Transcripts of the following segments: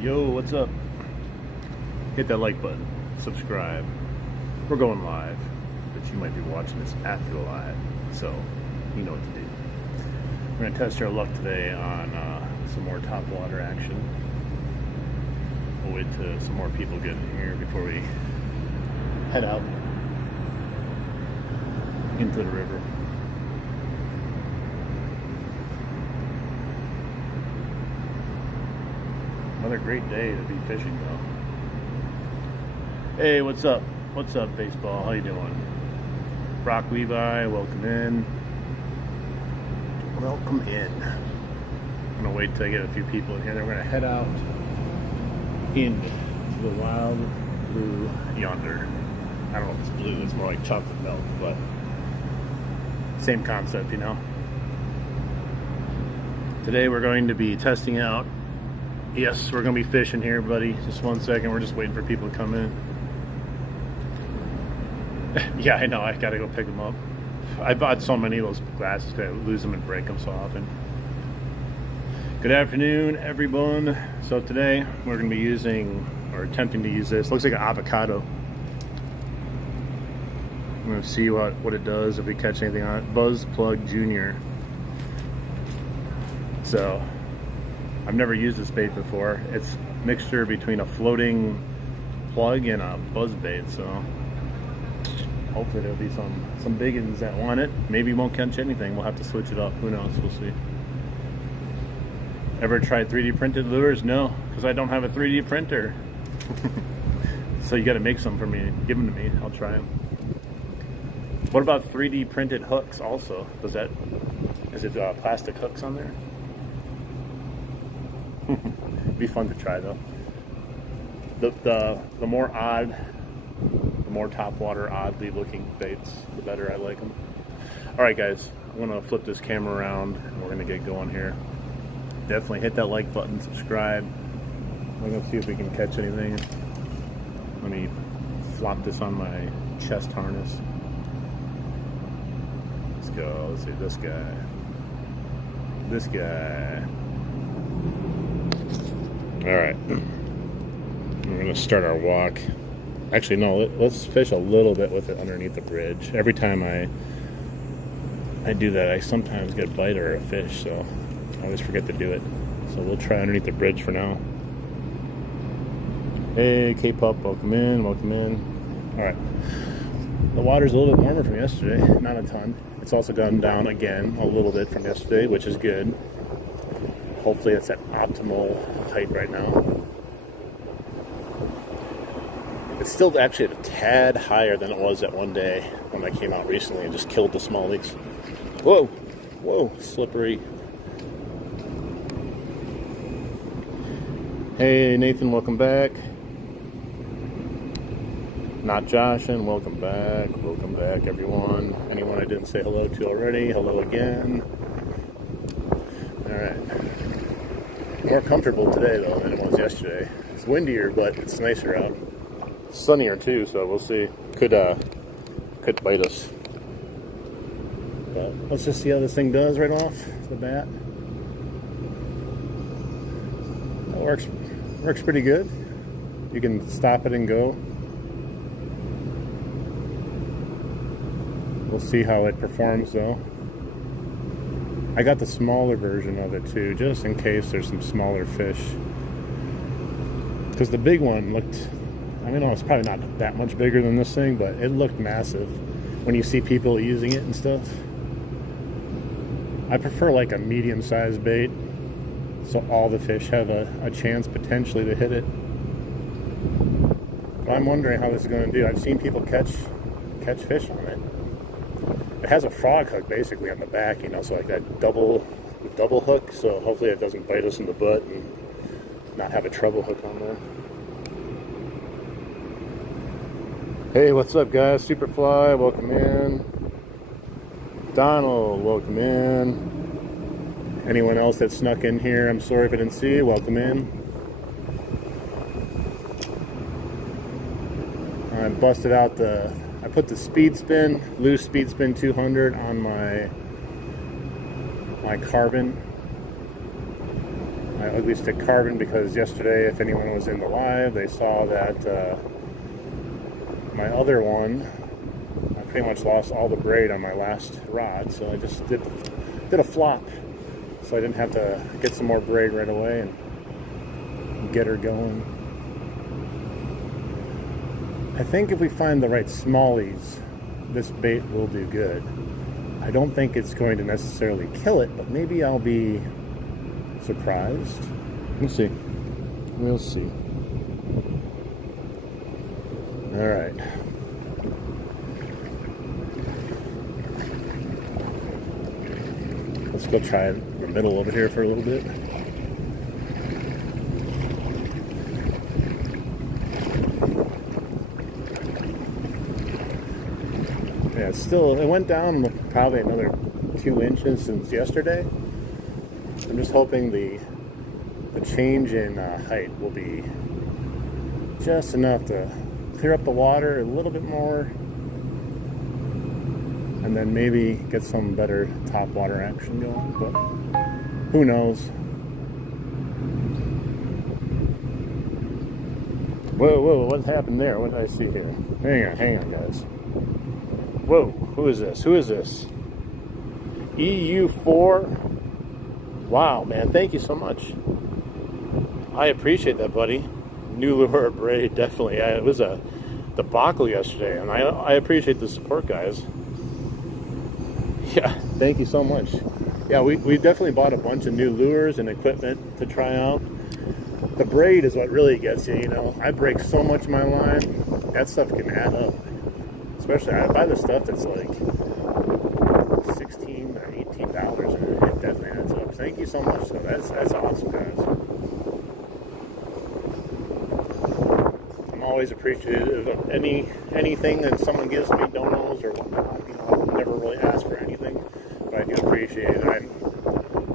Yo, what's up? Hit that like button, subscribe. We're going live, but you might be watching this after the live, so you know what to do. We're gonna test our luck today on some more Topwater action. We'll wait till some more people get in here before we head out into the river. Another great day to be fishing though. Hey, what's up? What's up, baseball? How you doing? Brock Levi, welcome in. Welcome in. I'm gonna wait till I get a few people in here. Then we're gonna head out into the wild blue yonder. I don't know if it's blue, it's more like chocolate milk, but same concept, you know. Today we're going to be testing out. Yes, we're gonna be fishing here, buddy. Just 1 second, we're just waiting for people to come in. Yeah, I know, I gotta go pick them up. I bought so many of those glasses because I lose them and break them so often. Good afternoon, everyone. So today we're gonna be using, or attempting to use this. Looks like an avocado. I'm gonna see what it does if we catch anything on it. Buzz Plug Jr. So, I've never used this bait before. It's a mixture between a floating plug and a buzz bait, so hopefully there'll be some big ones that want it. Maybe won't catch anything. We'll have to switch it up. Who knows? We'll see. Ever tried 3D printed lures? No, because I don't have a 3D printer. So you got to make some for me. Give them to me. I'll try them. What about 3D printed hooks also? Is it plastic hooks on there? It'd be fun to try though. The more odd, the more Topwater oddly looking baits, the better I like them. All right, guys, I'm gonna flip this camera around and we're gonna get going here. Definitely hit that like button, subscribe. We're gonna see if we can catch anything. Let me flop this on my chest harness. Let's go. Let's see this guy. This guy. All right, we're gonna start our walk. Actually, no, let's fish a little bit with it underneath the bridge. Every time I do that, I sometimes get a bite or a fish, so I always forget to do it. So we'll try underneath the bridge for now. Hey, K-Pup, welcome in, welcome in. All right, the water's a little bit warmer from yesterday, not a ton. It's also gone down again a little bit from yesterday, which is good. Hopefully it's at optimal height right now. It's still actually a tad higher than it was that one day when I came out recently and just killed the smallies. Whoa, whoa, slippery. Hey Nathan, welcome back. Not Joshin, welcome back everyone. Anyone I didn't say hello to already, hello again. Alright. More comfortable today though than it was yesterday. It's windier, but it's nicer out. It's sunnier too, so we'll see. Could bite us. But let's just see how this thing does right off the bat. That works pretty good. You can stop it and go. We'll see how it performs though. I got the smaller version of it too, just in case there's some smaller fish. Because the big one looked, I mean, it's probably not that much bigger than this thing, but it looked massive when you see people using it and stuff. I prefer like a medium-sized bait, so all the fish have a chance potentially to hit it. But I'm wondering how this is going to do. I've seen people catch fish on it. It has a frog hook basically on the back, you know, so like that double hook, so hopefully it doesn't bite us in the butt and not have a treble hook on there. Hey, what's up guys? Superfly, welcome in. Donald, welcome in. Anyone else that snuck in here, I'm sorry if I didn't see you, welcome in. I busted out I put the speed spin, loose speed spin 200 on my carbon my ugly stick carbon, because yesterday, if anyone was in the live, they saw that my other one, I pretty much lost all the braid on my last rod, so I just did a flop, so I didn't have to get some more braid right away and get her going. I think if we find the right smallies, this bait will do good. I don't think it's going to necessarily kill it, but maybe I'll be surprised. We'll see. We'll see. All right. Let's go try the middle over here for a little bit. Yeah, it went down probably another 2 inches since yesterday. I'm just hoping the change in height will be just enough to clear up the water a little bit more, and then maybe get some better topwater action going, but who knows. Whoa, what happened there? What did I see here? Hang on, guys. Whoa, who is this? EU4? Wow, man, thank you so much. I appreciate that, buddy. New lure braid, definitely. It was a debacle yesterday, and I appreciate the support, guys. Yeah, thank you so much. Yeah, we definitely bought a bunch of new lures and equipment to try out. The braid is what really gets you, you know. I break so much of my line, that stuff can add up. Especially, I buy the stuff that's like $16 or $18, and it definitely adds up. Thank you so much, though. That's awesome, guys. I'm always appreciative of anything that someone gives me, donos or whatnot. You know, I never really ask for anything, but I do appreciate it.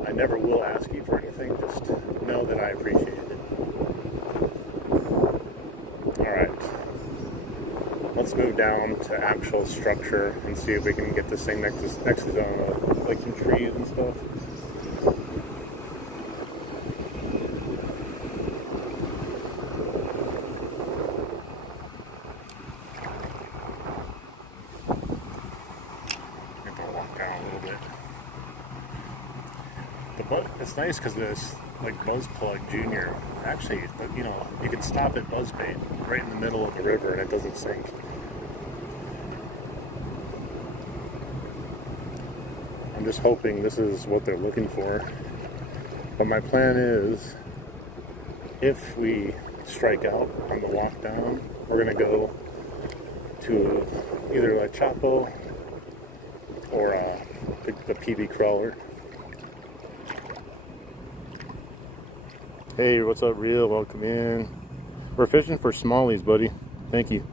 I never will ask you for anything. Just know that I appreciate it. All right. Let's move down to actual structure and see if we can get this thing next to like some trees and stuff. I'm gonna walk down a little bit. It's nice because this like Buzz Plug Junior, actually, you know, you can stop at buzzbait right in the middle of the river and it doesn't sink. I'm just hoping this is what they're looking for. But my plan is, if we strike out on the walk down, we're gonna go to either La Chapo or the PB crawler. Hey, what's up, Real? Welcome in. We're fishing for smallies, buddy. Thank you.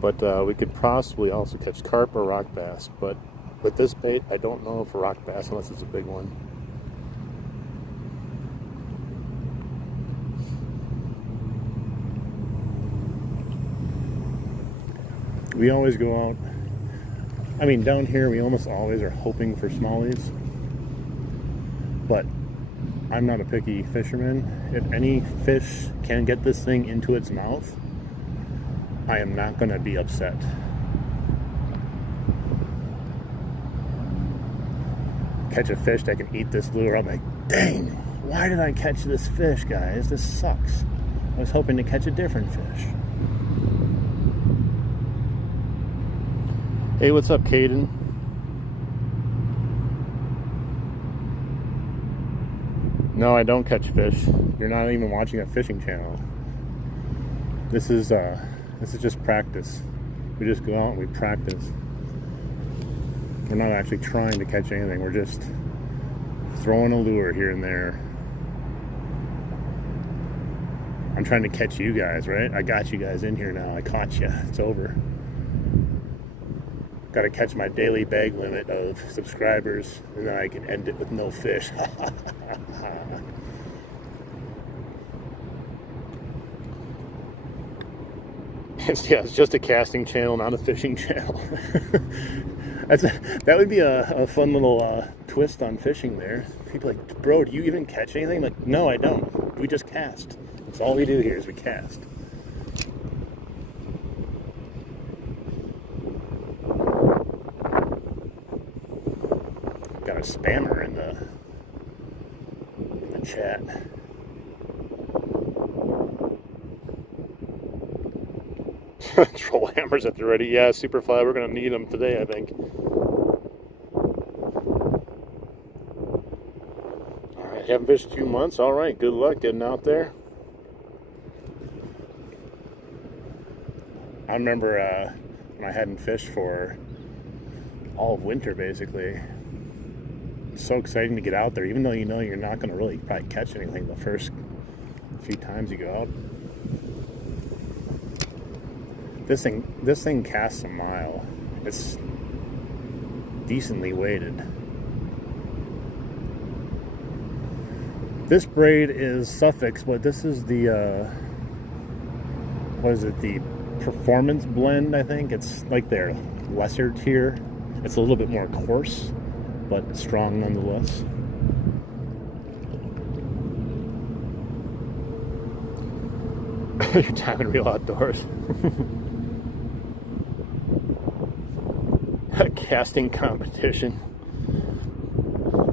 But we could possibly also catch carp or rock bass. But with this bait, I don't know if a rock bass unless it's a big one. We always go out. I mean, down here, we almost always are hoping for smallies. But I'm not a picky fisherman. If any fish can get this thing into its mouth, I am not going to be upset. Catch a fish that can eat this lure, I'm like, dang, why did I catch this fish, guys? This sucks. I was hoping to catch a different fish. Hey, what's up, Caden? No, I don't catch fish. You're not even watching a fishing channel. This is just practice. We just go out and we practice. We're not actually trying to catch anything. We're just throwing a lure here and there. I'm trying to catch you guys, right? I got you guys in here now. I caught you. It's over. Got to catch my daily bag limit of subscribers, and then I can end it with no fish. It's just a casting channel, not a fishing channel. That would be a fun little twist on fishing there. People are like, bro, do you even catch anything? I'm like, no, I don't. We just cast. That's all we do here is we cast. Got a spammer in the chat. Troll hammers at the ready. Yeah, Superfly, we're going to need them today, I think. Alright, haven't fished 2 months. Alright, good luck getting out there. I remember when I hadn't fished for all of winter, basically. It's so exciting to get out there, even though you know you're not going to really probably catch anything the first few times you go out. This thing casts a mile. It's decently weighted. This braid is Suffolk, but this is the what is it? The performance blend, I think. It's like their lesser tier. It's a little bit more coarse, but strong nonetheless. Your time in real outdoors. A casting competition.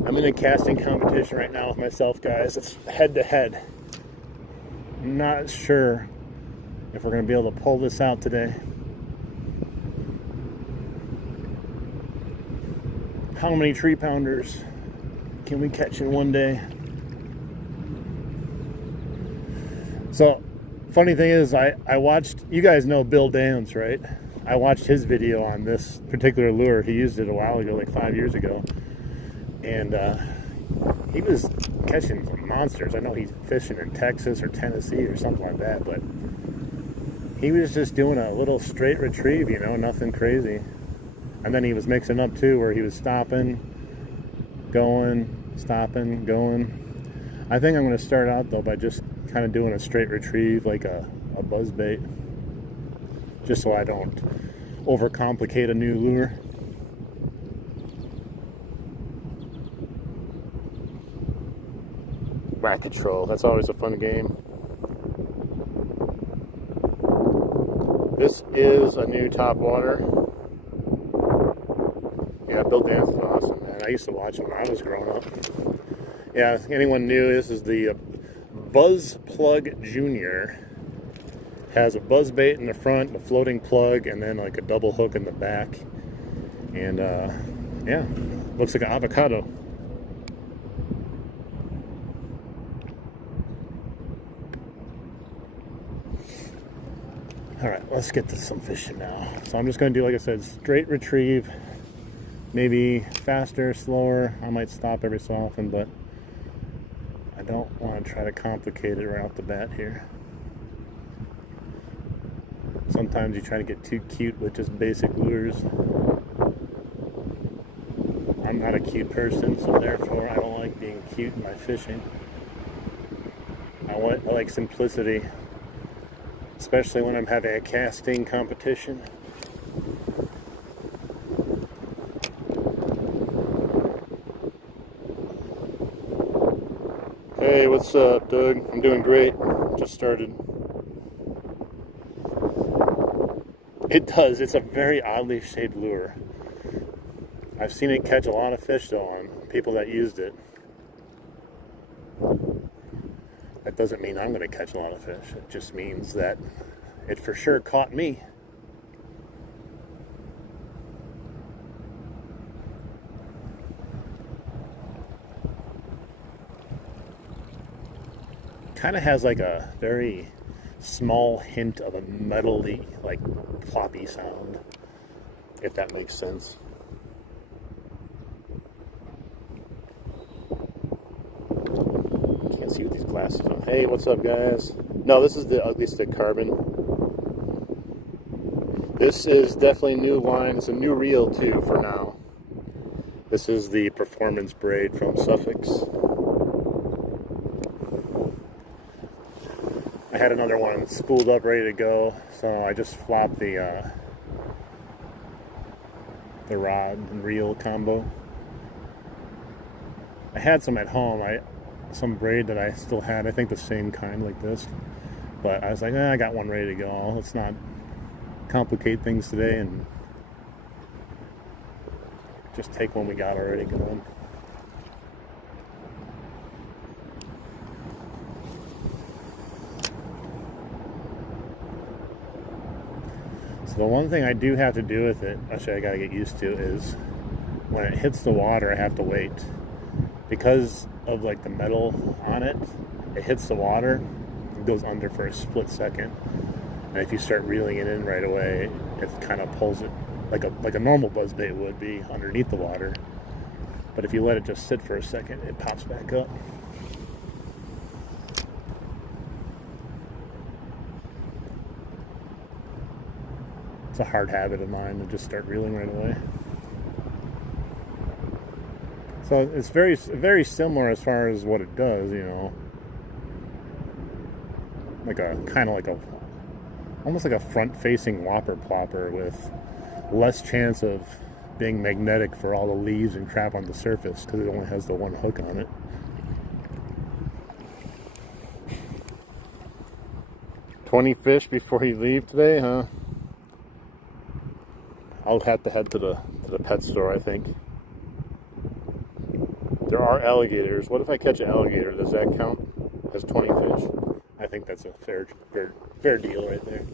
I'm in a casting competition right now with myself, guys. It's head to head. I'm not sure if we're going to be able to pull this out today. How many tree pounders can we catch in one day? So, funny thing is, I watched, you guys know Bill Dance, right? I watched his video on this particular lure. He used it a while ago, like 5 years ago. And he was catching some monsters. I know he's fishing in Texas or Tennessee or something like that, but he was just doing a little straight retrieve, you know, nothing crazy. And then he was mixing up too, where he was stopping, going, stopping, going. I think I'm going to start out though by just kind of doing a straight retrieve, like a buzz bait, just so I don't overcomplicate a new lure. Racket Troll, that's always a fun game. This is a new Topwater. Yeah, Bill Dance is awesome, man. I used to watch him when I was growing up. Yeah, if anyone new, this is the Buzz Plug Junior. Has a buzz bait in the front, a floating plug, and then like a double hook in the back. And yeah, looks like an avocado. Alright, let's get to some fishing now. So I'm just going to do, like I said, straight retrieve. Maybe faster, slower. I might stop every so often, but I don't want to try to complicate it right off the bat here. Sometimes you try to get too cute with just basic lures. I'm not a cute person, so therefore I don't like being cute in my fishing. I like simplicity, especially when I'm having a casting competition. Hey, what's up, Doug? I'm doing great. Just started. It does. It's a very oddly shaped lure. I've seen it catch a lot of fish, though, on people that used it. That doesn't mean I'm going to catch a lot of fish. It just means that it for sure caught me. Kind of has like a very small hint of a metally, like ploppy sound, if that makes sense. Can't see with these glasses on. Hey, what's up, guys? No, this is the Ugly Stick Carbon. This is definitely a new line. It's a new reel too for now. This is the Performance Braid from Suffolk. I had another one spooled up ready to go, so I just flopped the the rod and reel combo. I had some at home. Some braid that I still had. I think the same kind like this. But I was like, I got one ready to go. Let's not complicate things today and just take one we got already going. So the one thing I do have to do with it, actually I gotta get used to, is when it hits the water I have to wait. Because of like the metal on it, it hits the water, it goes under for a split second. And if you start reeling it in right away, it kind of pulls it like a normal buzzbait would be underneath the water. But if you let it just sit for a second, it pops back up. It's a hard habit of mine to just start reeling right away. So it's very, very similar as far as what it does, you know. Like a kind of like a, almost like a front-facing whopper plopper with less chance of being magnetic for all the leaves and crap on the surface because it only has the one hook on it. $20 fish before you leave today, huh? I'll have to head to the pet store, I think. There are alligators. What if I catch an alligator? Does that count as 20 fish? I think that's a fair deal right there.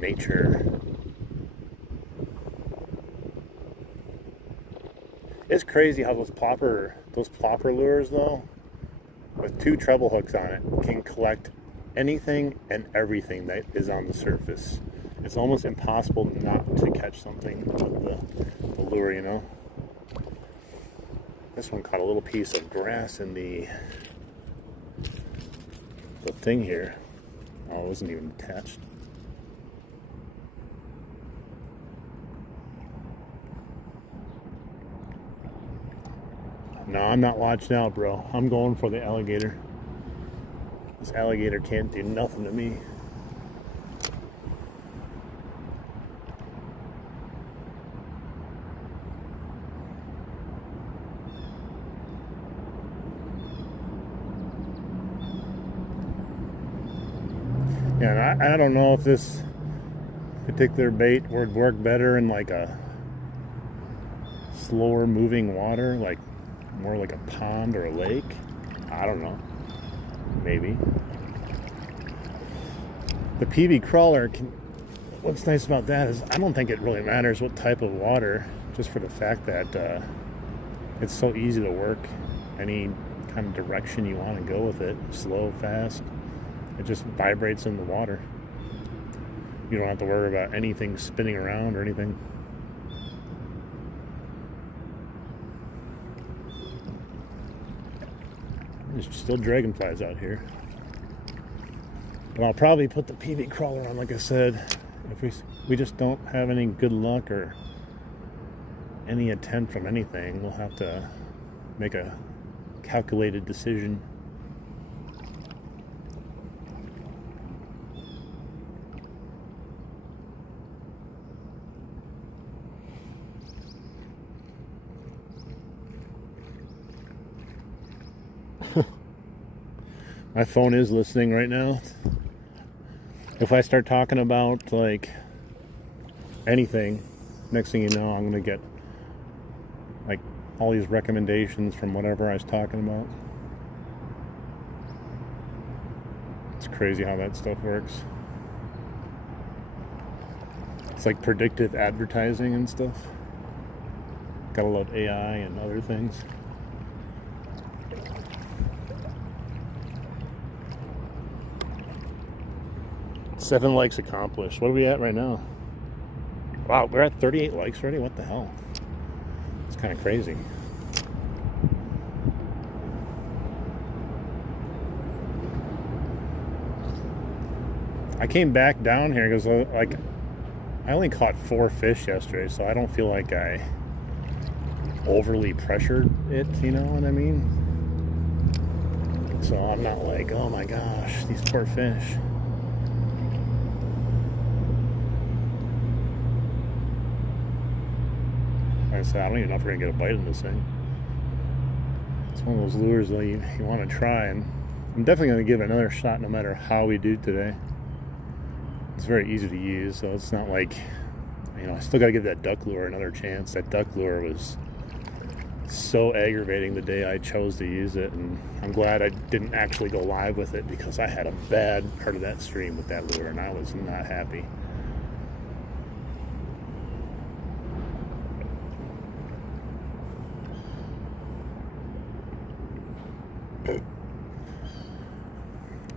Nature. It's crazy how those plopper lures though, with 2 treble hooks on it, can collect anything and everything that is on the surface. It's almost impossible not to catch something with the lure, you know. This one caught a little piece of grass in the thing here. Oh, it wasn't even attached. No, I'm not watching out, bro. I'm going for the alligator. This alligator can't do nothing to me. Yeah, and I don't know if this particular bait would work better in like a slower moving water, like more like a pond or a lake. I don't know. Maybe. The PB crawler what's nice about that is I don't think it really matters what type of water, just for the fact that it's so easy to work any kind of direction you want to go with it. Slow, fast. It just vibrates in the water. You don't have to worry about anything spinning around or anything. There's still dragonflies out here. But I'll probably put the PV crawler on, like I said. If we just don't have any good luck or any attempt from anything, we'll have to make a calculated decision. My phone is listening right now. If I start talking about like anything, next thing you know, I'm gonna get like all these recommendations from whatever I was talking about. It's crazy how that stuff works. It's like predictive advertising and stuff. Gotta love AI and other things. Seven likes accomplished. What are we at right now? Wow, we're at 38 likes already? What the hell? It's kind of crazy. I came back down here because like I only caught 4 fish yesterday, so I don't feel like I overly pressured it, you know what I mean? So I'm not like, oh my gosh, these poor fish. Like I said, I don't even know if we're gonna get a bite in this thing. It's one of those lures though you want to try, and I'm definitely gonna give it another shot no matter how we do today. It's very easy to use, so it's not like, I still gotta give that duck lure another chance. That duck lure was so aggravating the day I chose to use it, and I'm glad I didn't actually go live with it because I had a bad part of that stream with that lure and I was not happy.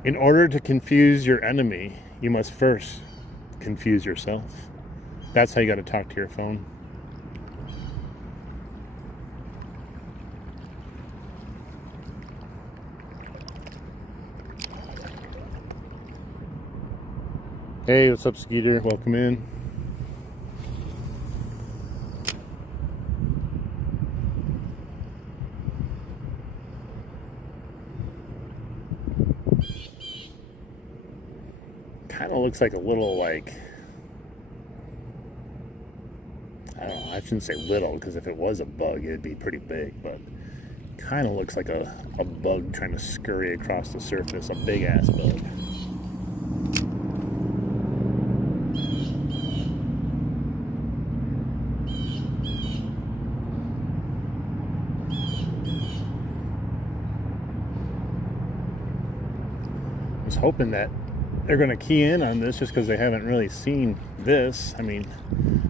In order to confuse your enemy, you must first confuse yourself. That's how you got to talk to your phone. Hey, what's up, Skeeter? Welcome in. Kind of looks like a little, like, I don't know, I shouldn't say little, because if it was a bug, it'd be pretty big, but kind of looks like a bug trying to scurry across the surface, a big-ass bug. I was hoping that they're going to key in on this just because they haven't really seen this. I mean,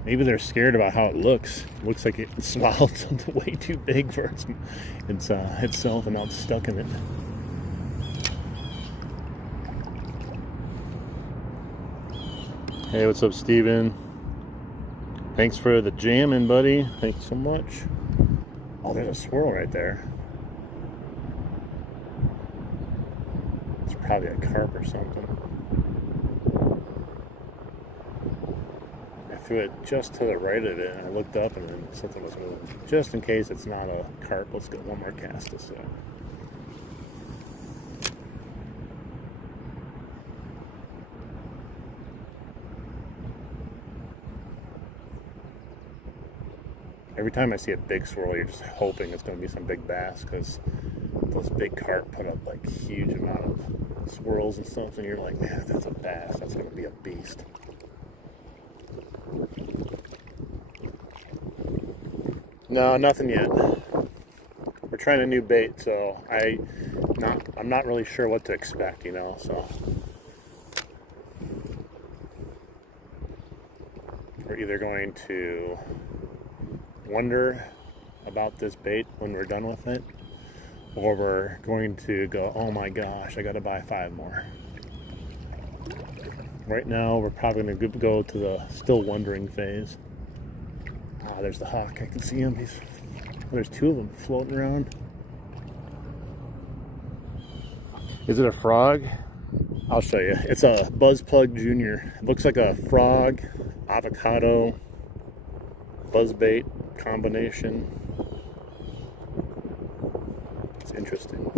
maybe they're scared about how it looks. It looks like it swallowed something way too big for itself and now it's stuck in it. Hey, what's up, Steven? Thanks for the jamming, buddy. Thanks so much. Oh, there's a swirl right there. It's probably a carp or something. I threw it just to the right of it, and I looked up, and then something was moving. Just in case it's not a carp, let's get one more cast this out. Every time I see a big swirl, you're just hoping it's going to be some big bass, because those big carp put up like huge amount of swirls and stuff, and you're like, man, if that's a bass, that's going to be a beast. No, nothing yet. We're trying a new bait, so I'm not really sure what to expect, so we're either going to wonder about this bait when we're done with it, or we're going to go, oh my gosh, I gotta buy 5 more. Right now we're probably going to go to the still wondering phase. Ah, there's the hawk. I can see him. There's 2 of them floating around. Is it a frog? I'll show you. It's a Buzzplug Junior. It looks like a frog, avocado, buzzbait combination. It's interesting.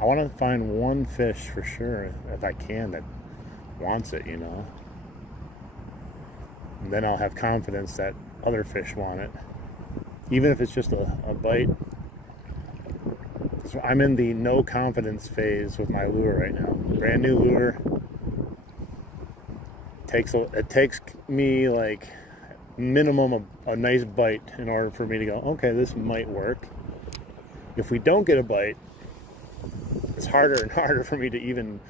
I want to find one fish for sure, if I can, that wants it, And then I'll have confidence that other fish want it. Even if it's just a bite. So I'm in the no confidence phase with my lure right now. Brand new lure. It takes me like minimum a nice bite in order for me to go, okay, this might work. If we don't get a bite, it's harder and harder for me to even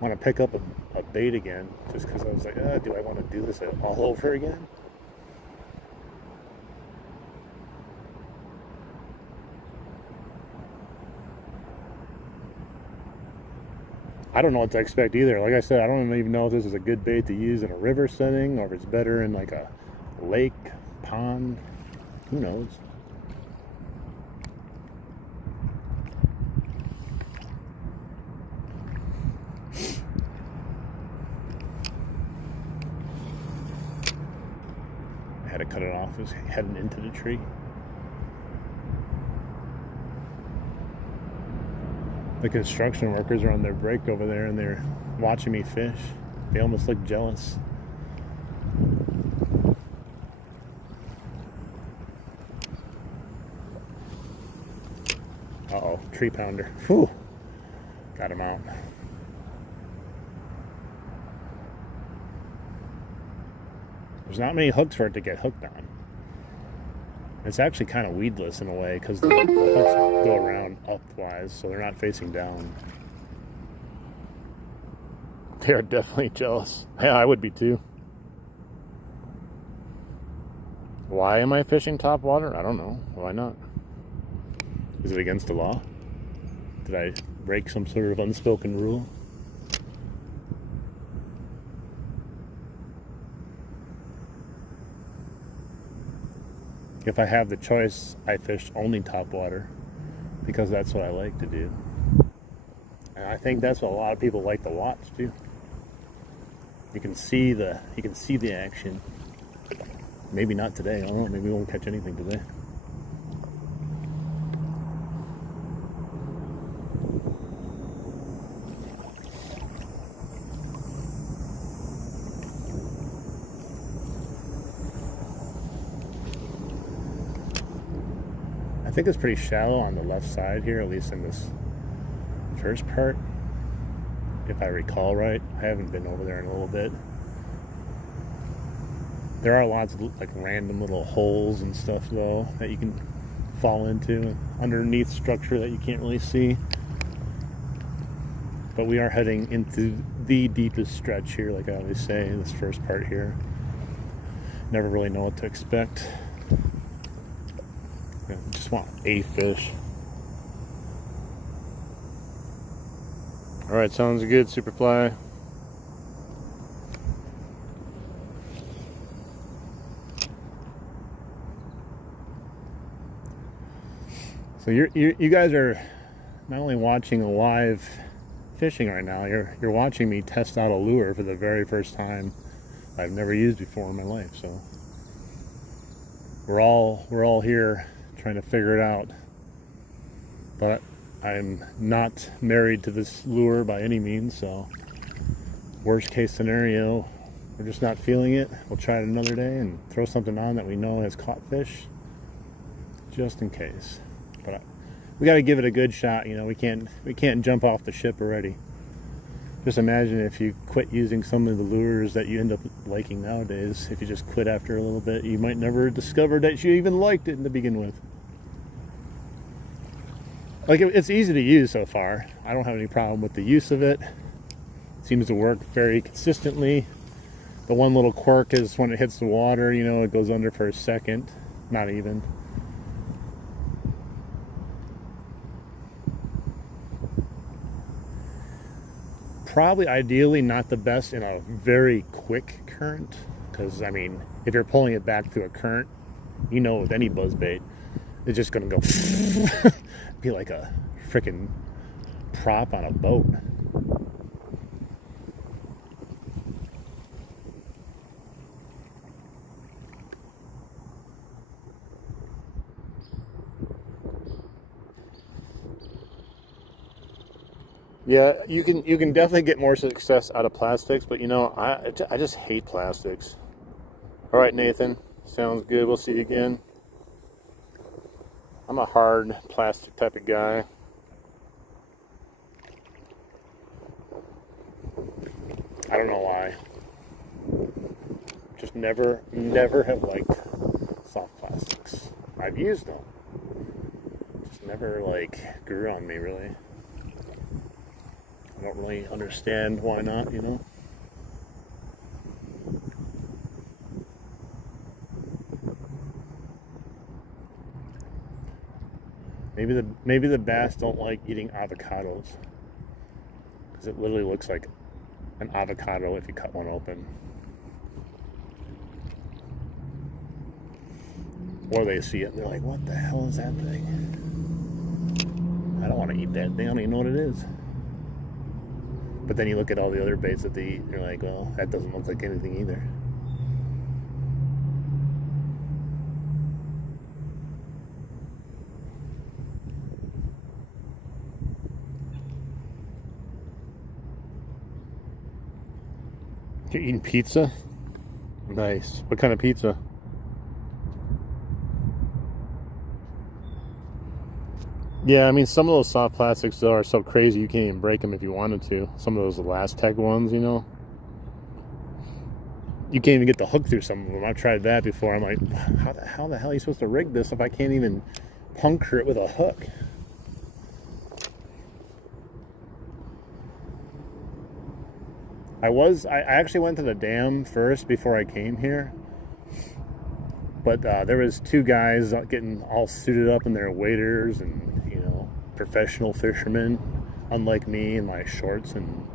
want to pick up a bait again, just because I was like, do I want to do this all over again? I don't know what to expect either. Like I said, I don't even know if this is a good bait to use in a river setting or if it's better in like a lake, pond. Who knows? cut it off. It was heading into the tree. The construction workers are on their break over there and they're watching me fish. They almost look jealous. Uh-oh, tree pounder. Whew. Got him out. There's not many hooks for it to get hooked on. It's actually kind of weedless in a way because the hooks go around upwise, so they're not facing down. They're definitely jealous. Yeah, I would be too. Why am I fishing topwater? I don't know. Why not? Is it against the law? Did I break some sort of unspoken rule? If I have the choice, I fish only topwater because that's what I like to do. And I think that's what a lot of people like to watch too. You can see the action. Maybe not today. I don't know. Maybe we won't catch anything today. I think it's pretty shallow on the left side here, at least in this first part, if I recall right. I haven't been over there in a little bit. There are lots of like random little holes and stuff though that you can fall into underneath structure that you can't really see. But we are heading into the deepest stretch here, like I always say, in this first part here. Never really know what to expect. Just want a fish. Alright, sounds good, Superfly. So you guys are not only watching a live fishing right now, you're watching me test out a lure for the very first time I've never used before in my life. So we're all here trying to figure it out. But I'm not married to this lure by any means, so worst case scenario, we're just not feeling it. We'll try it another day and throw something on that we know has caught fish, just in case. But we got to give it a good shot. You know, we can't jump off the ship already. Just imagine if you quit using some of the lures that you end up liking nowadays. If you just quit after a little bit, you might never discover that you even liked it to begin with. Like, it's easy to use so far. I don't have any problem with the use of it. It seems to work very consistently. The one little quirk is when it hits the water, you know, it goes under for a second. Not even. Probably ideally not the best in a very quick current, because I mean, if you're pulling it back through a current, you know, with any buzzbait, it's just gonna go be like a freaking prop on a boat. Yeah, you can definitely get more success out of plastics, but you know, I just hate plastics. All right, Nathan, sounds good. We'll see you again. I'm a hard plastic type of guy. I don't know why. Just never have liked soft plastics. I've used them. Just never like grew on me really. I don't really understand why not, you know. Maybe the bass don't like eating avocados, because it literally looks like an avocado if you cut one open. Or they see it and they're like, what the hell is that thing? I don't want to eat that thing. I don't even know what it is. But then you look at all the other baits that they eat and you're like, well, that doesn't look like anything either. You're eating pizza? Nice. What kind of pizza? Yeah, I mean, some of those soft plastics though are so crazy you can't even break them if you wanted to. Some of those Elastec ones, you know, you can't even get the hook through some of them. I've tried that before. I'm like, how the hell are you supposed to rig this if I can't even puncture it with a hook? I actually went to the dam first before I came here, but there was two guys getting all suited up in their waders and, you know, professional fishermen, unlike me in my shorts and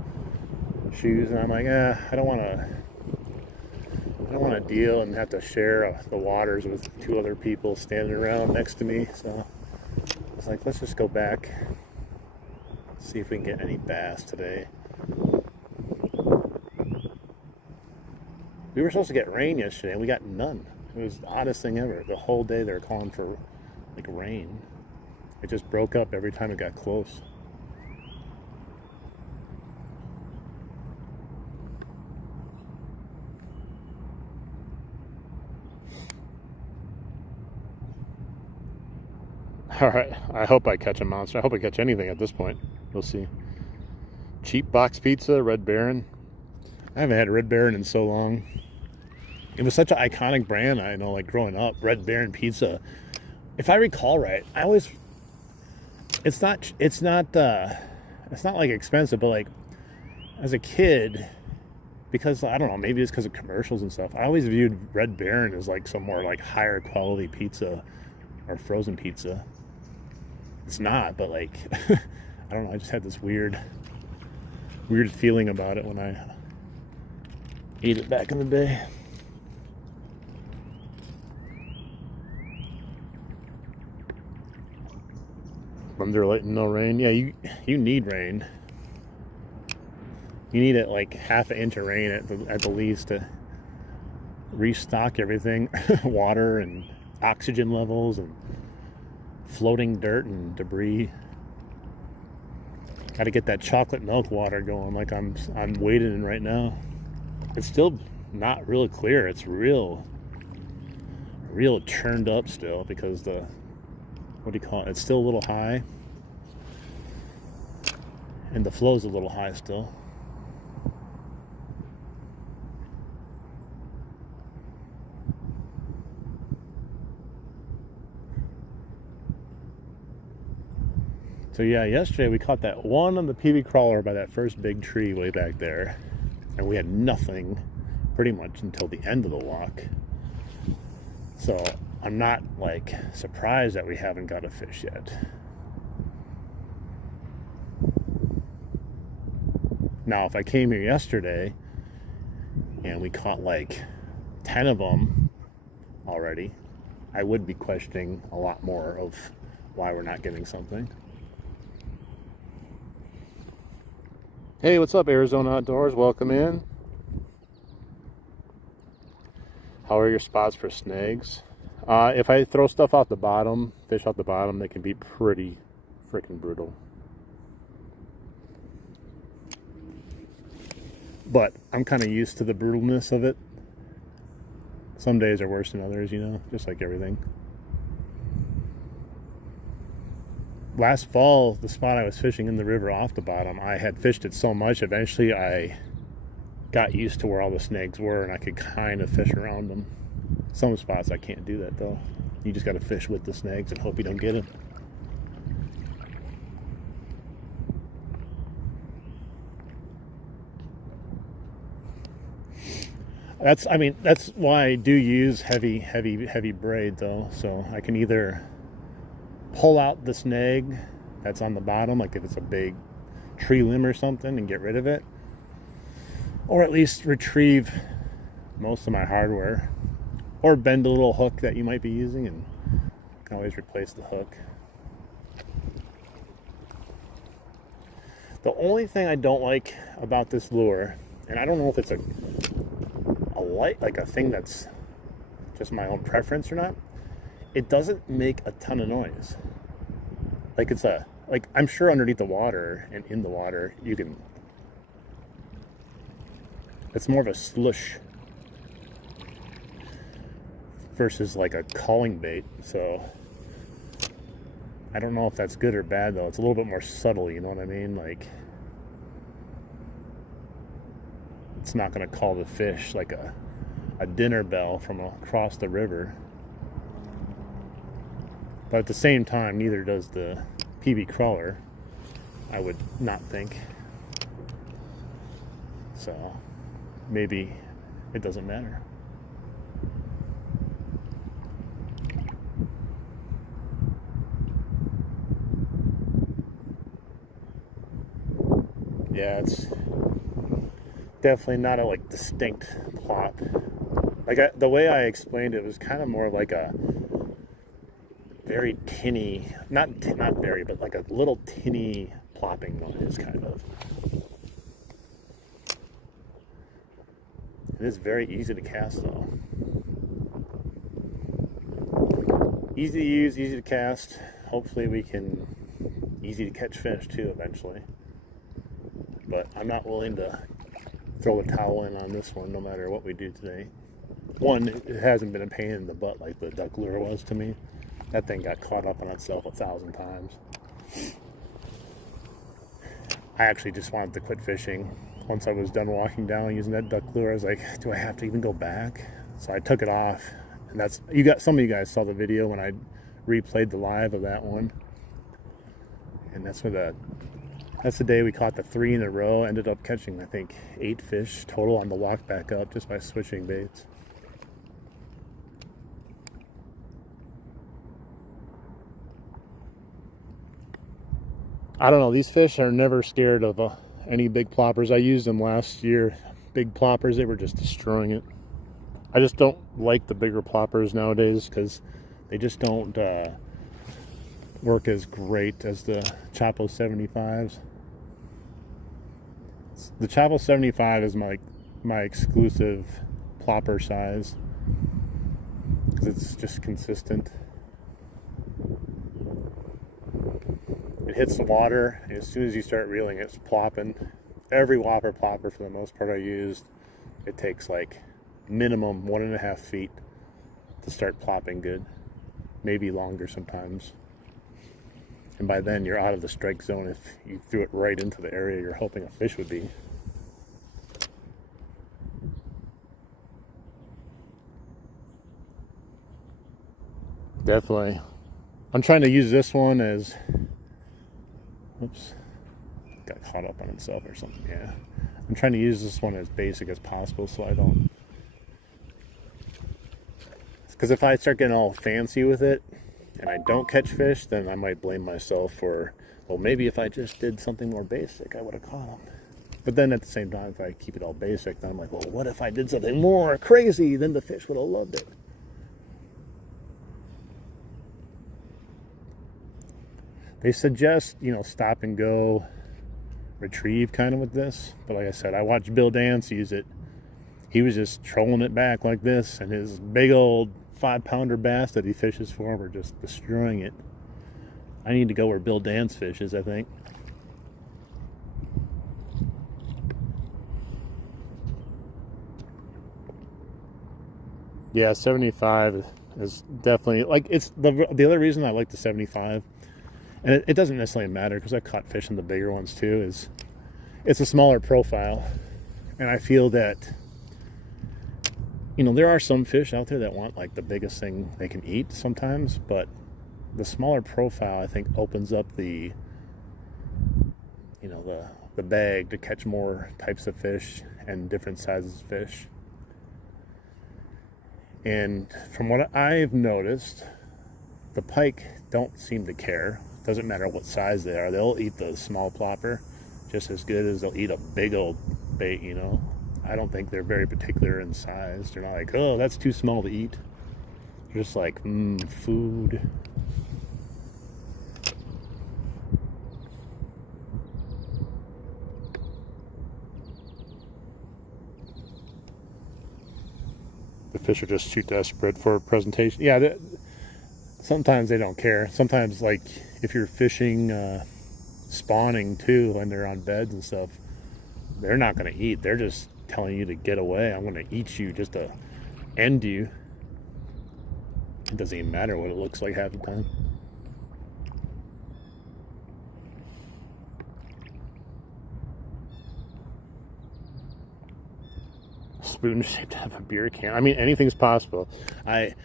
shoes, and I'm like, I don't want to deal and have to share the waters with two other people standing around next to me. So I was like, let's just go back, see if we can get any bass today. We were supposed to get rain yesterday, and we got none. It was the oddest thing ever. The whole day they were calling for, like, rain. It just broke up every time it got close. All right, I hope I catch a monster. I hope I catch anything at this point. We'll see. Cheap box pizza, Red Baron. I haven't had Red Baron in so long. It was such an iconic brand, I know, like growing up, Red Baron pizza. If I recall right, it's not like expensive, but like as a kid, because I don't know, maybe it's because of commercials and stuff, I always viewed Red Baron as like some more like higher quality pizza or frozen pizza. It's not, but like I don't know, I just had this weird feeling about it when I ate it back in the day. Thunder, lightning, no rain. Yeah, you need rain. You need it like half an inch of rain at the least to restock everything. Water and oxygen levels and floating dirt and debris. Got to get that chocolate milk water going like I'm wading in right now. It's still not really clear. It's real churned up still because what do you call it? It's still a little high. And the flow's a little high still. So yeah, yesterday we caught that one on the PB crawler by that first big tree way back there. And we had nothing pretty much until the end of the walk. So I'm not like surprised that we haven't got a fish yet. Now, if I came here yesterday and we caught like 10 of them already, I would be questioning a lot more of why we're not getting something. Hey, what's up, Arizona Outdoors? Welcome in. How are your spots for snags? If I throw stuff out the bottom, fish out the bottom, they can be pretty freaking brutal. But I'm kind of used to the brutalness of it. Some days are worse than others, you know, just like everything. Last fall, the spot I was fishing in the river off the bottom, I had fished it so much, eventually I got used to where all the snags were and I could kind of fish around them. Some spots I can't do that though. You just got to fish with the snags and hope you don't get them. That's why I do use heavy braid though. So I can either pull out the snag that's on the bottom, like if it's a big tree limb or something, and get rid of it, or at least retrieve most of my hardware, or bend a little hook that you might be using and you can always replace the hook. The only thing I don't like about this lure, and I don't know if it's a light, like a thing that's just my own preference or not, it doesn't make a ton of noise. Like I'm sure underneath the water and in the water you can It's more of a slush versus like a calling bait. So I don't know if that's good or bad though. It's a little bit more subtle, you know what I mean? Like, it's not going to call the fish like a dinner bell from across the river. But at the same time, neither does the PB crawler, I would not think. So maybe it doesn't matter. Yeah, it's definitely not a like distinct plop. Like the way I explained it was kind of more like a very tinny, not very, but like a little tinny plopping noise, kind of. It is very easy to cast though. Easy to use, easy to cast. Hopefully we can, easy to catch fish too eventually. But I'm not willing to throw the towel in on this one no matter what we do today. One, it hasn't been a pain in the butt like the duck lure was to me. That thing got caught up on itself 1,000 times. I actually just wanted to quit fishing. Once I was done walking down using that duck lure, I was like, do I have to even go back? So I took it off. And that's, some of you guys saw the video when I replayed the live of that one. And that's the day we caught the 3 in a row. Ended up catching, I think, 8 fish total on the walk back up just by switching baits. I don't know, these fish are never scared of any big ploppers. I used them last year, big ploppers, they were just destroying it. I just don't like the bigger ploppers nowadays because they just don't work as great as the Chapo 75s. The Chapo 75 is my exclusive plopper size because it's just consistent. It hits the water, and as soon as you start reeling, it's plopping. Every whopper plopper, for the most part, I used, it takes like minimum 1.5 feet to start plopping good, maybe longer sometimes. And by then, you're out of the strike zone if you threw it right into the area you're hoping a fish would be. Definitely. I'm trying to use this one as... Oops. Got caught up on itself or something, yeah. I'm trying to use this one as basic as possible so I don't... Because if I start getting all fancy with it and I don't catch fish, then I might blame myself for, well, maybe if I just did something more basic, I would have caught them. But then at the same time, if I keep it all basic, then I'm like, well, what if I did something more crazy? Then the fish would have loved it. They suggest, stop and go, retrieve kind of with this. But like I said, I watched Bill Dance use it. He was just trolling it back like this, and his big old 5-pounder bass that he fishes for were just destroying it. I need to go where Bill Dance fishes, I think. Yeah, 75 is definitely, like, it's the other reason I like the 75, and it doesn't necessarily matter because I've caught fish in the bigger ones too, is it's a smaller profile. And I feel that, there are some fish out there that want like the biggest thing they can eat sometimes, but the smaller profile I think opens up the bag to catch more types of fish and different sizes of fish. And from what I've noticed, the pike don't seem to care. Doesn't matter what size they are. They'll eat the small plopper just as good as they'll eat a big old bait, I don't think they're very particular in size. They're not like, oh, that's too small to eat. They're just like, food. The fish are just too desperate for a presentation. Yeah, sometimes they don't care. Sometimes, like, if you're fishing spawning too, when they're on beds and stuff, they're not going to eat. They're just telling you to get away. I'm going to eat you just to end you. It doesn't even matter what it looks like half the time. Spoon shaped to have a beer can. I mean, anything's possible. I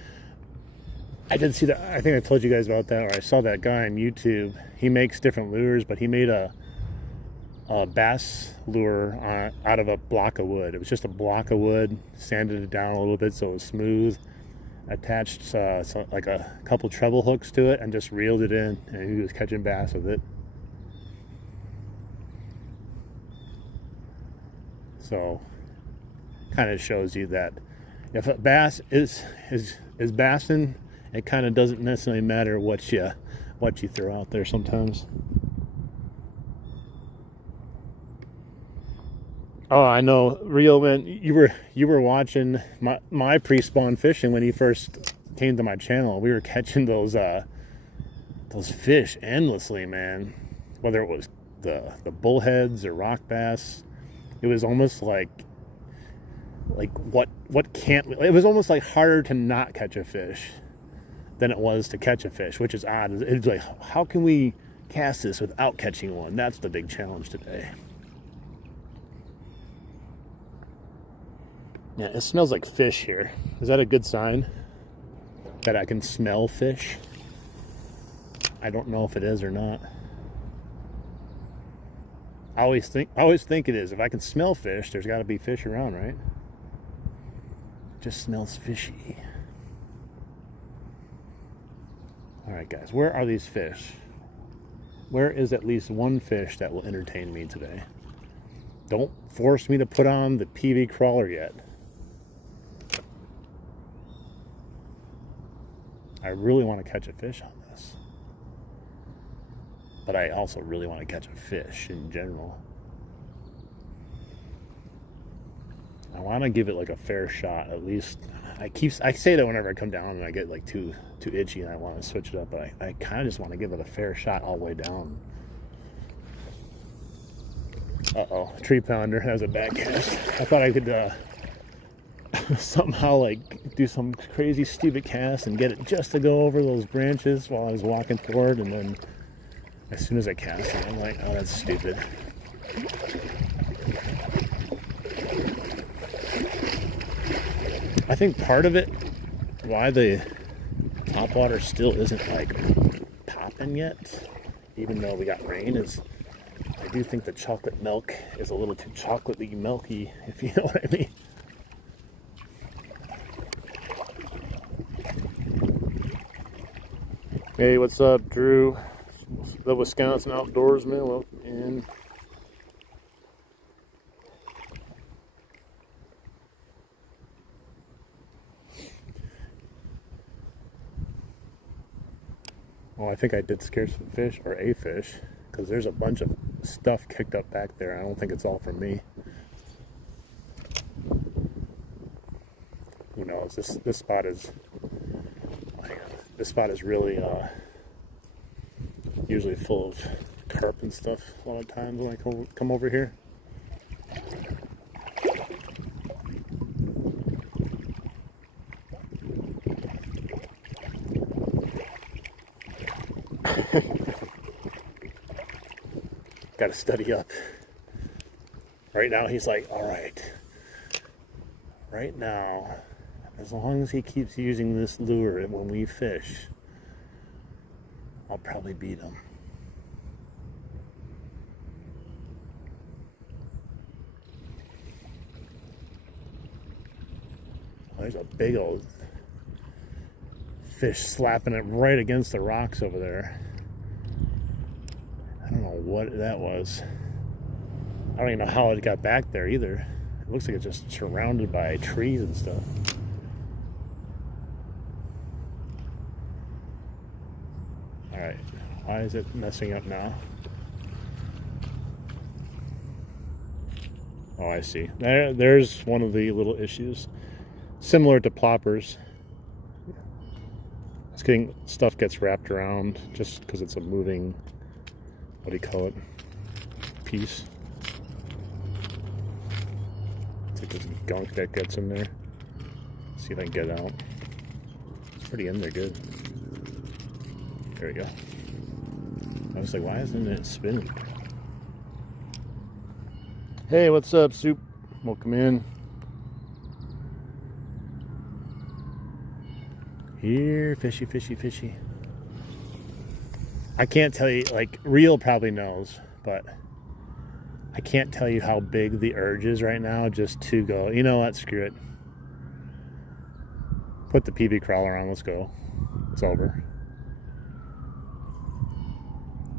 did see that. I think I told you guys about that, or I saw that guy on YouTube. He makes different lures, but he made a bass lure out of a block of wood. It was just a block of wood, sanded it down a little bit so it was smooth, attached like a couple treble hooks to it, and just reeled it in, and he was catching bass with it. So kind of shows you that if a bass is bassing, it kind of doesn't necessarily matter what you throw out there sometimes. Oh, I know, Rio, man, you were watching my pre-spawn fishing when you first came to my channel. We were catching those fish endlessly, man. Whether it was the bullheads or rock bass, it was almost like what can't. It was almost like harder to not catch a fish than it was to catch a fish, which is odd. It's like, how can we cast this without catching one? That's the big challenge today. Yeah, it smells like fish here. Is that a good sign that I can smell fish? I don't know if it is or not. I always think it is. If I can smell fish, there's got to be fish around, right? It just smells fishy. All right, guys, where are these fish? Where is at least one fish that will entertain me today? Don't force me to put on the PV crawler yet. I really want to catch a fish on this. But I also really want to catch a fish in general. I want to give it like a fair shot, at least. I say that whenever I come down and I get like too itchy and I want to switch it up, but I kind of just want to give it a fair shot all the way down. Uh-oh, tree pounder. That was a bad cast. I thought I could somehow like do some crazy stupid cast and get it just to go over those branches while I was walking forward, and then as soon as I cast it, I'm like, oh, that's stupid. I think part of it, why the topwater still isn't like popping yet, even though we got rain, is I do think the chocolate milk is a little too chocolatey milky, if you know what I mean. Hey, what's up, Drew? The Wisconsin Outdoorsman. Welcome in. Well, I think I did scare some fish, or a fish, because there's a bunch of stuff kicked up back there. I don't think it's all from me. Who knows? This spot is. This spot is really usually full of carp and stuff a lot of times when I come over here. Got to study up. Right now he's like, all right. Right now, as long as he keeps using this lure when we fish, I'll probably beat him. Oh, there's a big old fish slapping it right against the rocks over there. I don't know what that was. I don't even know how it got back there either. It looks like it's just surrounded by trees and stuff. Alright, why is it messing up now? Oh, I see. There's one of the little issues. Similar to ploppers. Stuff gets wrapped around just because it's a moving, what do you call it, piece. It's at this gunk that gets in there. See if I can get it out. It's pretty in there good. There we go. I was like, why isn't it spinning? Hey, what's up, Soup? Welcome in. Here, fishy, fishy, fishy. I can't tell you, like, Real probably knows, but I can't tell you how big the urge is right now just to go, you know what, screw it. Put the PB crawler on, let's go. It's over.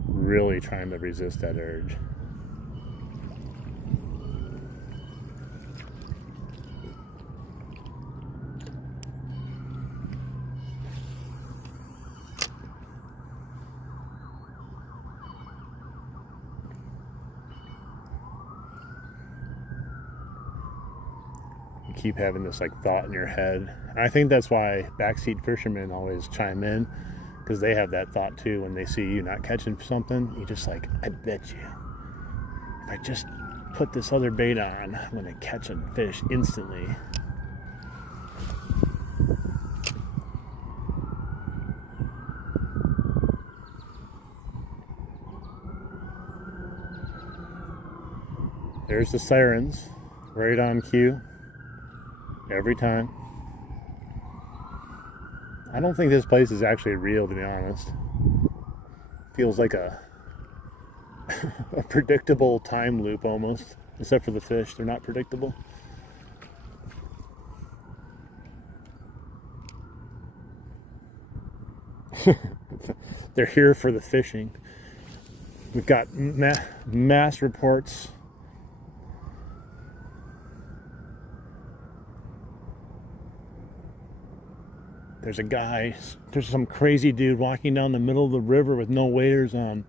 Really trying to resist that urge. Keep having this like thought in your head. And I think that's why backseat fishermen always chime in, because they have that thought too. When they see you not catching something, you just like, I bet you if I just put this other bait on, I'm gonna catch a fish instantly. There's the sirens right on cue. Every time. I don't think this place is actually real, to be honest. Feels like a a predictable time loop almost. Except for the fish, they're not predictable. They're here for the fishing. We've got mass reports. There's some crazy dude walking down the middle of the river with no waders on.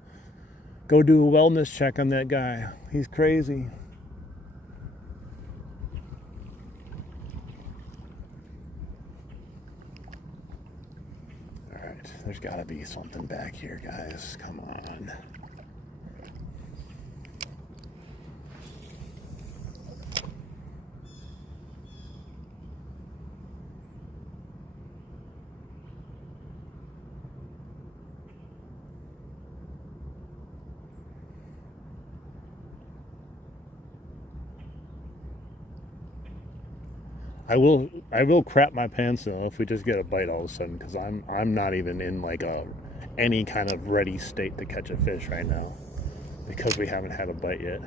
Go do a wellness check on that guy. He's crazy. All right, there's gotta be something back here, guys. Come on. I will crap my pants though if we just get a bite all of a sudden, because I'm not even in like any kind of ready state to catch a fish right now, because we haven't had a bite yet.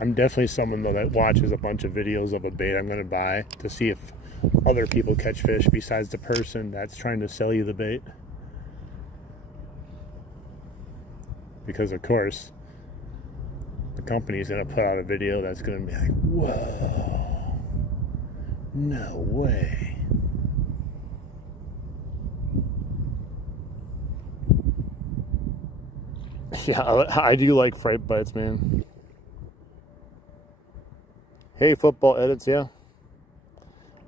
I'm definitely someone though that watches a bunch of videos of a bait I'm going to buy to see if other people catch fish besides the person that's trying to sell you the bait. Because of course the company's going to put out a video that's going to be like, whoa, no way. Yeah, I do like fright bites, man. Hey, football edits, yeah.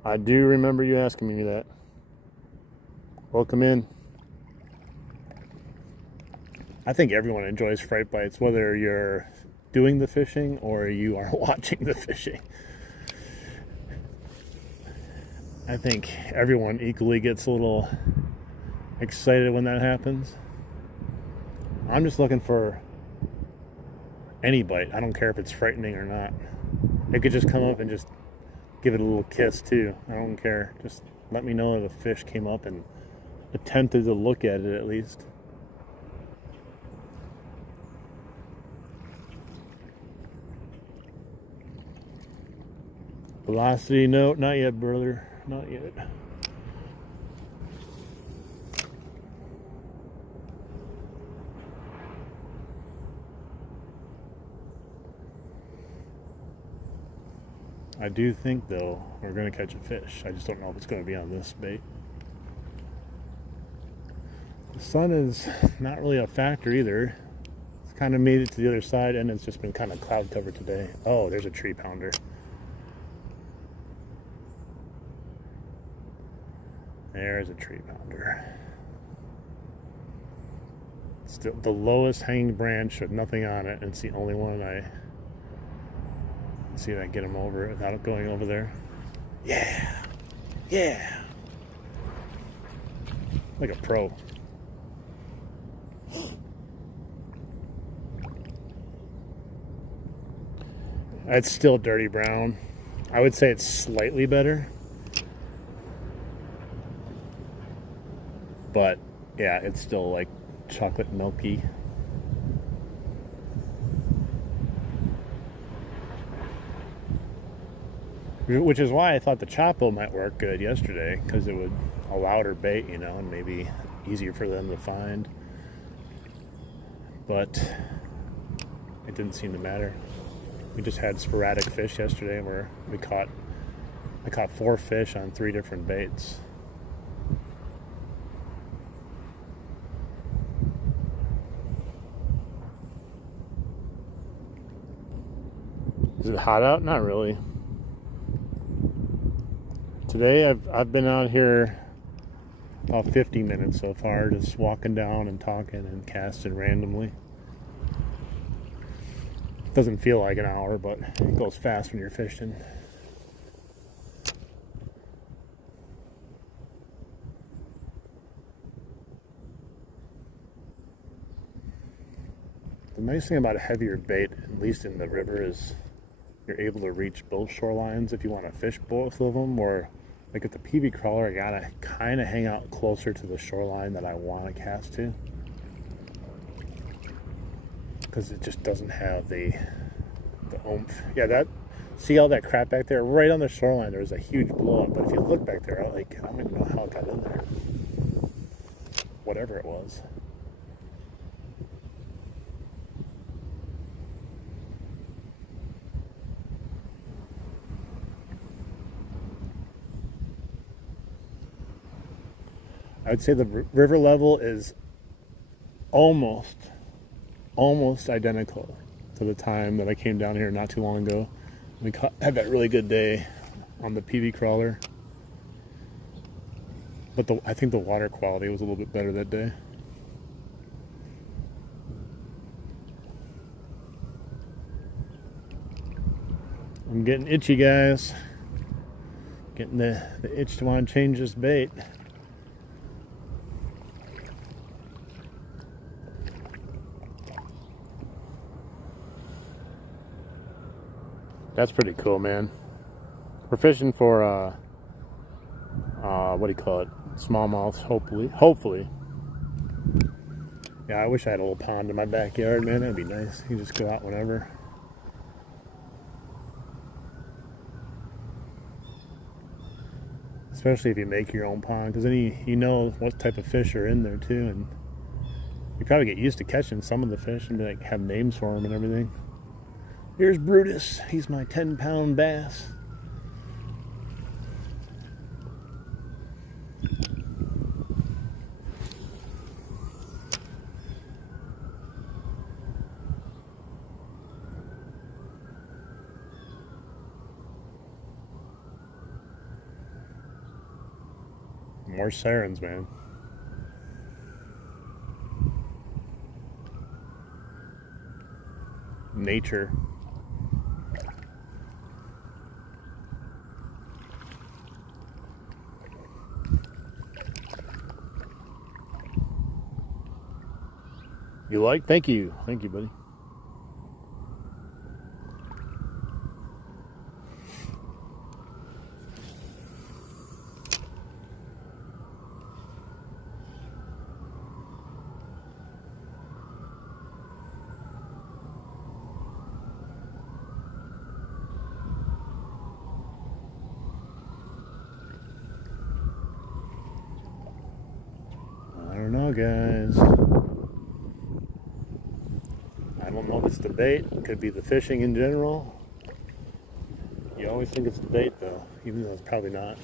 I do remember you asking me that. Welcome in. I think everyone enjoys fright bites, whether you're doing the fishing or you are watching the fishing. I think everyone equally gets a little excited when that happens. I'm just looking for any bite. I don't care if it's frightening or not. It could just come up and just give it a little kiss too. I don't care. Just let me know if a fish came up and attempted to look at it at least. Velocity, no, not yet, brother. Not yet. I do think, though, we're going to catch a fish. I just don't know if it's going to be on this bait. The sun is not really a factor either. It's kind of made it to the other side, and it's just been kind of cloud covered today. Oh, there's a tree pounder. There's a tree pounder. Still the lowest hanging branch with nothing on it, and it's the only one let's see if I can get him over without going over there. Yeah. Yeah. Like a pro. It's still dirty brown. I would say it's slightly better. But yeah, it's still like chocolate milky. Which is why I thought the Chopo might work good yesterday, because it would a louder bait, you know, and maybe easier for them to find. But it didn't seem to matter. We just had sporadic fish yesterday where I caught 4 fish on 3 different baits. Is it hot out? Not really. Today I've been out here about 50 minutes so far, just walking down and talking and casting randomly. Doesn't feel like an hour, but it goes fast when you're fishing. The nice thing about a heavier bait, at least in the river, is you're able to reach both shorelines if you want to fish both of them. Or like at the PB crawler, I gotta kind of hang out closer to the shoreline that I want to cast to, because it just doesn't have the oomph. Yeah, see all that crap back there? Right on the shoreline, there was a huge blow up. But if you look back there, I don't even know how it got in there. Whatever it was. I would say the river level is almost identical to the time that I came down here not too long ago. We had that really good day on the PV crawler. But I think the water quality was a little bit better that day. I'm getting itchy, guys. Getting the itch to want to change this bait. That's pretty cool, man. We're fishing for what do you call it? Smallmouth, hopefully. Yeah, I wish I had a little pond in my backyard, man. That'd be nice. You just go out whenever. Especially if you make your own pond, because then you know what type of fish are in there too, and you probably get used to catching some of the fish and like have names for them and everything. Here's Brutus. He's my 10-pound bass. More sirens, man. Nature. You like? Thank you, buddy. I don't know, guys. I don't know if it's the bait. It could be the fishing in general. You always think it's the bait, though, even though it's probably not.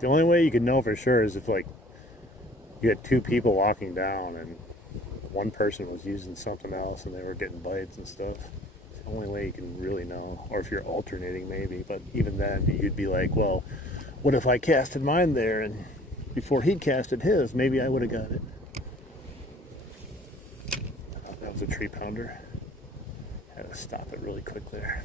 The only way you could know for sure is if, like, you had 2 people walking down and one person was using something else and they were getting bites and stuff. the only way you can really know. Or if you're alternating, maybe. But even then, you'd be like, well, what if I casted mine there and before he casted his, maybe I would have got it. Oh, that was a tree pounder. Had to stop it really quick there.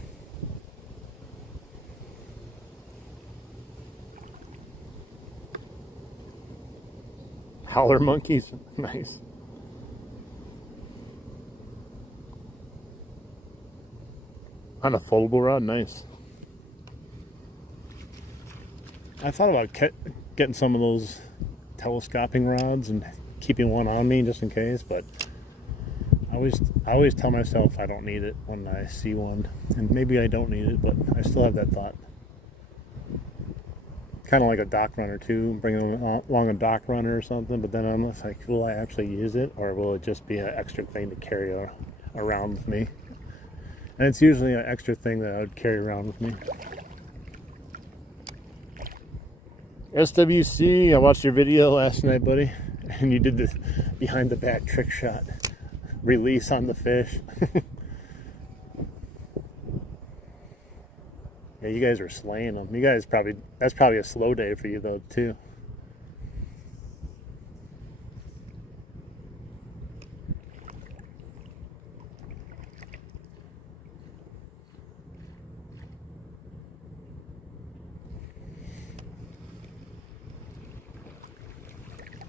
Howler monkeys, nice. On a foldable rod, nice. I thought about getting some of those telescoping rods and keeping one on me just in case, but I always tell myself I don't need it when I see one, and maybe I don't need it, but I still have that thought. Kind of like a dock runner too, bringing along a dock runner or something, but then I'm like, will I actually use it, or will it just be an extra thing to carry around with me? And it's usually an extra thing that I would carry around with me. SWC, I watched your video last night, buddy, and you did this behind the back trick shot. Release on the fish. Yeah, you guys were slaying them. You guys that's probably a slow day for you though too.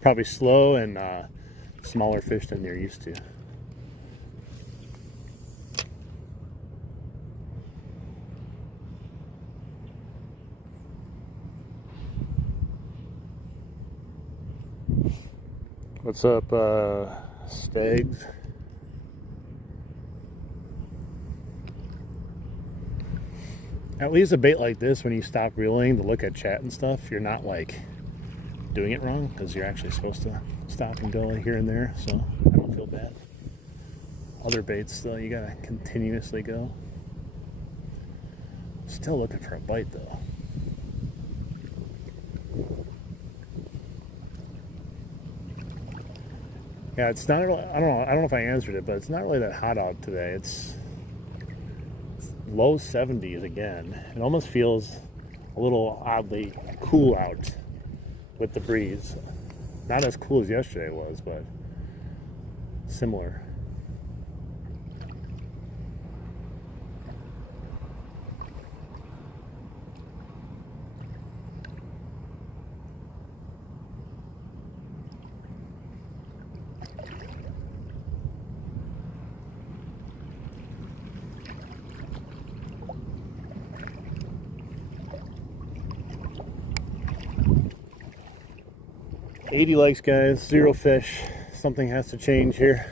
Probably slow and smaller fish than you're used to. What's up, Stags? At least a bait like this, when you stop reeling to look at chat and stuff, you're not like doing it wrong, because you're actually supposed to stop and go here and there, so I don't feel bad. Other baits though, you gotta continuously go. Still looking for a bite though. Yeah, it's not really, I don't know if I answered it, but it's not really that hot out today. It's low 70s again. It almost feels a little oddly cool out with the breeze. Not as cool as yesterday was, but similar. $80 likes, guys. 0 fish. Something has to change here.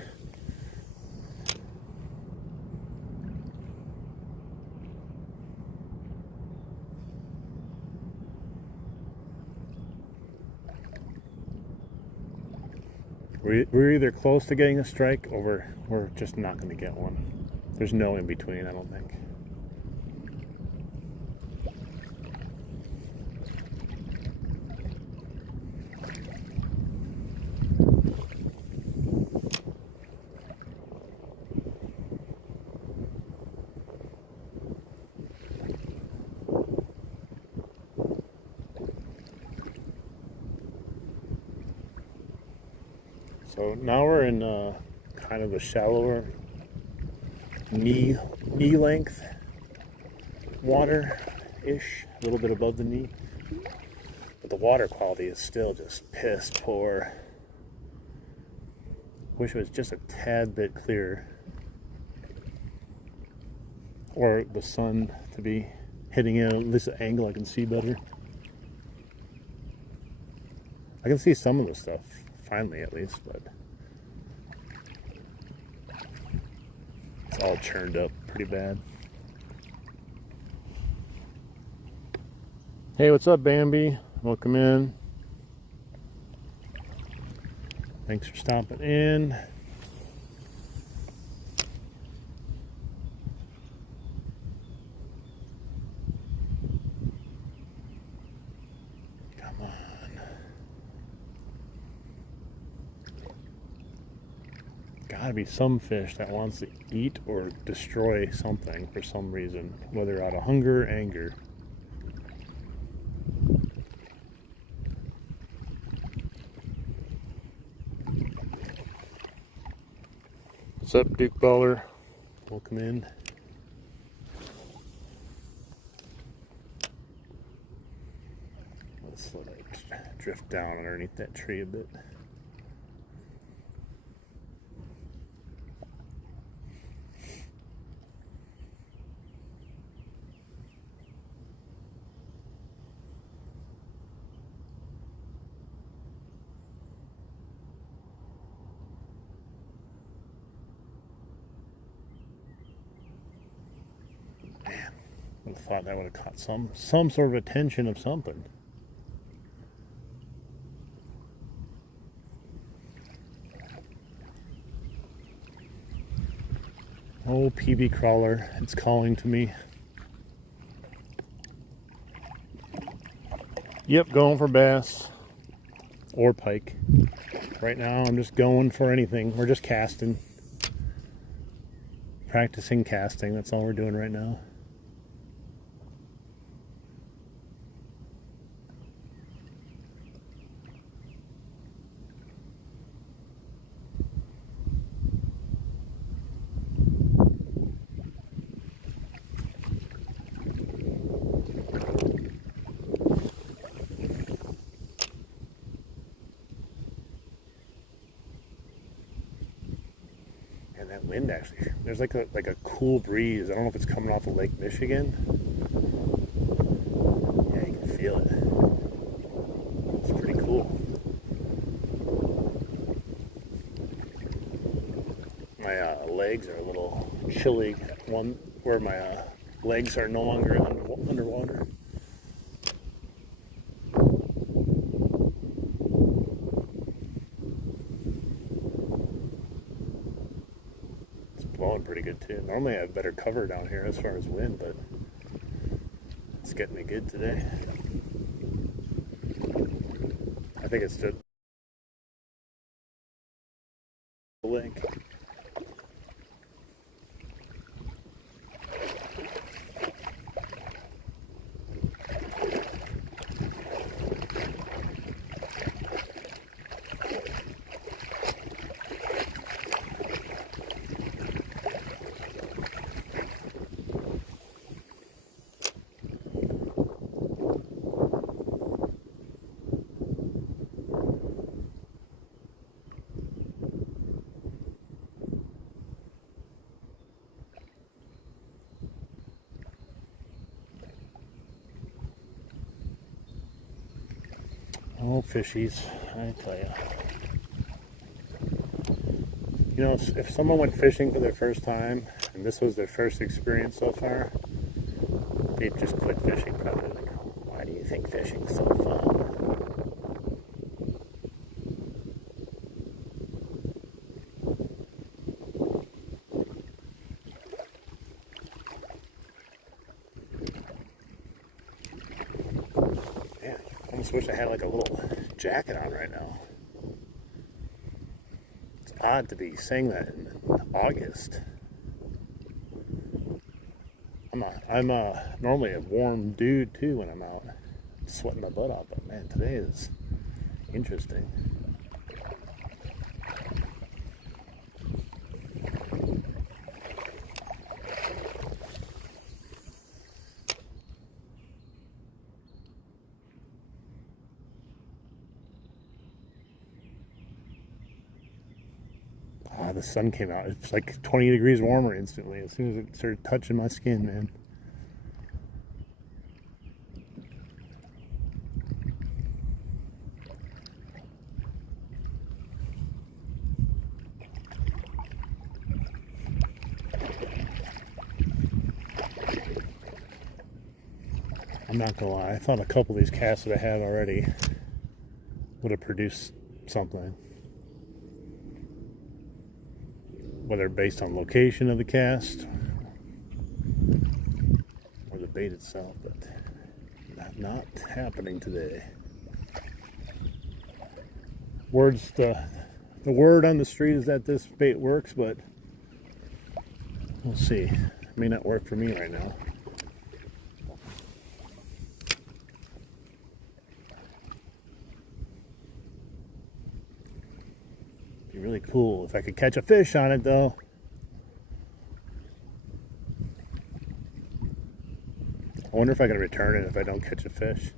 We're either close to getting a strike or we're just not going to get one. There's no in between, I don't think. So now we're in kind of a shallower knee length water-ish, a little bit above the knee. But the water quality is still just piss poor. Wish it was just a tad bit clearer. Or the sun to be hitting in at this angle I can see better. I can see some of the stuff. Finally, at least, but it's all churned up pretty bad. Hey, what's up, Bambi? Welcome in. Thanks for stopping in. Come on. gotta be some fish that wants to eat or destroy something for some reason, whether out of hunger or anger. What's up, Duke Baller? Welcome in. Let's let it drift down underneath that tree a bit. Man, I would have thought that would have caught some sort of attention of something. Oh, PB crawler, it's calling to me. Yep, going for bass or pike. Right now I'm just going for anything. We're just casting. Practicing casting, that's all we're doing right now. And that wind actually, there's like a cool breeze. I don't know if it's coming off of Lake Michigan. Yeah, you can feel it. It's pretty cool. My legs are a little chilly. One where my legs are no longer underwater. Blowing pretty good too. Normally I have better cover down here as far as wind, but it's getting me good today. I think it's just the lake. Oh, fishies, I tell you. You know, if someone went fishing for their first time, and this was their first experience so far, they'd just quit fishing probably. Like, why do you think fishing's so fun? Man, I almost wish I had like a little jacket on right now. It's odd to be saying that in August. I'm normally a warm dude too when I'm out sweating my butt off, but man, today is interesting. The sun came out. It's like 20 degrees warmer instantly as soon as it started touching my skin, man. I'm not gonna lie, I thought a couple of these casts that I had already would have produced something. Whether based on location of the cast or the bait itself, but not happening today. Words to The word on the street is that this bait works, but we'll see. It may not work for me right now. Be really cool if I could catch a fish on it, though. I wonder if I can return it if I don't catch a fish.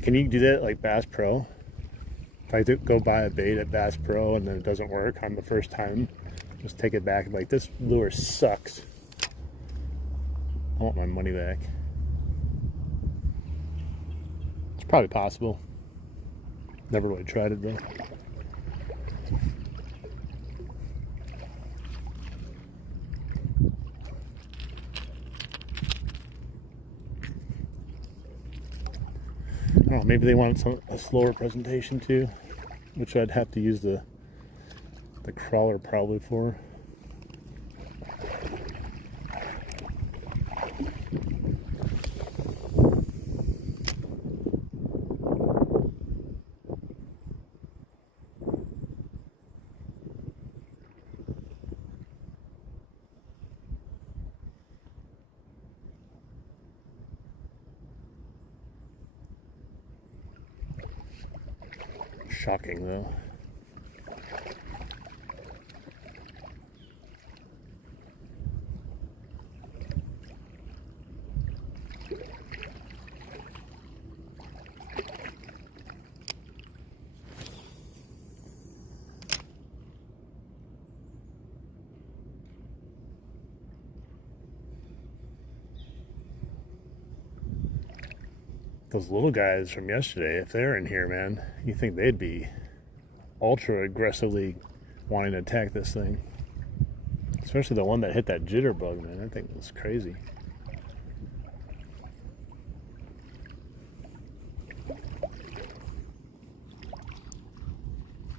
Can you do that like Bass Pro? If I go buy a bait at Bass Pro and then it doesn't work on the first time, just take it back and be like, this lure sucks. I want my money back. It's probably possible. Never really tried it though. I don't know, maybe they want a slower presentation too, which I'd have to use the crawler probably for. Shocking though. Those little guys from yesterday, if they're in here, man, you think they'd be ultra aggressively wanting to attack this thing. Especially the one that hit that jitterbug, man. That thing was crazy.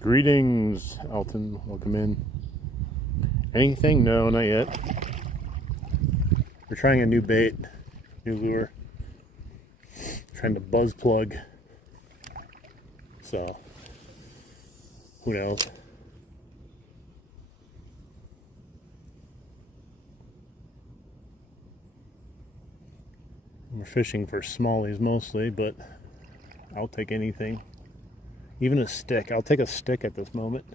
Greetings, Alton. Welcome in. Anything? No, not yet. We're trying a new bait, new lure. Trying to buzz plug. So, who knows? We're fishing for smallies mostly, but I'll take anything. Even a stick. I'll take a stick at this moment.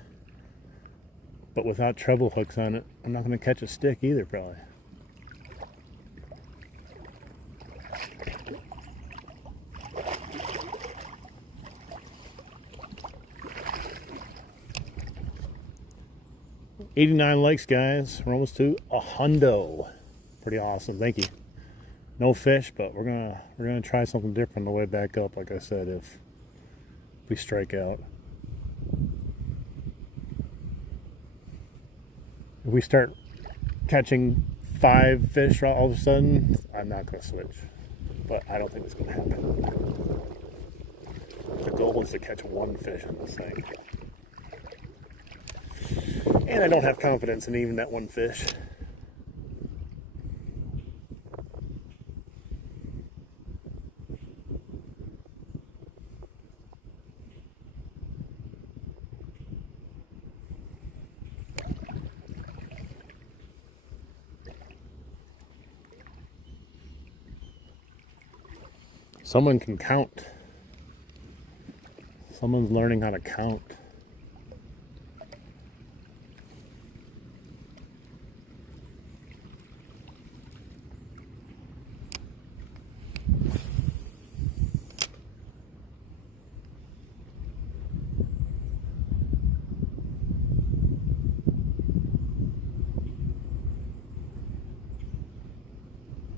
But without treble hooks on it, I'm not going to catch a stick either, probably. $89 likes, guys. We're almost to a hundo. Pretty awesome. Thank you. No fish, but we're gonna try something different on the way back up. Like I said, if we strike out, if we start catching 5 fish all of a sudden, I'm not gonna switch. But I don't think it's gonna happen. The goal is to catch 1 fish on this thing. And I don't have confidence in even that 1 fish. Someone can count. Someone's learning how to count.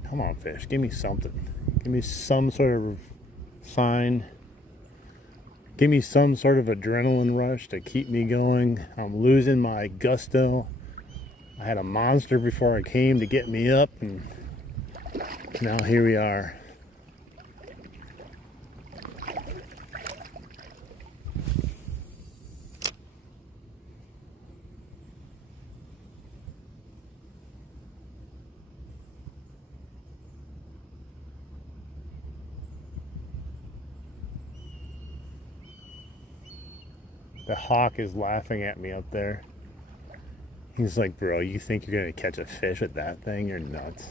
Come on, fish. Give me something. Give me some sort of sign. Give me some sort of adrenaline rush to keep me going. I'm losing my gusto. I had a monster before I came to get me up, and now here we are. The hawk is laughing at me up there. He's like, bro, you think you're gonna catch a fish with that thing? You're nuts.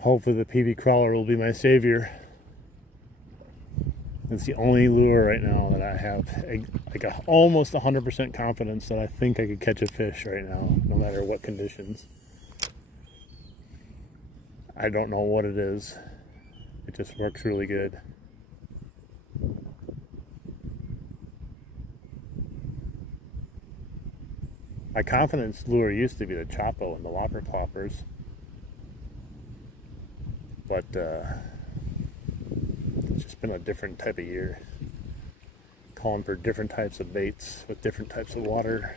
Hopefully the PB crawler will be my savior. It's the only lure right now that I have like almost 100% confidence that I think I could catch a fish right now, no matter what conditions. I don't know what it is. It just works really good. My confidence lure used to be the Chopo and the Whopper Ploppers. But it's just been a different type of year. Calling for different types of baits with different types of water.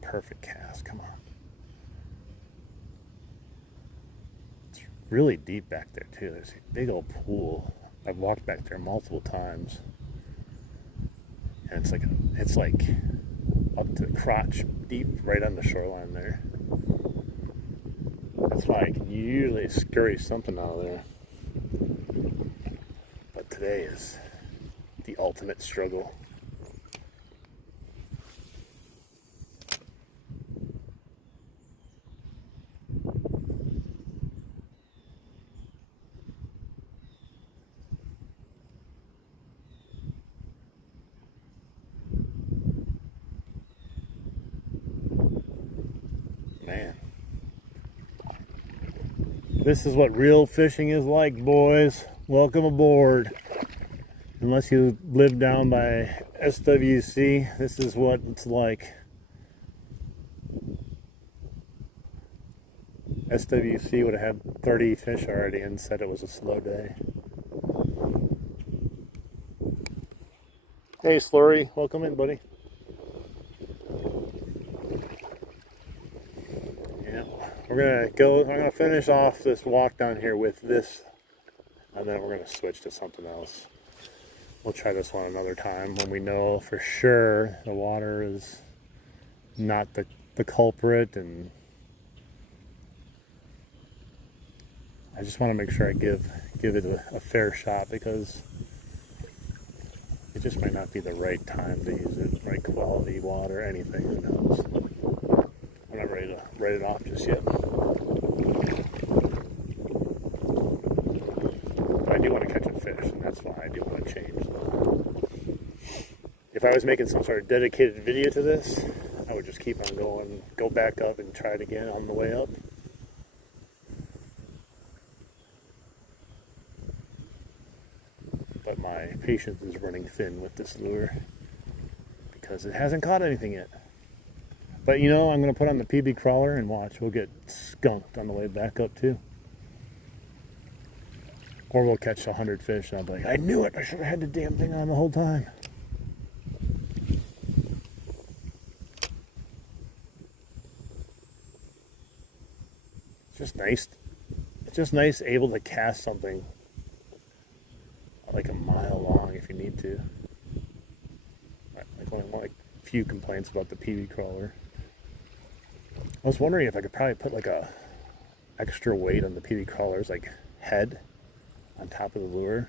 Perfect cast, come on. It's really deep back there too. There's a big old pool. I've walked back there multiple times. And it's like up to the crotch deep right on the shoreline there. That's why I can usually scurry something out of there. But today is the ultimate struggle. Man, this is what real fishing is like, boys. Welcome aboard. Unless you live down by SWC, this is what it's like. SWC would have had 30 fish already and said it was a slow day. Hey, Slurry, welcome in, buddy. I'm gonna finish off this walk down here with this, and then we're gonna switch to something else. We'll try this one another time when we know for sure the water is not the culprit, and I just want to make sure I give it a fair shot, because it just might not be the right time to use it, right quality water, anything, who knows. I'm not ready to write it off just yet. But I do want to catch a fish, and that's why I do want to change. If I was making some sort of dedicated video to this, I would just keep on going, go back up and try it again on the way up. But my patience is running thin with this lure because it hasn't caught anything yet. But you know, I'm going to put on the PB crawler and watch. We'll get skunked on the way back up too. Or we'll catch 100 fish and I'll be like, I knew it. I should have had the damn thing on the whole time. It's just nice. It's just nice able to cast something like a mile long if you need to. Like only like a few complaints about the PB crawler. I was wondering if I could probably put like a extra weight on the PB crawler's like head on top of the lure,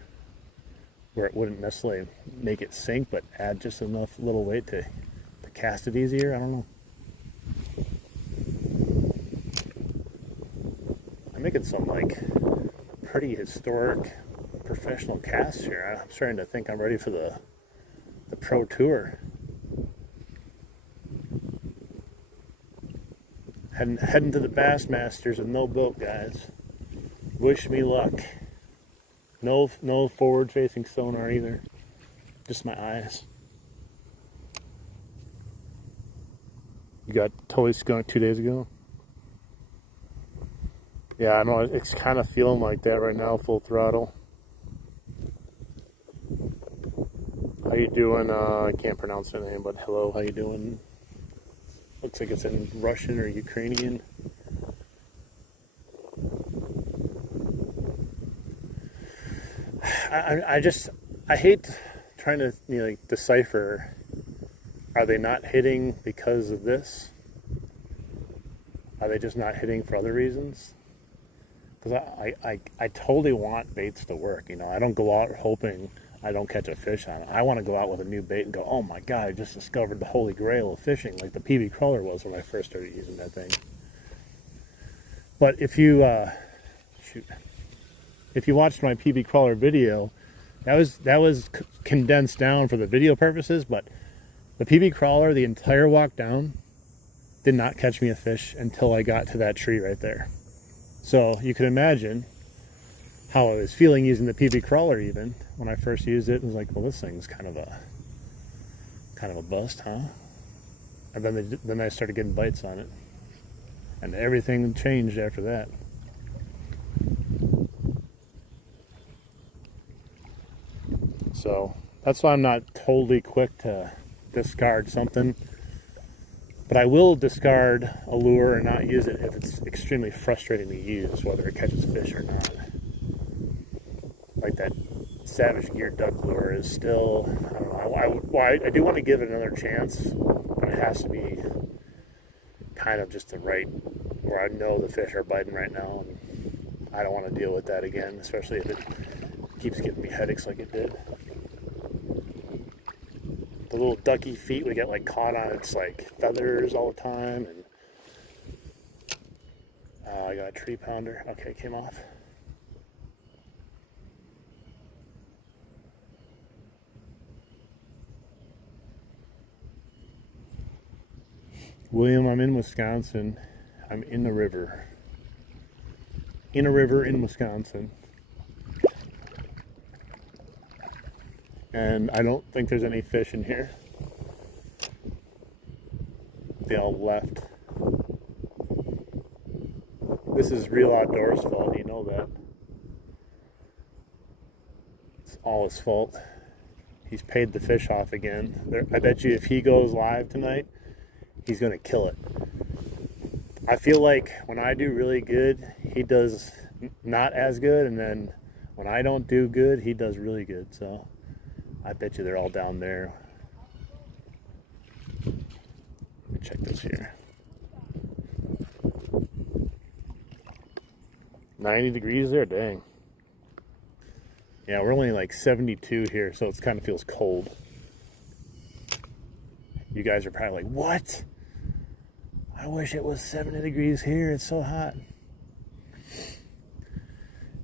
where it wouldn't necessarily make it sink, but add just enough little weight to cast it easier. I don't know. I'm making some like pretty historic professional casts here. I'm starting to think I'm ready for the pro tour. Heading to the Bassmasters with no boat, guys. Wish me luck. No forward-facing sonar either. Just my eyes. You got totally skunked 2 days ago? Yeah, I know. It's kind of feeling like that right now, full throttle. how you doing? I can't pronounce the name, but hello, how you doing? Looks like it's in Russian or Ukrainian. I hate trying to like decipher. Are they not hitting because of this? Are they just not hitting for other reasons? Because I totally want baits to work. I don't go out hoping I don't catch a fish on it. I want to go out with a new bait and go, oh my God, I just discovered the holy grail of fishing, like the PB crawler was when I first started using that thing. But if you watched my PB crawler video, that was condensed down for the video purposes, but the PB crawler, the entire walk down, did not catch me a fish until I got to that tree right there. So you can imagine how I was feeling using the PB crawler even when I first used it. It was like, well, this thing's kind of a bust, huh? And then I started getting bites on it, and everything changed after that. So that's why I'm not totally quick to discard something. But I will discard a lure and not use it if it's extremely frustrating to use, whether it catches fish or not. Like that Savage Gear duck lure is still, I don't know, I do want to give it another chance, but it has to be kind of just the right, where I know the fish are biting right now, and I don't want to deal with that again, especially if it keeps giving me headaches like it did. The little ducky feet we get like caught on its like feathers all the time, and I got a tree pounder. Okay, it came off. William, I'm in Wisconsin. I'm in the river. In a river in Wisconsin. And I don't think there's any fish in here. They all left. This is Real Outdoors' fault, you know that. It's all his fault. He's paid the fish off again. I bet you if he goes live tonight, he's going to kill it. I feel like when I do really good, he does not as good, and then when I don't do good, he does really good. So I bet you they're all down there. Let me check this here. 90 degrees there? Dang. Yeah, we're only like 72 here, so it kind of feels cold. You guys are probably like, what? I wish it was 70 degrees here. It's so hot.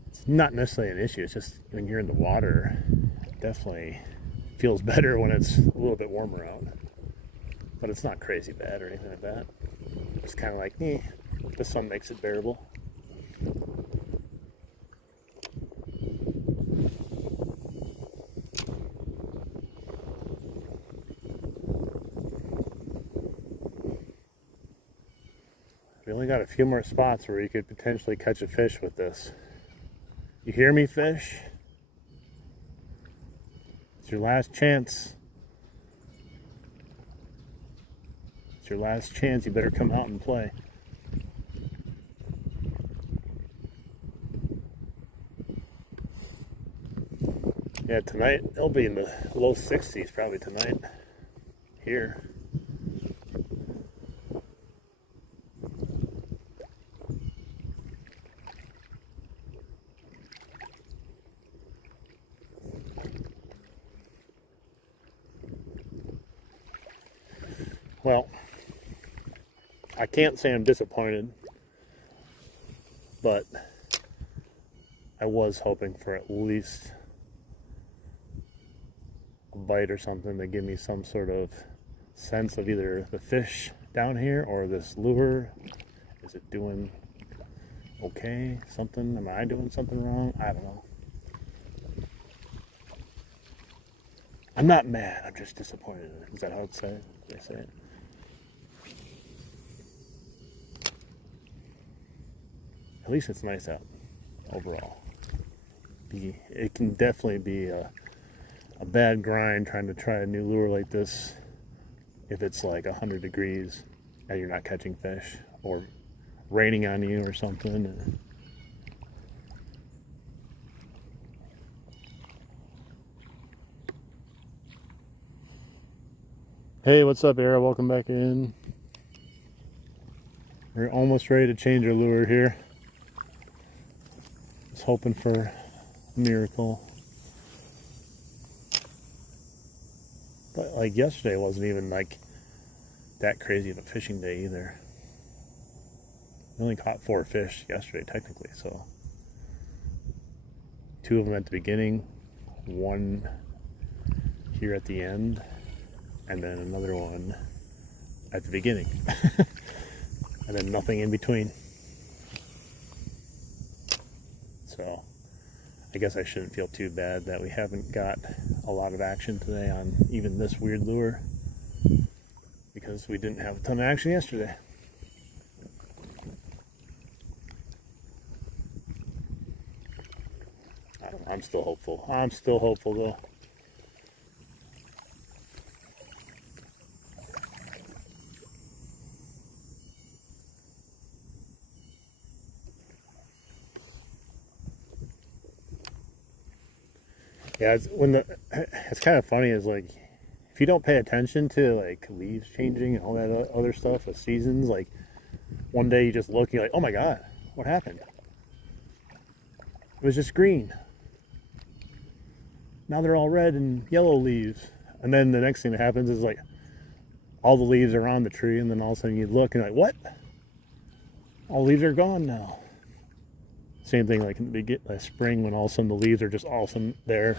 It's not necessarily an issue. It's just when you're in the water, it definitely feels better when it's a little bit warmer out. But it's not crazy bad or anything like that. It's kind of like, the sun makes it bearable. We only got a few more spots where you could potentially catch a fish with this. You hear me, fish? It's your last chance. It's your last chance. You better come out and play. Yeah, tonight it'll be in the low 60s probably tonight here. Well, I can't say I'm disappointed, but I was hoping for at least a bite or something to give me some sort of sense of either the fish down here or this lure. Is it doing okay? Something? Am I doing something wrong? I don't know. I'm not mad. I'm just disappointed. Is that how they say it? At least it's nice out overall. It can definitely be a a bad grind trying to try a new lure like this if it's like 100 degrees and you're not catching fish, or raining on you or something. Hey, what's up, Era? Welcome back in. We're almost ready to change our lure here. Just hoping for a miracle. But like yesterday wasn't even like that crazy of a fishing day either. We only caught 4 fish yesterday technically, so 2 of them at the beginning, 1 here at the end, and then another one at the beginning. And then nothing in between. So I guess I shouldn't feel too bad that we haven't got a lot of action today on even this weird lure, because we didn't have a ton of action yesterday. I'm still hopeful. I'm still hopeful though. Yeah, it's kind of funny is like, if you don't pay attention to like leaves changing and all that other stuff with seasons, like one day you just look, you're like, oh my God, what happened? It was just green. Now they're all red and yellow leaves. And then the next thing that happens is like all the leaves are on the tree, and then all of a sudden you look and you're like, what? All the leaves are gone now. Same thing like in the spring when all of a sudden the leaves are just awesome there.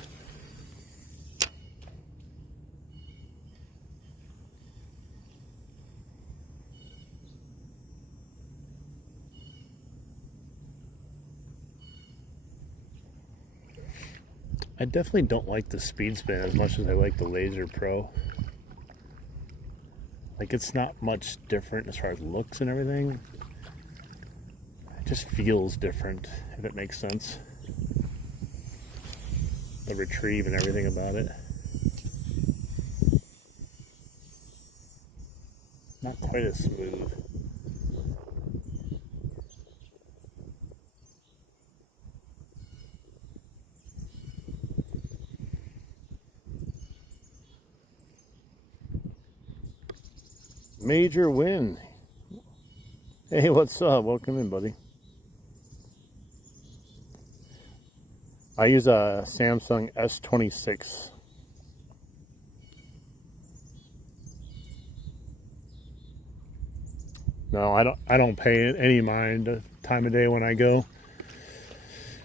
I definitely don't like the speed spin as much as I like the Laser Pro. Like, it's not much different as far as looks and everything. It just feels different, if it makes sense. The retrieve and everything about it. Not quite as smooth. Major win. Hey, what's up? Welcome in, buddy. I use a Samsung S26. No, I don't pay any mind the time of day when I go.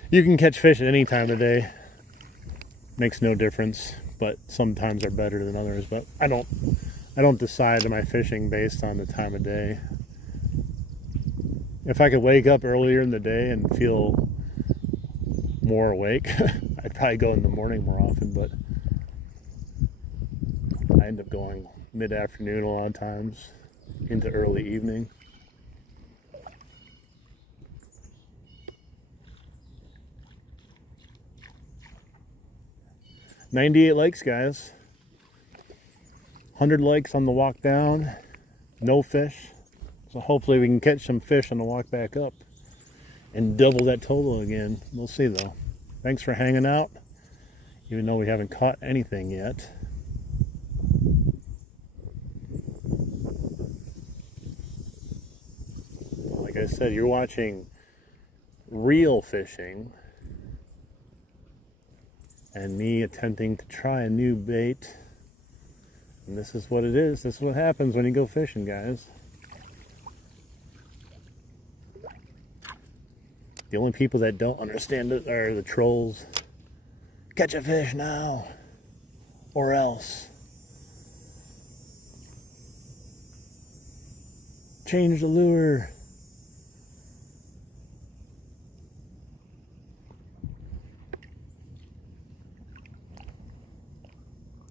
You can catch fish at any time of day. Makes no difference, but sometimes are better than others. But I don't decide my fishing based on the time of day. If I could wake up earlier in the day and feel more awake, I'd probably go in the morning more often, but I end up going mid-afternoon a lot of times into early evening. $98 likes, guys. 100 likes on the walk down. No fish. So hopefully we can catch some fish on the walk back up and double that total again. We'll see though. Thanks for hanging out, even though we haven't caught anything yet. Like I said, you're watching real fishing and me attempting to try a new bait. And this is what it is. This is what happens when you go fishing, guys. The only people that don't understand it are the trolls. Catch a fish now, or else. Change the lure.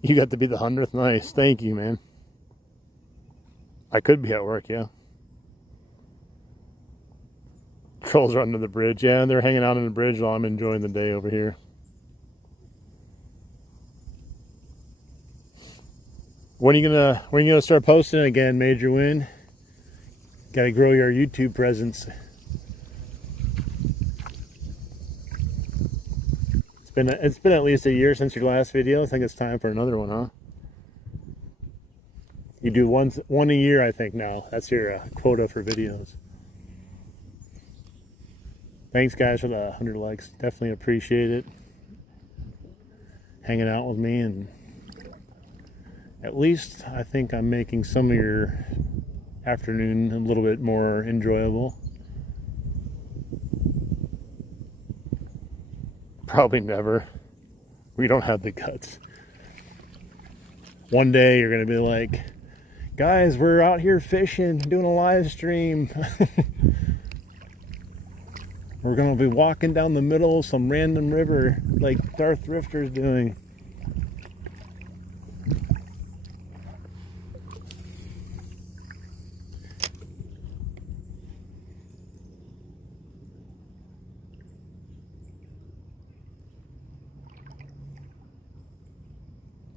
You got to be the 100th. Nice. Thank you, man. I could be at work, yeah. Trolls are under the bridge. Yeah, they're hanging out on the bridge while I'm enjoying the day over here. When are you gonna start posting again, Major Win? Gotta grow your YouTube presence. It's been at least a year since your last video. I think it's time for another one, huh? You do one a year, I think now. That's your quota for videos. Thanks, guys, for the 100 likes. Definitely appreciate it. Hanging out with me, and at least I think I'm making some of your afternoon a little bit more enjoyable. Probably never. We don't have the guts. One day you're going to be like, guys, we're out here fishing, doing a live stream. We're going to be walking down the middle of some random river like Darth Drifter's doing.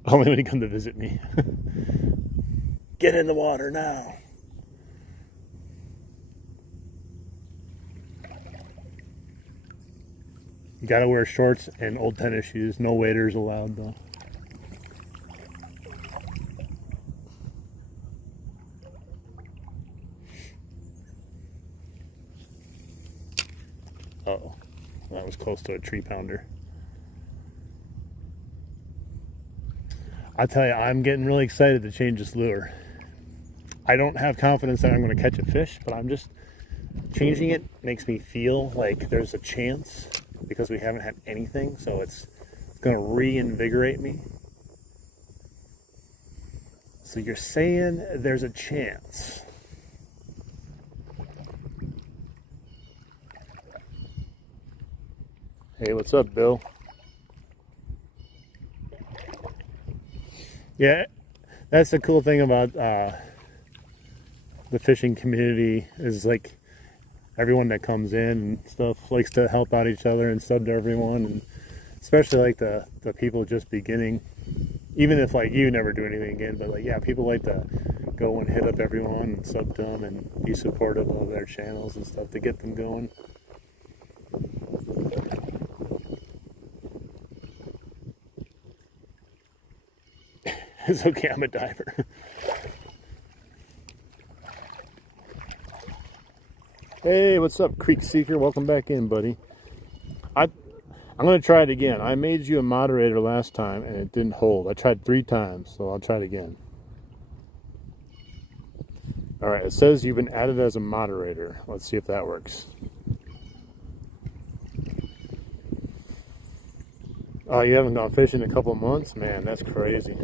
Only when you come to visit me. Get in the water now. You gotta wear shorts and old tennis shoes. No waders allowed though. Uh-oh. That was close to a tree pounder. I tell you, I'm getting really excited to change this lure. I don't have confidence that I'm going to catch a fish, but I'm just changing it. Makes me feel like there's a chance because we haven't had anything, so it's going to reinvigorate me. So you're saying there's a chance. Hey, what's up, Bill? Yeah, that's the cool thing about the fishing community is like everyone that comes in and stuff likes to help out each other and sub to everyone, and especially like the people just beginning. Even if like you never do anything again, but like, yeah, people like to go and hit up everyone and sub to them and be supportive of their channels and stuff to get them going. It's okay, I'm a diver. Hey, what's up, Creek Seeker? Welcome back in, buddy. I'm going to try it again. I made you a moderator last time, and it didn't hold. I tried 3 times, so I'll try it again. All right, it says you've been added as a moderator. Let's see if that works. Oh, you haven't gone fishing in a couple months? Man, that's crazy.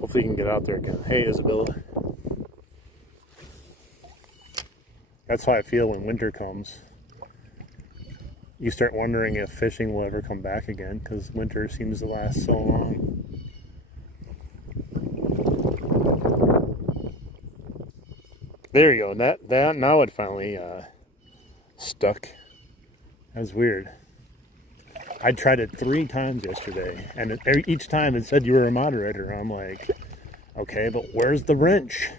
Hopefully you can get out there again. Hey, Isabella. That's how I feel when winter comes. You start wondering if fishing will ever come back again because winter seems to last so long. There you go. That now it finally stuck. That's weird. I tried it 3 times yesterday, and each time it said you were a moderator. I'm like, okay, but where's the wrench?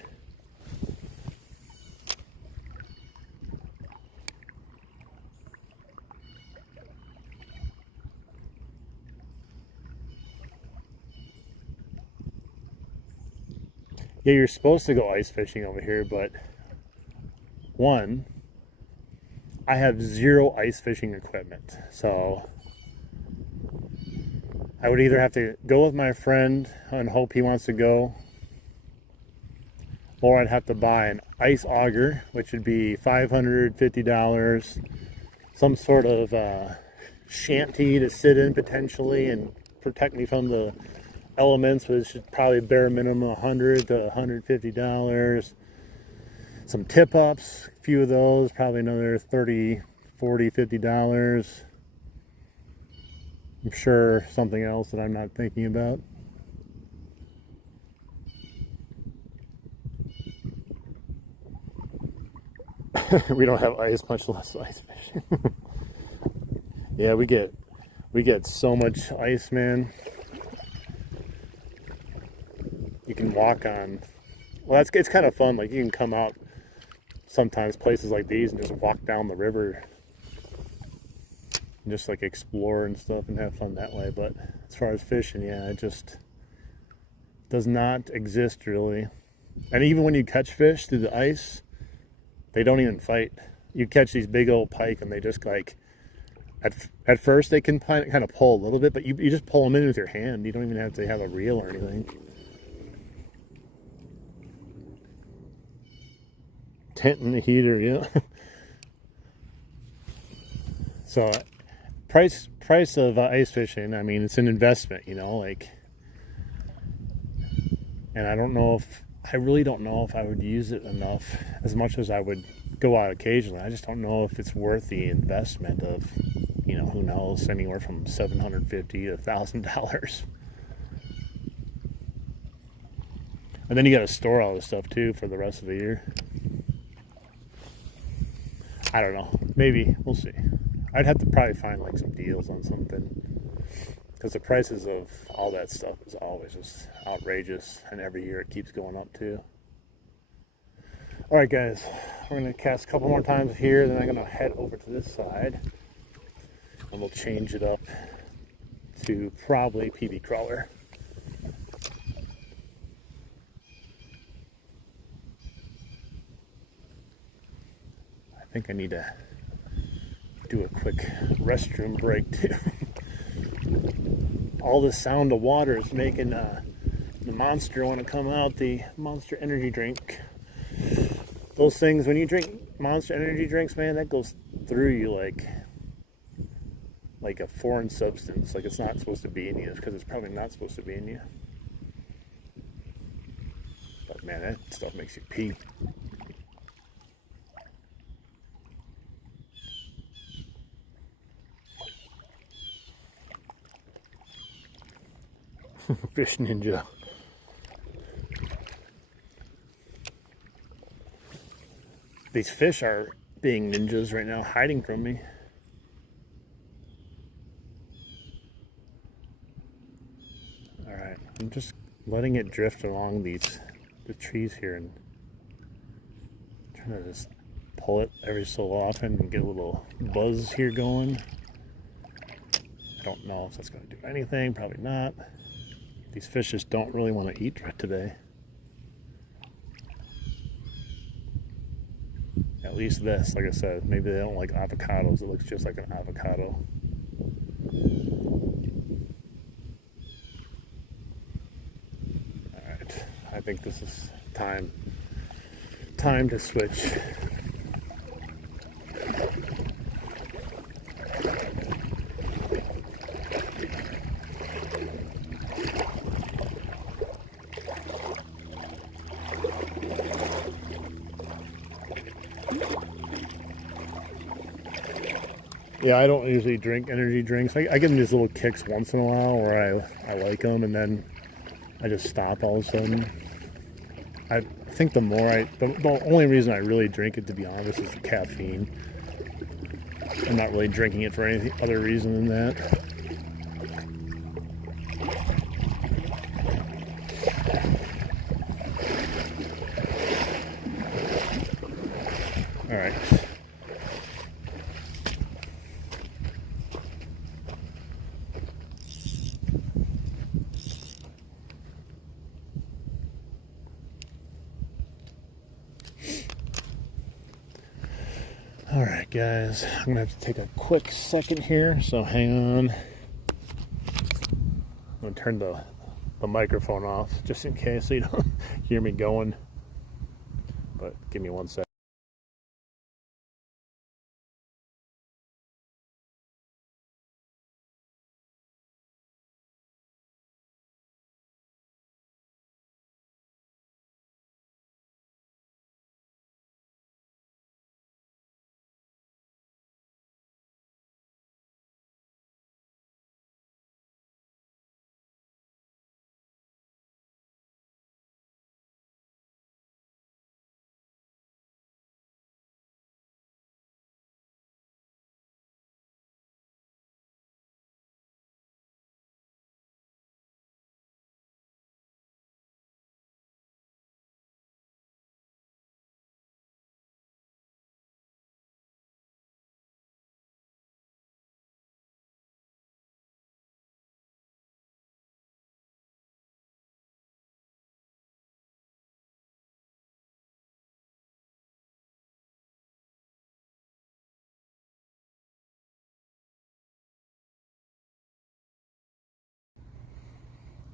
Yeah, you're supposed to go ice fishing over here, but one, I have 0 ice fishing equipment, so I would either have to go with my friend and hope he wants to go, or I'd have to buy an ice auger, which would be $550, some sort of shanty to sit in potentially and protect me from the elements, which is probably bare minimum $100 to $150. Some tip-ups, a few of those, probably another $30, $40, $50. I'm sure something else that I'm not thinking about. We don't have ice, much less ice fishing. Yeah, we get so much ice, man. you can walk on. Well, it's kind of fun. Like you can come out sometimes places like these and just walk down the river and just like explore and stuff and have fun that way. But as far as fishing, yeah, it just does not exist really. And even when you catch fish through the ice, they don't even fight. You catch these big old pike and they just like, at first they can kind of pull a little bit, but you just pull them in with your hand. You don't even have to have a reel or anything. Tent and the heater, yeah. So price of ice fishing, I mean, it's an investment, you know, like, and I really don't know if I would use it enough as much as I would go out occasionally. I just don't know if it's worth the investment of, you know, who knows, anywhere from $750 to $1,000. And then you got to store all this stuff too for the rest of the year. I don't know. Maybe. We'll see. I'd have to probably find like some deals on something, because the prices of all that stuff is always just outrageous, and every year it keeps going up too. All right, guys, we're going to cast a couple more times here, then I'm going to head over to this side, and we'll change it up to probably PB crawler. I think I need to do a quick restroom break too. All the sound of water is making the Monster want to come out, the Monster energy drink. Those things, when you drink Monster energy drinks, man, that goes through you like a foreign substance, like it's not supposed to be in you, because it's probably not supposed to be in you. But man, that stuff makes you pee. Fish ninja. These fish are being ninjas right now, hiding from me. Alright, I'm just letting it drift along the trees here and trying to just pull it every so often and get a little buzz here going. I don't know if that's going to do anything, probably not. These fish just don't really want to eat today. At least this, like I said, maybe they don't like avocados. It looks just like an avocado. Alright, I think this is time to switch. Yeah, I don't usually drink energy drinks. I get them these little kicks once in a while where I like them, and then I just stop all of a sudden. I think the only reason I really drink it, to be honest, is the caffeine. I'm not really drinking it for any other reason than that. All right. All right, guys, I'm gonna have to take a quick second here, so hang on. I'm gonna turn the microphone off just in case so you don't hear me going, but give me 1 second.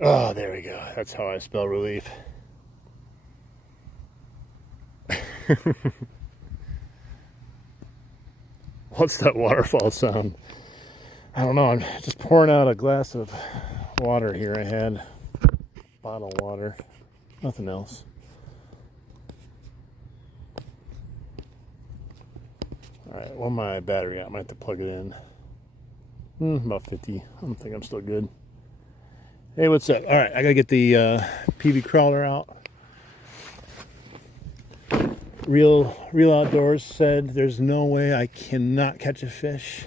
Oh, there we go. That's how I spell relief. What's that waterfall sound? I don't know. I'm just pouring out a glass of water here. I had bottled water, nothing else. All right, well, my battery out. I might have to plug it in. About 50. I don't think I'm still good. Hey, what's up? All right, I gotta get the PB crawler out. Real Outdoors said there's no way I cannot catch a fish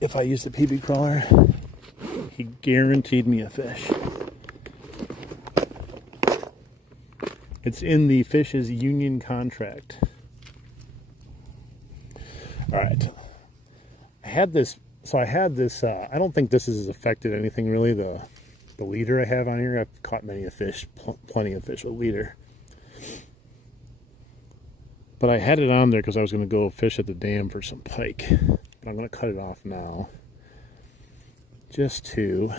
if I use the PB crawler. He guaranteed me a fish. It's in the fish's union contract. All right. I had this. I don't think this has affected anything really. The leader I have on here, I've caught many a fish, plenty of fish with leader. But I had it on there because I was going to go fish at the dam for some pike. But I'm going to cut it off now, just to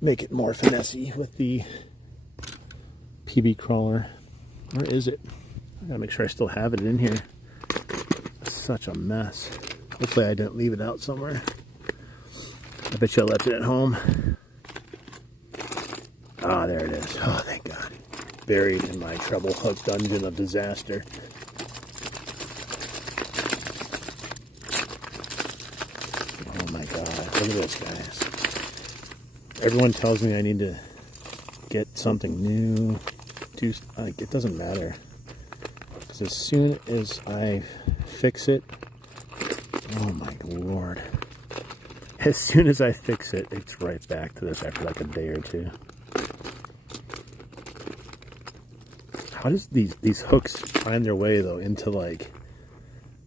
make it more finessey with the PB crawler. Where is it? I gotta make sure I still have it in here. It's such a mess. Hopefully I didn't leave it out somewhere. I bet you I left it at home. Ah, there it is. Oh, thank God. Buried in my treble hook dungeon of disaster. Oh my God. Look at this, guys. Everyone tells me I need to get something new. It doesn't matter. Because as soon as I fix it, oh my Lord. As soon as I fix it, it's right back to this after like a day or two. How does these hooks find their way though into like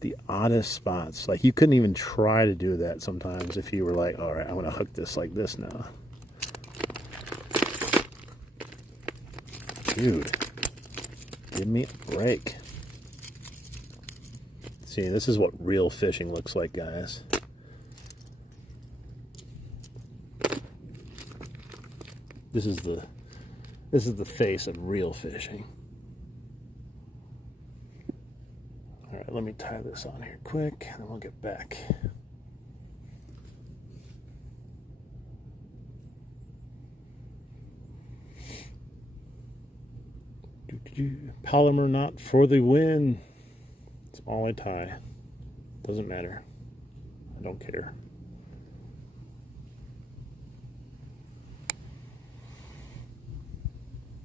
the oddest spots? Like you couldn't even try to do that sometimes if you were like, all right, I'm gonna hook this like this now. Dude, give me a break. See, this is what real fishing looks like, guys. This is the face of real fishing. All right, let me tie this on here quick, and then we'll get back. Polymer knot for the win. It's all I tie. Doesn't matter. I don't care.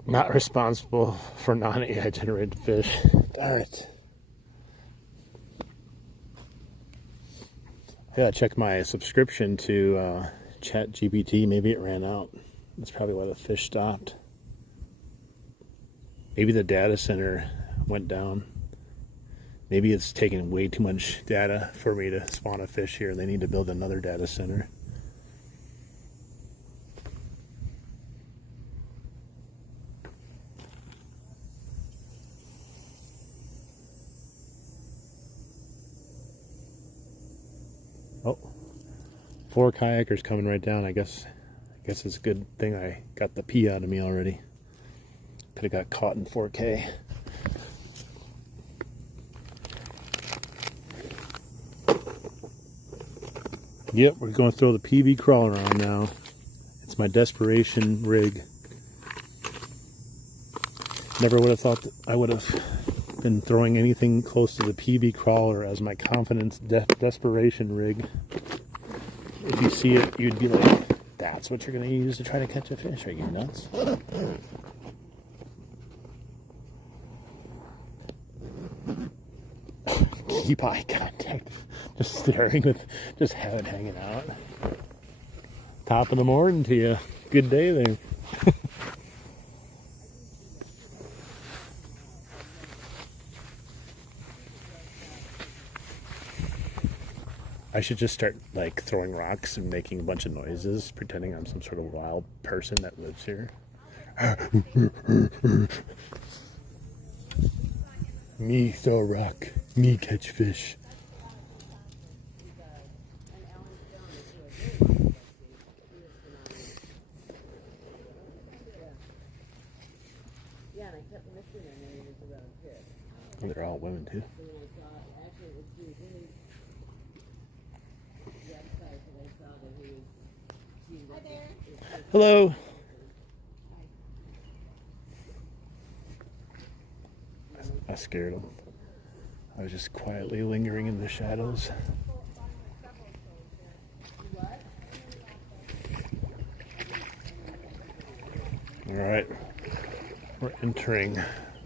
Not responsible for non-AI generated fish. Darn it. I gotta check my subscription to ChatGPT. Maybe it ran out. That's probably why the fish stopped. Maybe the data center went down. Maybe it's taking way too much data for me to spawn a fish here. They need to build another data center. Oh, 4 kayakers coming right down. I guess it's a good thing I got the pee out of me already. Could have got caught in 4K. Yep, we're going to throw the PB crawler on now. It's my desperation rig. Never would have thought that I would have been throwing anything close to the PB crawler as my confidence desperation rig. If you see it, you'd be like, that's what you're going to use to try to catch a fish? Are you nuts? Keep eye contact. Just staring with, just have it hanging out. Top of the morning to you. Good day there. I should just start like throwing rocks and making a bunch of noises, pretending I'm some sort of wild person that lives here. Me throw a rock, me catch fish. And they're all women too. Hello. I scared him. I was just quietly lingering in the shadows. All right, we're entering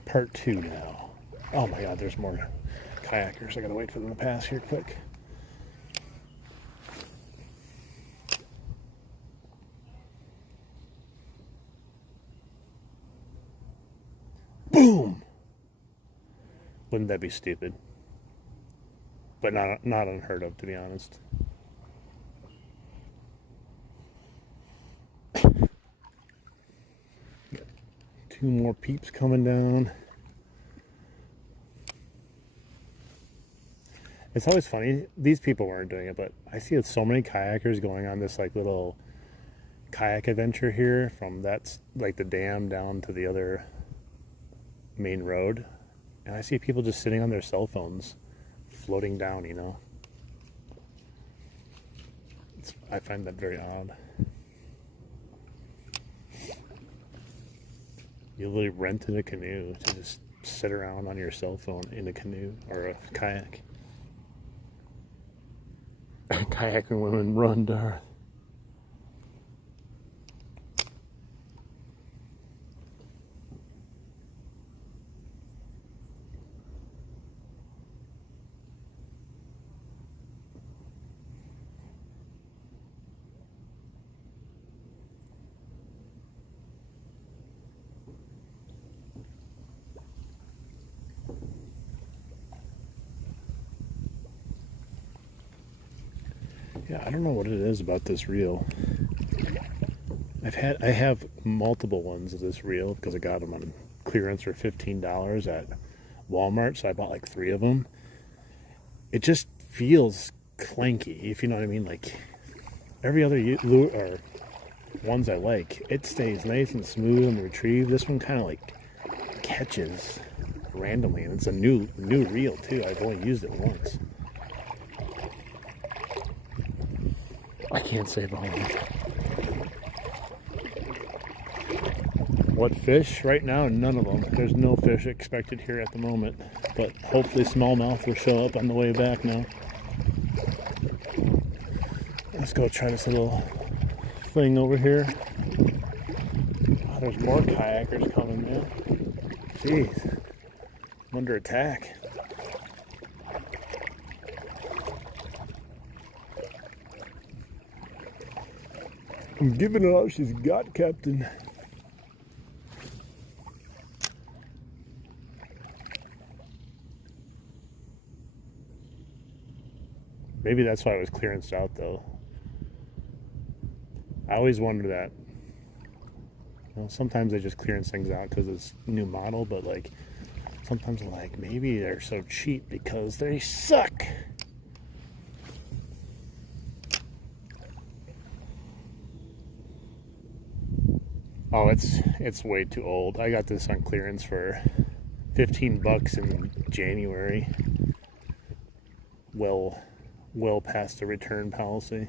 part 2 now. Oh my God, there's more kayakers. I gotta wait for them to pass here quick. Boom! Wouldn't that be stupid? But not unheard of, to be honest. Two more peeps coming down. It's always funny. These people weren't doing it, but I see so many kayakers going on this like little kayak adventure here from that's like the dam down to the other main road. And I see people just sitting on their cell phones floating down, you know. I find that very odd. You literally rented a canoe to just sit around on your cell phone in a canoe or a kayak. Kayaking women run, Darth. Yeah, I don't know what it is about this reel. I have multiple ones of this reel because I got them on clearance for $15 at Walmart, so I bought like 3 of them. It just feels clanky, if you know what I mean. Like every other lure or ones I like, it stays nice and smooth on the retrieve. This one kind of like catches randomly, and it's a new reel too. I've only used it once. I can't save all of them. What fish? Right now, none of them. There's no fish expected here at the moment, but hopefully smallmouth will show up on the way back now. Let's go try this little thing over here. Oh, there's more kayakers coming, man. Jeez. I'm under attack. I'm giving it all she's got, Captain. Maybe that's why it was clearanced out, though. I always wonder that. Well, sometimes they just clearance things out because it's new model, but like sometimes I'm like, maybe they're so cheap because they suck. Oh, it's way too old. I got this on clearance for $15 in January. Well past the return policy.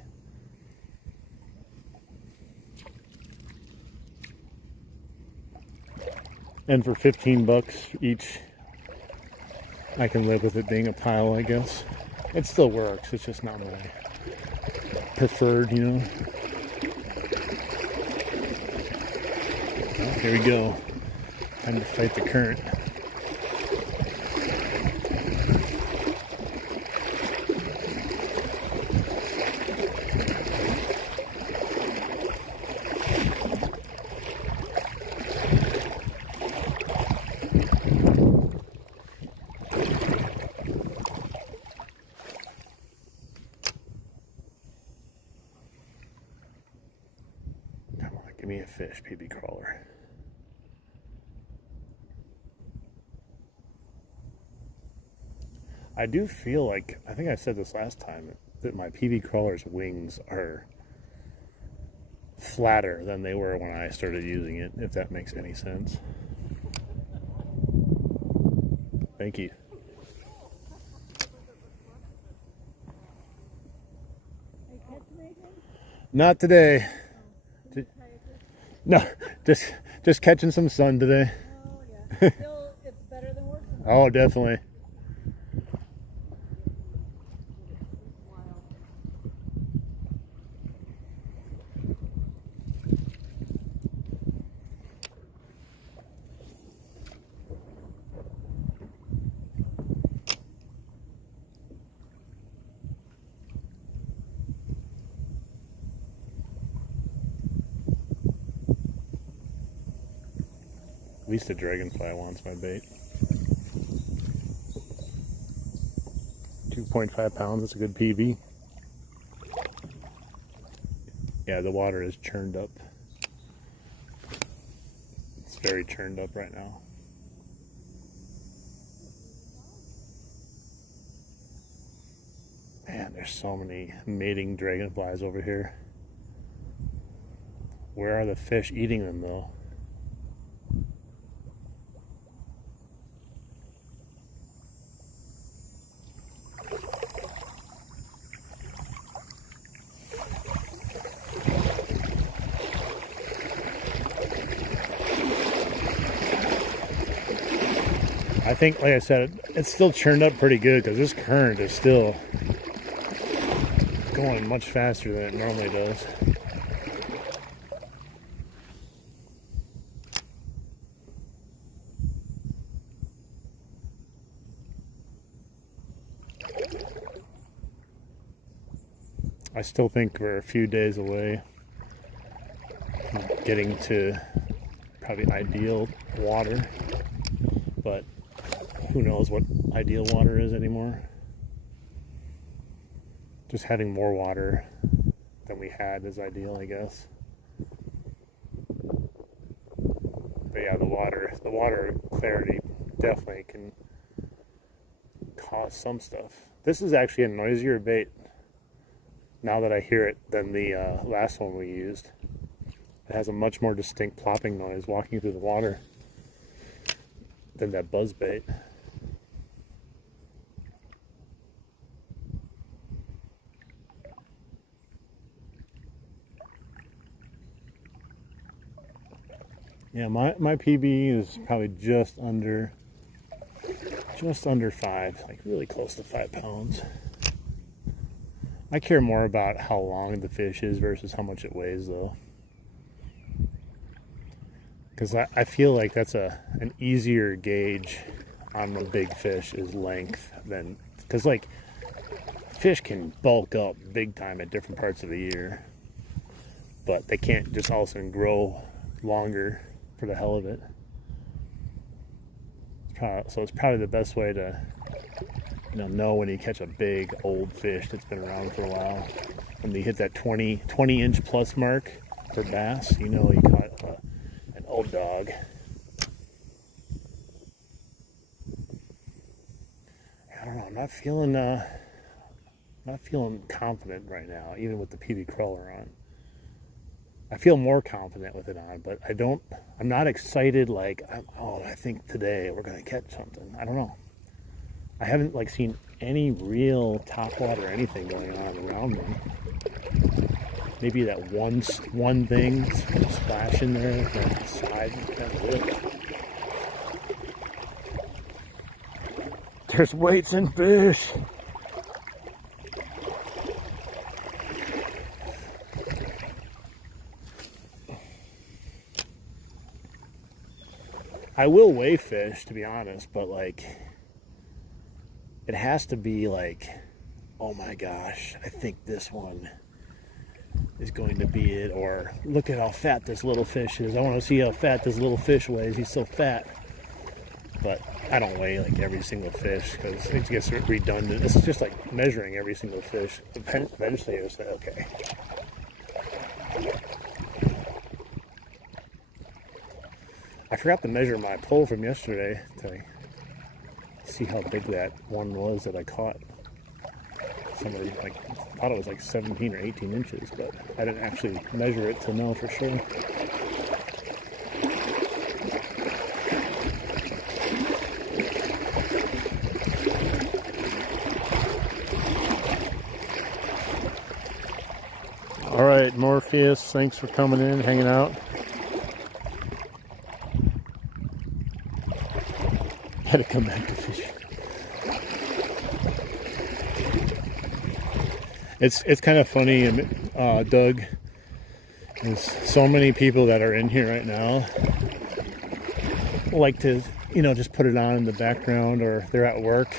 And for $15 each, I can live with it being a pile, I guess. It still works, it's just not my preferred, you know. Well, here we go. Time to fight the current. Give me a fish, PB crawler. I do feel like, I think I said this last time, that my PB crawler's wings are flatter than they were when I started using it, if that makes any sense. Thank you. Not today. No, just catching some sun today. Oh yeah. Still, it's better than working. Oh, definitely. At least a dragonfly wants my bait. 2.5 pounds, that's a good PB. Yeah, the water is churned up. It's very churned up right now. Man, there's so many mating dragonflies over here. Where are the fish eating them though? I think, like I said, it's still churned up pretty good because this current is still going much faster than it normally does. I still think we're a few days away from getting to probably ideal water, but who knows what ideal water is anymore. Just having more water than we had is ideal, I guess. But yeah, the water clarity definitely can cause some stuff. This is actually a noisier bait now that I hear it than the last one we used. It has a much more distinct plopping noise walking through the water than that buzz bait. Yeah, my PB is probably just under 5, like really close to 5 pounds. I care more about how long the fish is versus how much it weighs though. Because I feel like that's an easier gauge on a big fish is length than, because like fish can bulk up big time at different parts of the year, but they can't just all of a sudden grow longer for the hell of it. So it's probably the best way to know when you catch a big old fish that's been around for a while. When you hit that 20 inch plus mark for bass, you know you caught an old dog. I don't know, I'm not feeling confident right now, even with the PB crawler on. I feel more confident with it on, but I'm not excited like, I think today we're going to catch something. I don't know. I haven't like seen any real topwater or anything going on around me. Maybe that one thing splash in there at the side. That's it. There's weights and fish. I will weigh fish, to be honest, but like, it has to be like, oh my gosh, I think this one is going to be it, or look at how fat this little fish is. I want to see how fat this little fish weighs. He's so fat. But I don't weigh like every single fish because it gets redundant. It's just like measuring every single fish. Eventually, I say, okay. I forgot to measure my pole from yesterday to see how big that one was that I caught. Somebody thought it was like 17 or 18 inches, but I didn't actually measure it to know for sure. right, Morpheus, thanks for coming in, hanging out. Had to come back to fishing. It's kind of funny, Doug. There's so many people that are in here right now like to, just put it on in the background, or they're at work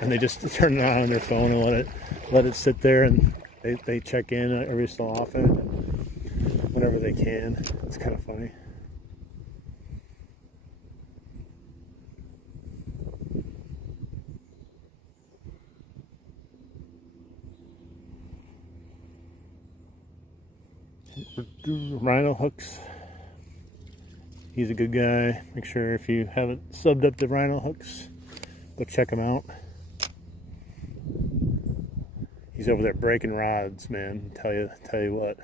and they just turn it on their phone and let it sit there, and they check in every so often whenever they can. It's kind of funny. Rhino Hooks. He's a good guy. Make sure if you haven't subbed up to Rhino Hooks, go check him out. He's over there breaking rods, man. Tell you what.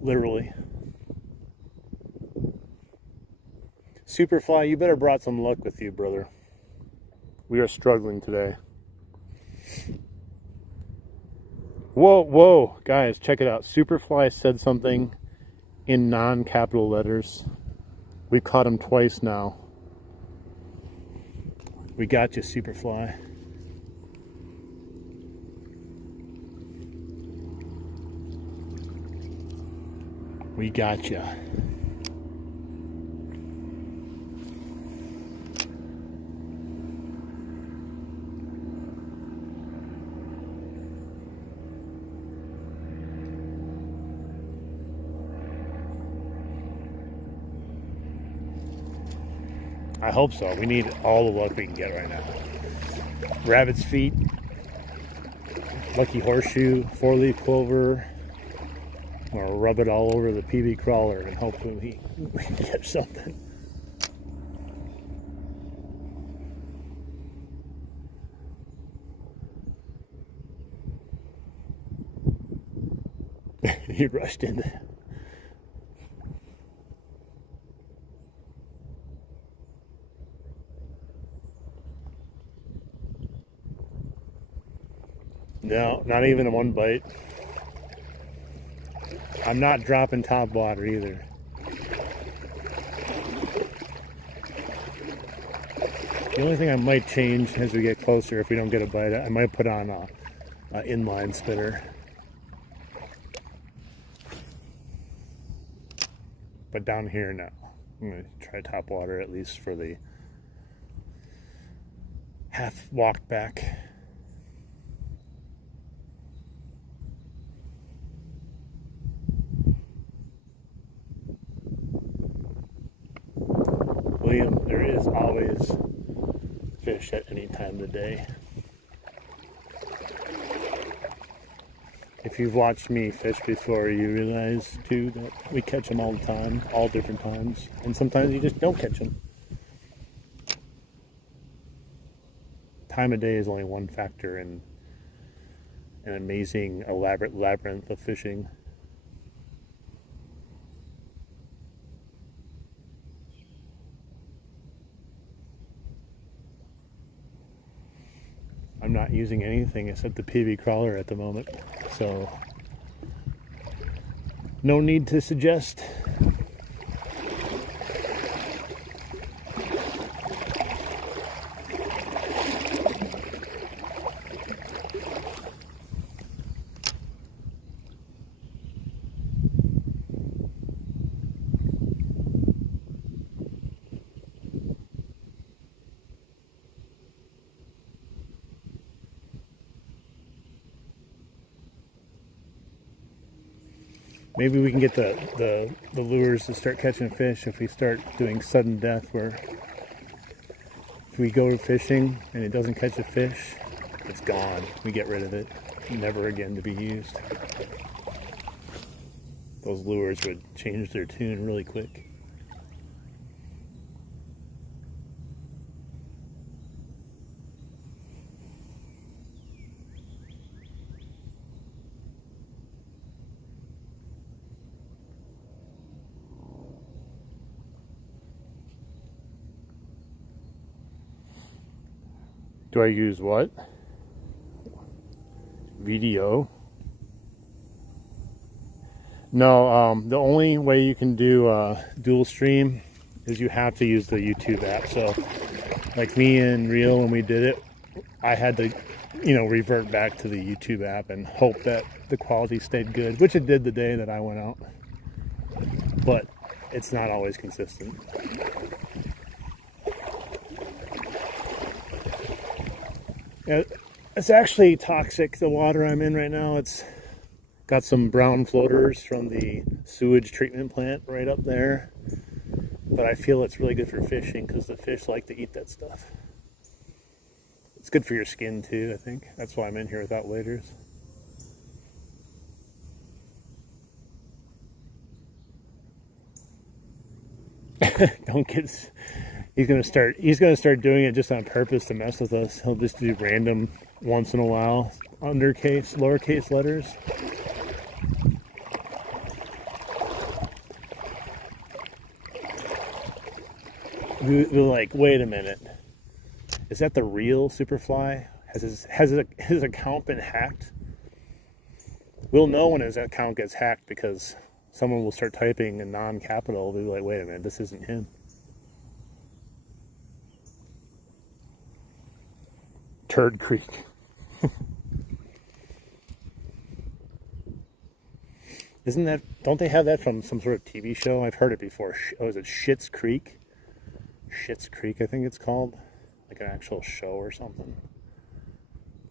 Literally. Superfly, you better brought some luck with you, brother. We are struggling today. Whoa, guys, check it out. Superfly said something in non-capital letters. We caught him twice now. We got you, Superfly. We got you. I hope so. We need all the luck we can get right now. Rabbit's feet, lucky horseshoe, 4-leaf clover, or rub it all over the PB crawler and hopefully we can get something. He rushed into it. No, not even a one bite. I'm not dropping Topwater either. The only thing I might change as we get closer, if we don't get a bite, I might put on a inline spinner. But down here, no. I'm going to try Topwater at least for the half walk back. William, there is always fish at any time of the day. If you've watched me fish before, you realize too that we catch them all the time, all different times, and sometimes you just don't catch them. Time of day is only one factor in an amazing, elaborate labyrinth of fishing. I'm not using anything except the PV crawler at the moment, so no need to suggest. Maybe we can get the lures to start catching fish if we start doing sudden death, where if we go fishing and it doesn't catch a fish, it's gone. We get rid of it, never again to be used. Those lures would change their tune really quick. Do I use what? Video. No, the only way you can do dual stream is you have to use the YouTube app. So, like me and Reel, when we did it, I had to, revert back to the YouTube app and hope that the quality stayed good, which it did the day that I went out. But it's not always consistent. It's actually toxic, the water I'm in right now. It's got some brown floaters from the sewage treatment plant right up there. But I feel it's really good for fishing because the fish like to eat that stuff. It's good for your skin too, I think. That's why I'm in here without waders. Don't get... He's gonna start doing it just on purpose to mess with us. He'll just do random once in a while lowercase letters. We're like, wait a minute, is that the real Superfly? Has his account been hacked? We'll know when his account gets hacked because someone will start typing in non-capital. We'll be like, wait a minute, this isn't him. Turd Creek. Don't they have that from some sort of TV show? I've heard it before. Is it Schitt's Creek? Schitt's Creek, I think it's called. Like an actual show or something.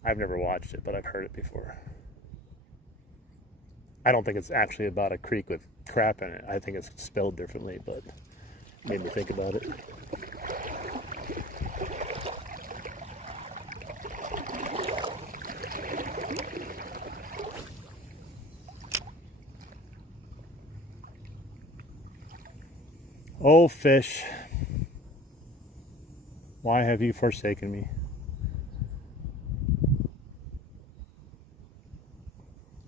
I've never watched it, but I've heard it before. I don't think it's actually about a creek with crap in it. I think it's spelled differently, but it made me think about it. Oh, fish, why have you forsaken me?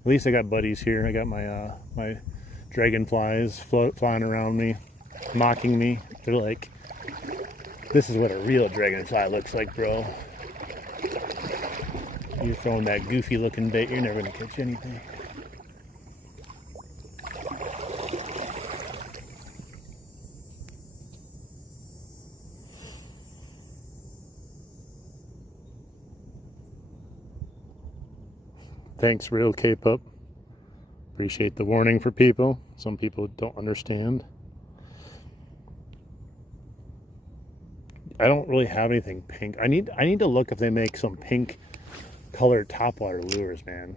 At least I got buddies here. I got my my dragonflies flying around me, mocking me. They're like, this is what a real dragonfly looks like, bro. You're throwing that goofy looking bait, you're never gonna catch anything. Thanks, Real K-Pup. Appreciate the warning for people. Some people don't understand. I don't really have anything pink. I need to look if they make some pink colored topwater lures, man.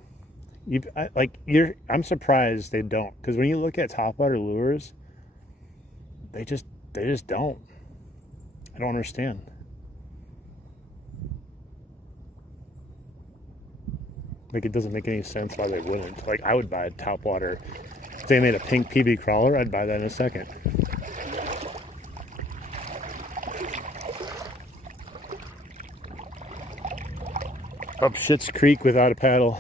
I'm surprised they don't, because when you look at topwater lures, they just don't. I don't understand. Like, it doesn't make any sense why they wouldn't. Like, I would buy a topwater. If they made a pink PB crawler, I'd buy that in a second. Up Schitt's Creek without a paddle.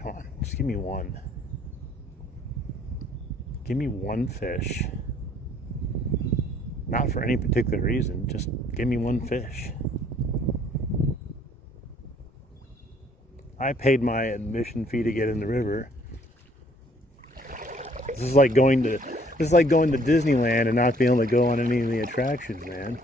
Come on, just give me one. Give me one fish. Not for any particular reason, just give me one fish. I paid my admission fee to get in the river. This is like going to Disneyland and not being able to go on any of the attractions, man.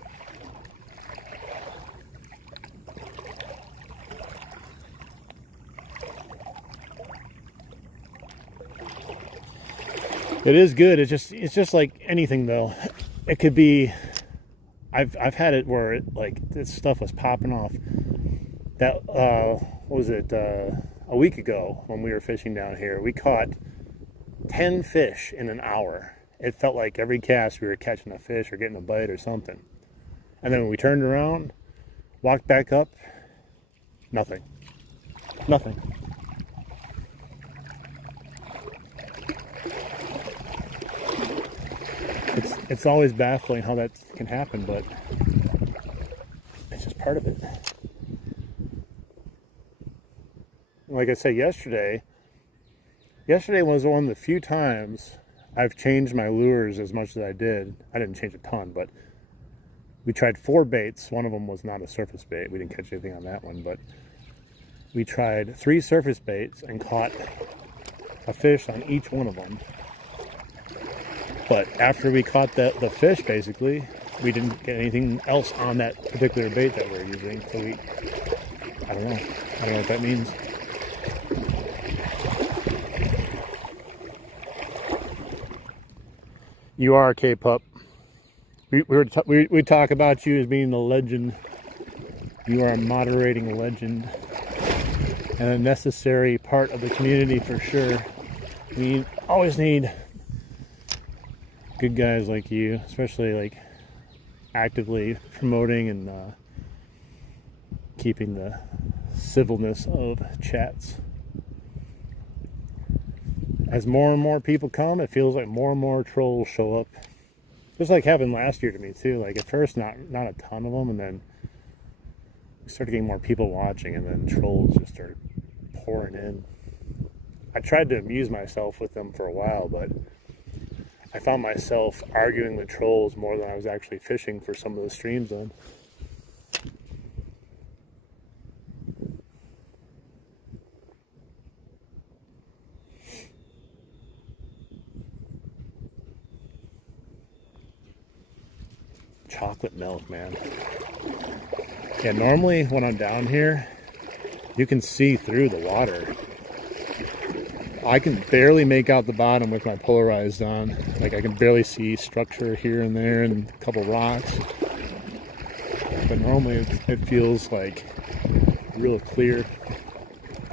It is good. It's just like anything though. It could be, I've had it where this stuff was popping off. That what was it, a week ago when we were fishing down here, we caught 10 fish in an hour. It felt like every cast we were catching a fish or getting a bite or something. And then when we turned around, walked back up, nothing. It's always baffling how that can happen, but it's just part of it. Like I said yesterday was one of the few times I've changed my lures as much as I did. I didn't change a ton, but We tried 4 baits. One of them was not a surface bait. We didn't catch anything on that one, but we tried 3 surface baits and caught a fish on each one of them. But after we caught the fish, basically, we didn't get anything else on that particular bait that we're using. So I don't know what that means. You are a K-Pup. We talk about you as being a legend. You are a moderating legend and a necessary part of the community for sure. We always need good guys like you, especially like actively promoting and keeping the civilness of chats. As more and more people come, it feels like more and more trolls show up. Just like happened last year to me too. Like at first, not a ton of them, and then we started getting more people watching, and then trolls just started pouring in. I tried to amuse myself with them for a while, but I found myself arguing with trolls more than I was actually fishing for some of the streams on. Chocolate milk, man. Yeah, normally when I'm down here, you can see through the water. I can barely make out the bottom with my polarized on. Like I can barely see structure here and there and a couple rocks. But normally it feels like real clear.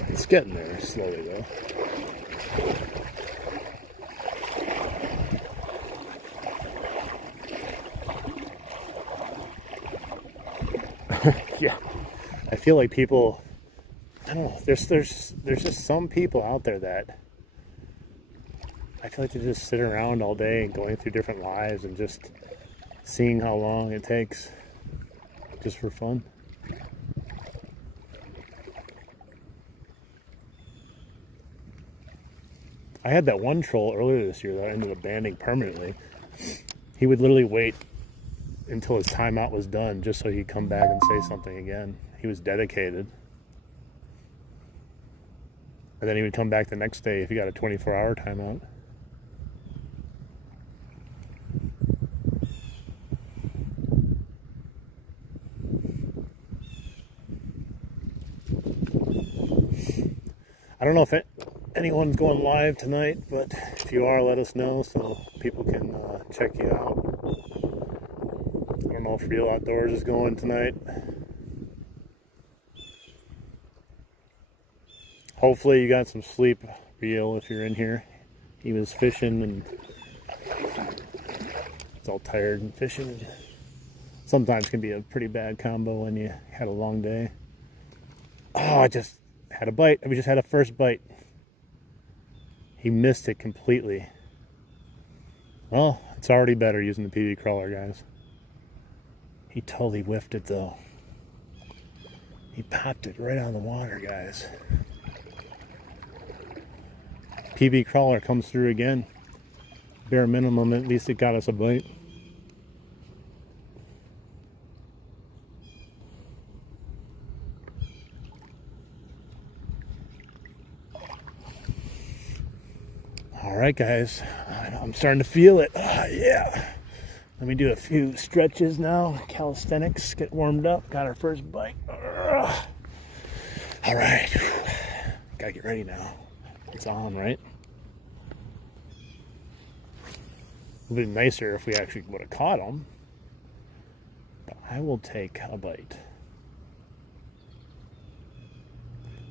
It's getting there slowly though. Yeah, I feel like people, I don't know, there's just some people out there that I feel like they just sit around all day and going through different lives and just seeing how long it takes just for fun. I had that one troll earlier this year that I ended up banning permanently. He would literally wait until his timeout was done just so he'd come back and say something again. He was dedicated. And then he would come back the next day if he got a 24-hour timeout. I don't know if anyone's going live tonight, but if you are, let us know so people can check you out. I don't know if Real Outdoors is going tonight. Hopefully you got some sleep, Real, if you're in here. He was fishing and he's all tired, and fishing sometimes can be a pretty bad combo when you had a long day. Oh, I just had a bite. We just had a first bite. He missed it completely. Well, it's already better using the PB crawler, guys. He totally whiffed it though. He popped it right out of the water, guys. PB crawler comes through again. Bare minimum, at least it got us a bite. All right, guys. I'm starting to feel it. Yeah. Let me do a few stretches now. Calisthenics, get warmed up. Got our first bite. All right. Gotta get ready now. It's on, right? It would be nicer if we actually would have caught them. But I will take a bite.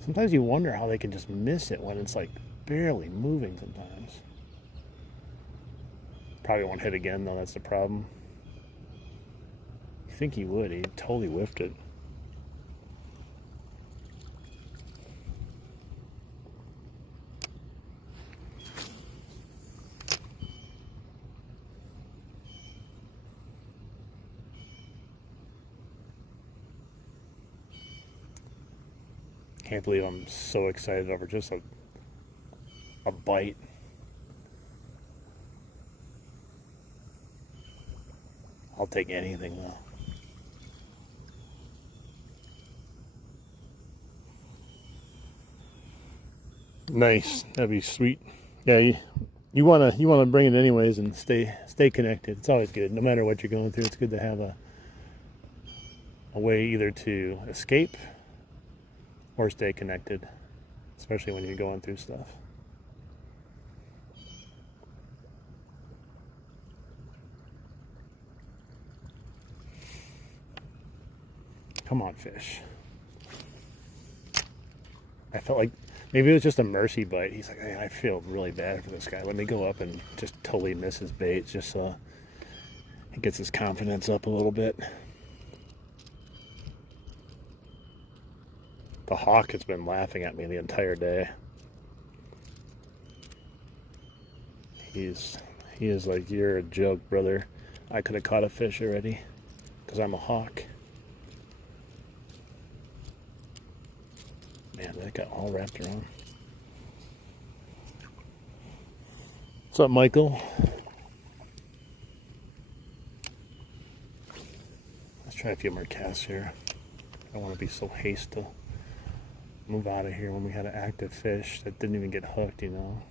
Sometimes you wonder how they can just miss it when it's like barely moving sometimes. Probably won't hit again though, that's the problem. You think he would, he totally whiffed it. Can't believe I'm so excited over just a bite. I'll take anything though. Nice. That'd be sweet. Yeah, you wanna bring it anyways and stay connected. It's always good, no matter what you're going through. It's good to have a way either to escape or stay connected, especially when you're going through stuff. Come on, fish. I felt like maybe it was just a mercy bite. He's like, hey, I feel really bad for this guy. Let me go up and just totally miss his bait just so he gets his confidence up a little bit. The hawk has been laughing at me the entire day. He is like, you're a joke, brother. I could have caught a fish already because I'm a hawk. Man, that got all wrapped around. What's up, Michael? Let's try a few more casts here. I don't want to be so hasty to move out of here when we had an active fish that didn't even get hooked, you know.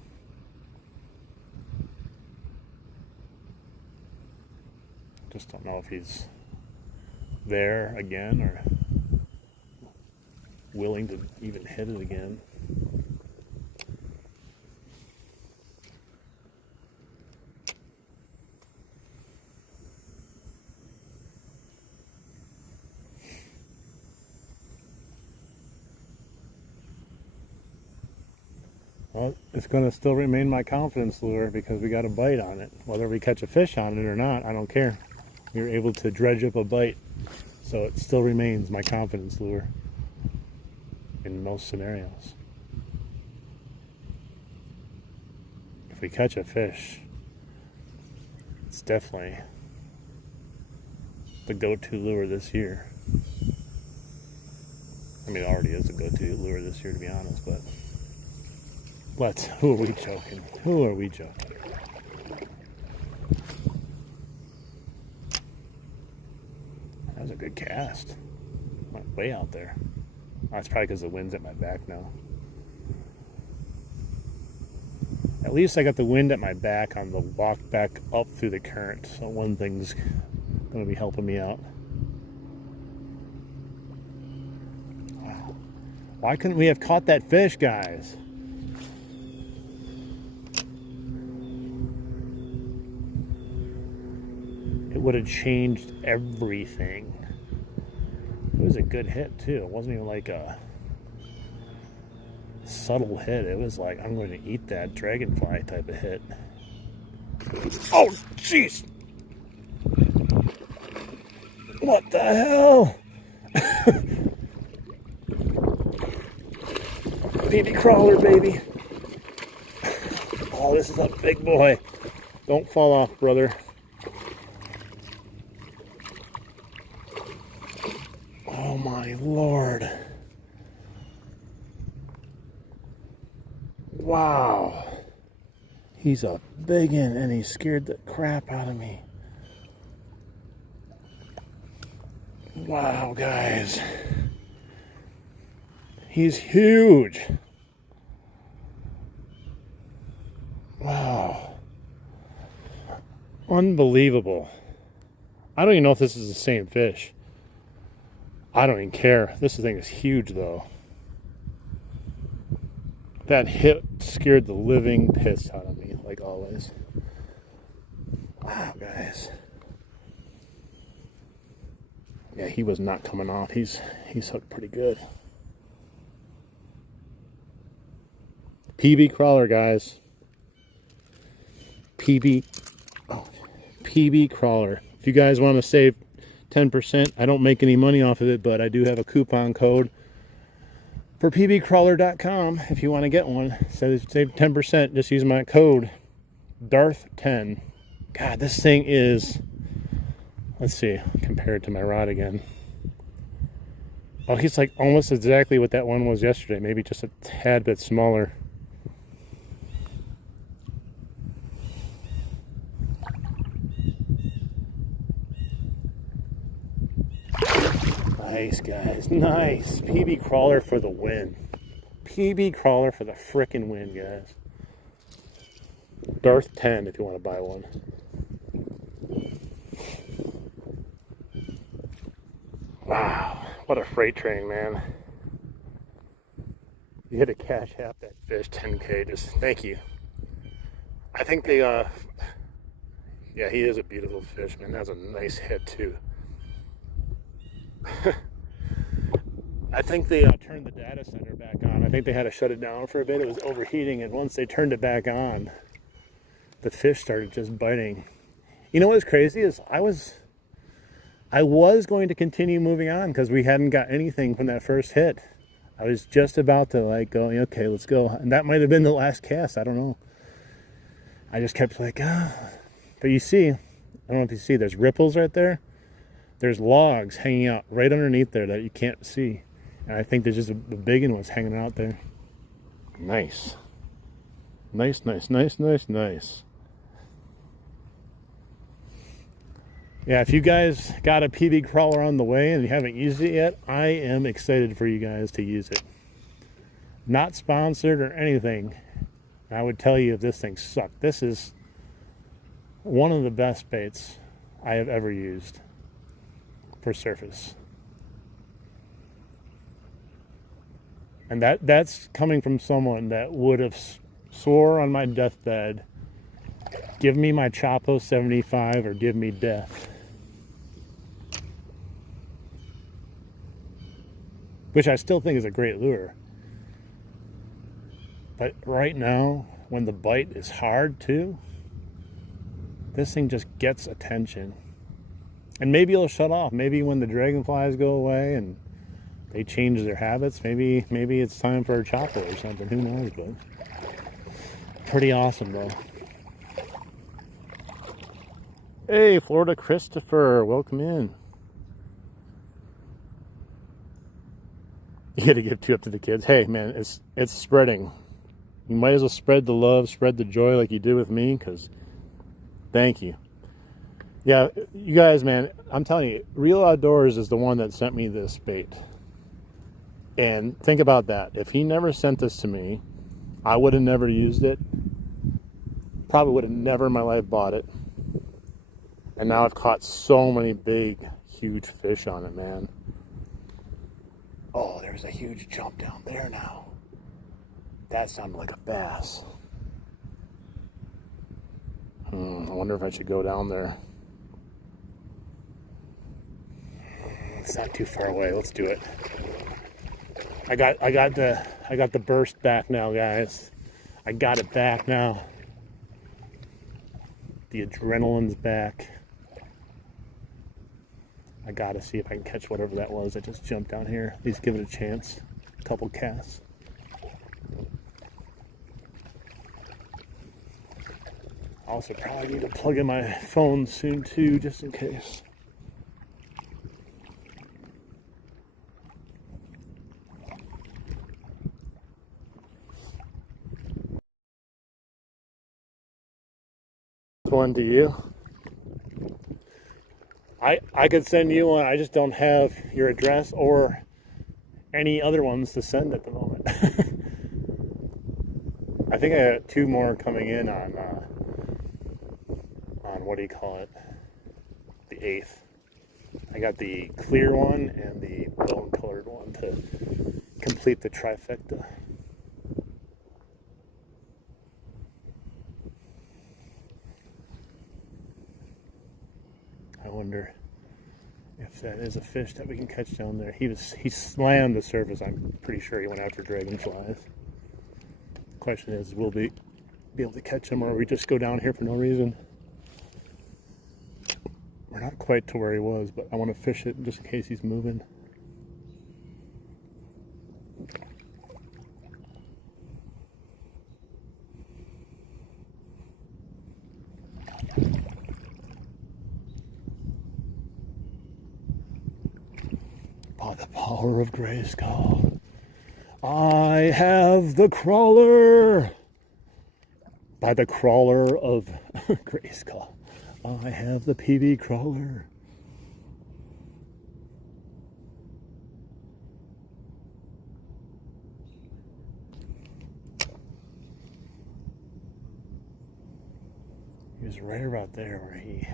Just don't know if he's there again or willing to even hit it again. Well, it's going to still remain my confidence lure because we got a bite on it. Whether we catch a fish on it or not, I don't care. We were able to dredge up a bite, so it still remains my confidence lure in most scenarios. If we catch a fish, it's definitely the go-to lure this year. I mean, it already is a go-to lure this year, to be honest, but who are we joking? Who are we joking? That was a good cast. Went way out there. That's probably because the wind's at my back now. At least I got the wind at my back on the walk back up through the current, so one thing's going to be helping me out. Wow. Why couldn't we have caught that fish, guys? It would have changed everything. It was a good hit too. It wasn't even like a subtle hit. It was like, I'm going to eat that dragonfly type of hit. Oh, jeez! What the hell? Baby crawler, baby. Oh, this is a big boy. Don't fall off, brother. Oh my Lord. Wow. He's a big one and he scared the crap out of me. Wow, guys. He's huge. Wow. Unbelievable. I don't even know if this is the same fish. I don't even care. This thing is huge, though. That hit scared the living piss out of me, like always. Wow, guys. Yeah, he was not coming off. He's hooked pretty good. PB crawler, guys. PB crawler. If you guys want to save 10%. I don't make any money off of it, but I do have a coupon code for pbcrawler.com if you want to get one. So save 10%. Just use my code Darth10. God, this thing is, let's see, compare it to my rod again. Oh, he's like almost exactly what that one was yesterday, maybe just a tad bit smaller. Nice, guys. Nice. PB crawler for the win. PB crawler for the frickin' win, guys. Darth 10 if you want to buy one. Wow, what a freight train, man. You had to cash out that fish, 10K, just thank you. I think they, yeah, he is a beautiful fish, man. That's a nice hit, too. I think they turned the data center back on. I think they had to shut it down for a bit. It was overheating, and once they turned it back on, the fish started just biting. You know what's crazy is I was going to continue moving on because we hadn't got anything from that first hit. I was just about to like go, okay, let's go. And that might have been the last cast. I don't know. I just kept like, oh. But you see, I don't know if you see, there's ripples right there. There's logs hanging out right underneath there that you can't see. And I think there's just the big one was hanging out there. Nice. Nice, nice, nice, nice, nice. Yeah, if you guys got a PB crawler on the way and you haven't used it yet, I am excited for you guys to use it. Not sponsored or anything. I would tell you if this thing sucked. This is one of the best baits I have ever used for surface. And that's coming from someone that would have swore on my deathbed, give me my Chapo 75 or give me death. Which I still think is a great lure. But right now, when the bite is hard too, this thing just gets attention. And maybe it'll shut off. Maybe when the dragonflies go away and they change their habits, maybe it's time for a Chapo or something. Who knows, but pretty awesome though. Hey, Florida Christopher, welcome in. You gotta give two up to the kids. Hey man, it's spreading. You might as well spread the love, spread the joy like you did with me, because thank you. Yeah, you guys, man, I'm telling you, Real Outdoors is the one that sent me this bait. And think about that. If he never sent this to me, I would have never used it. Probably would have never in my life bought it. And now I've caught so many big, huge fish on it, man. Oh, there's a huge jump down there now. That sounded like a bass. I wonder if I should go down there. It's not too far away. Let's do it. I got the burst back now, guys. I got it back now. The adrenaline's back. I gotta see if I can catch whatever that was that just jumped down here. At least give it a chance. A couple casts. I also probably need to plug in my phone soon too, just in case. One to you. I could send you one. I just don't have your address or any other ones to send at the moment. I think I got two more coming in on what do you call it? The 8th. I got the clear one and the bone colored one to complete the trifecta. I wonder if that is a fish that we can catch down there. He slammed the surface. I'm pretty sure he went after dragonflies. The question is, will we be able to catch him, or we just go down here for no reason? We're not quite to where he was, but I want to fish it just in case he's moving. By the power of Grayskull, I have the crawler. By the crawler of Grayskull, I have the PB crawler. was right about there where he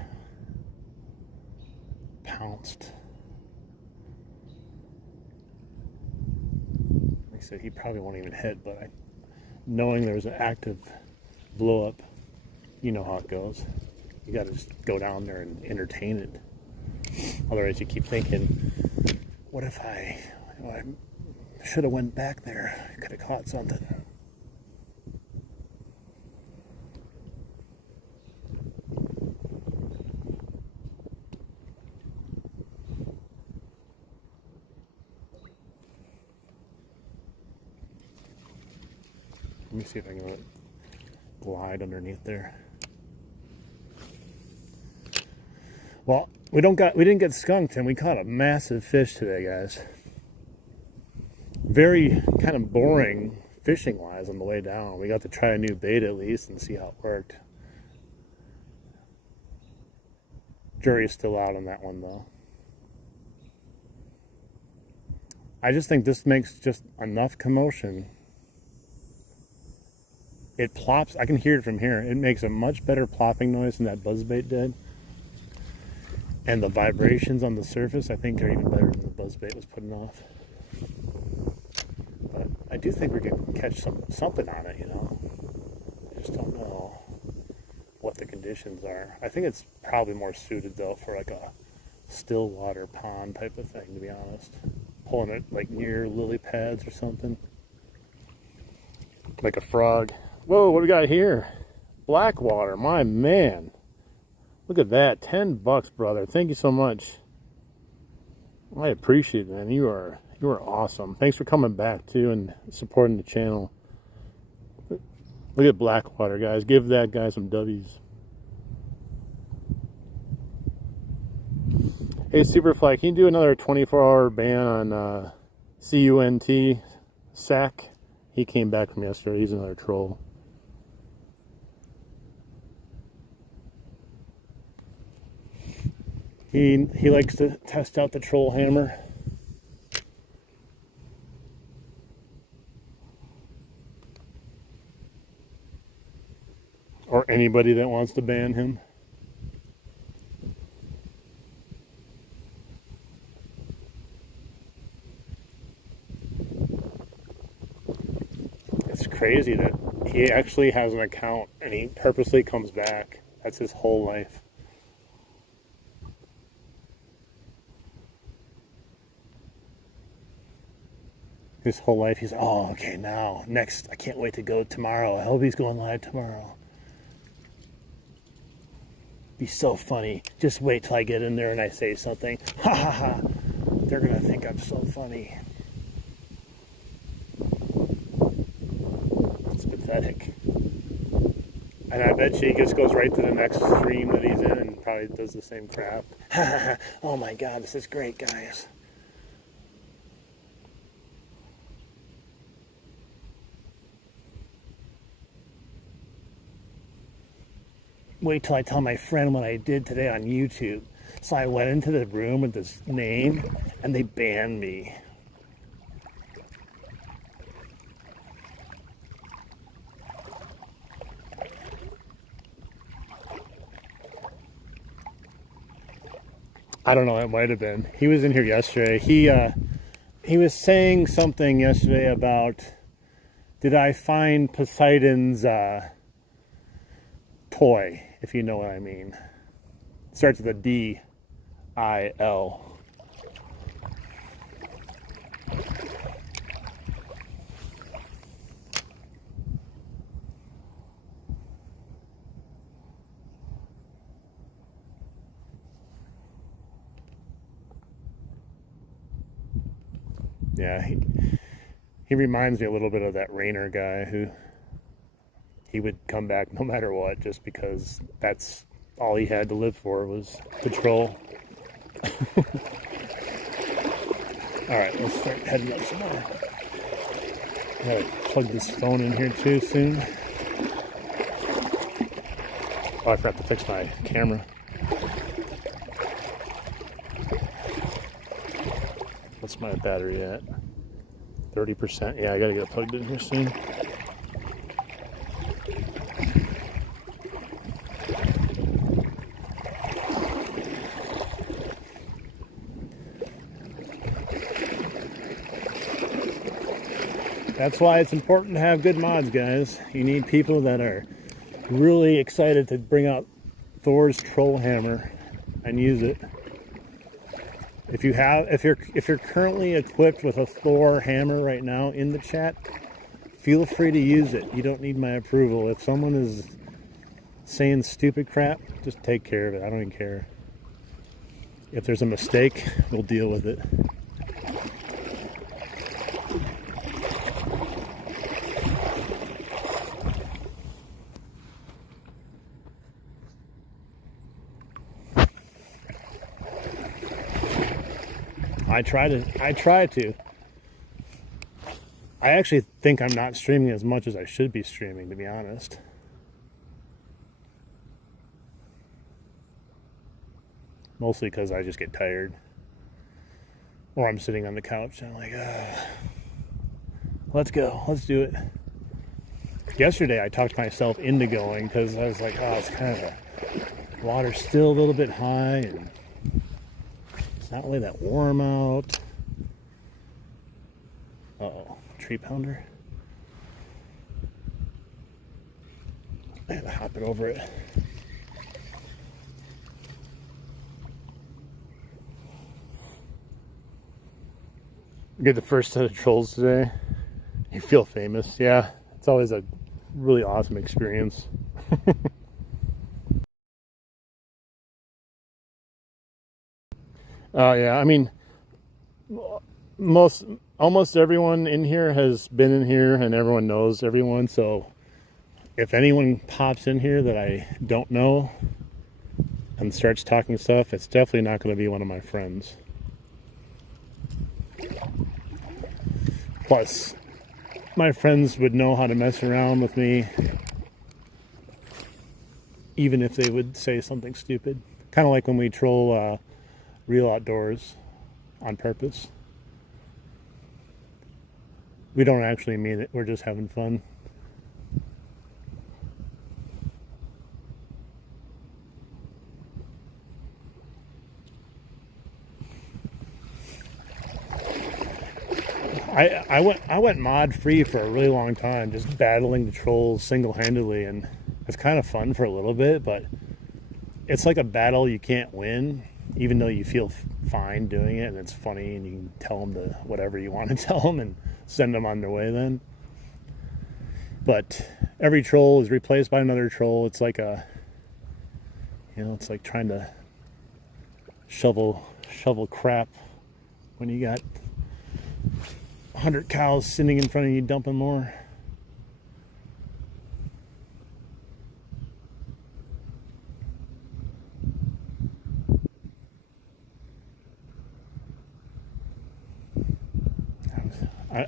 pounced. Like I said, he probably won't even hit, but knowing there's an active blow up, you know how it goes. You got to just go down there and entertain it. Otherwise, you keep thinking, what if I should have went back there? I could have caught something. Let me see if I can glide underneath there. Well, we didn't get skunked, and we caught a massive fish today, guys. Very kind of boring fishing wise on the way down. We got to try a new bait at least and see how it worked. Jury's still out on that one though. I just think this makes just enough commotion. It plops. I can hear it from here. It makes a much better plopping noise than that buzzbait did. And the vibrations on the surface, I think, are even better than the buzzbait was putting off. But I do think we can catch something on it, you know. I just don't know what the conditions are. I think it's probably more suited, though, for like a still water pond type of thing, to be honest. Pulling it like near lily pads or something. Like a frog. Whoa, what do we got here? Blackwater, my man. Look at that, $10, brother. Thank you so much. I appreciate it, man. You are awesome. Thanks for coming back too and supporting the channel. Look at Blackwater, guys. Give that guy some W's. Hey, Superfly, can you do another 24-hour ban on CUNT Sack? He came back from yesterday. He's another troll. He likes to test out the troll hammer. Or anybody that wants to ban him. It's crazy that he actually has an account and he purposely comes back. That's his whole life. His whole life, he's, oh, okay, now, next, I can't wait to go tomorrow. I hope he's going live tomorrow. Be so funny. Just wait till I get in there and I say something. Ha ha ha. They're going to think I'm so funny. It's pathetic. And I bet you he just goes right to the next stream that he's in and probably does the same crap. Ha ha ha. Oh my God, this is great, guys. Wait till I tell my friend what I did today on YouTube. So I went into the room with this name and they banned me. I don't know, it might have been. He was in here yesterday. He was saying something yesterday about, did I find Poseidon's toy, if you know what I mean. It starts with a D-I-L. Yeah, he reminds me a little bit of that Rainer guy who he would come back no matter what, just because that's all he had to live for was patrol. Alright, let's start heading up some more. I gotta plug this phone in here too soon. Oh, I forgot to fix my camera. What's my battery at? 30%. Yeah, I gotta get it plugged in here soon. That's why it's important to have good mods, guys. You need people that are really excited to bring out Thor's troll hammer and use it. If you're currently equipped with a Thor hammer right now in the chat, feel free to use it. You don't need my approval. If someone is saying stupid crap, just take care of it. I don't even care. If there's a mistake, we'll deal with it. I try to. I actually think I'm not streaming as much as I should be streaming, to be honest. Mostly because I just get tired. Or I'm sitting on the couch and I'm like, let's go, let's do it. Yesterday I talked myself into going because I was like, it's kind of water's still a little bit high and it's not really that warm out. Uh-oh, tree pounder. I had to hop it over it. Get the first set of trolls today. You feel famous. Yeah, it's always a really awesome experience. Yeah, I mean, almost everyone in here has been in here and everyone knows everyone, so if anyone pops in here that I don't know and starts talking stuff, it's definitely not going to be one of my friends. Plus, my friends would know how to mess around with me even if they would say something stupid. Kind of like when we troll Real Outdoors on purpose. We don't actually mean it, we're just having fun. I went mod free for a really long time, just battling the trolls single-handedly, and it's kind of fun for a little bit, but it's like a battle you can't win, even though you feel fine doing it, and it's funny, and you can tell them whatever you want to tell them and send them on their way then. But every troll is replaced by another troll. It's like it's like trying to shovel crap when you got 100 cows sitting in front of you dumping more.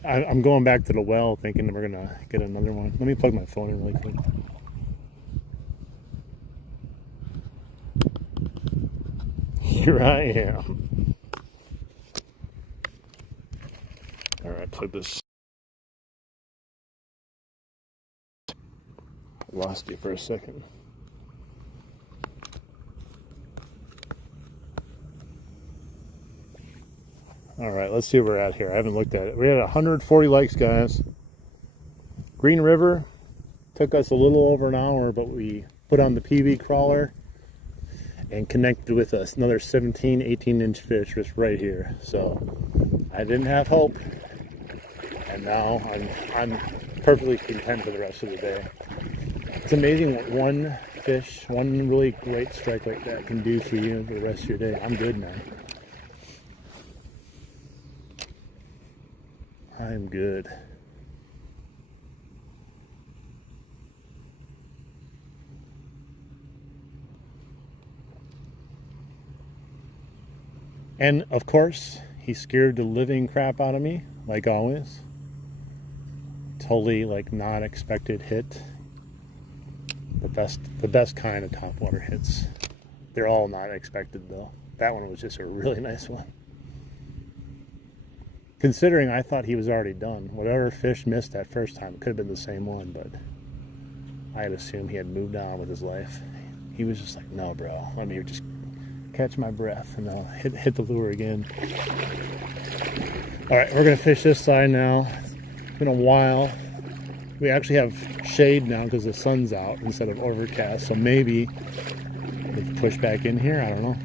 I'm going back to the well thinking that we're gonna get another one. Let me plug my phone in really quick. Here I am. Alright, plug this. Lost you for a second. Alright, let's see where we're at here. I haven't looked at it. We had 140 likes, guys. Green River took us a little over an hour, but we put on the PV crawler and connected with us another 17, 18-inch fish just right here. So I didn't have hope, and now I'm perfectly content for the rest of the day. It's amazing what one fish, one really great strike like that can do for you for the rest of your day. I'm good now. I'm good. And of course, he scared the living crap out of me, like always. Totally like not expected hit. The best kind of topwater hits. They're all not expected though. That one was just a really nice one. Considering I thought he was already done. Whatever fish missed that first time, it could have been the same one, but I had assumed he had moved on with his life. He was just like, no, bro, let me just catch my breath and I'll hit the lure again. All right, we're gonna fish this side now. It's been a while. We actually have shade now because the sun's out instead of overcast. So maybe we'll push back in here. I don't know.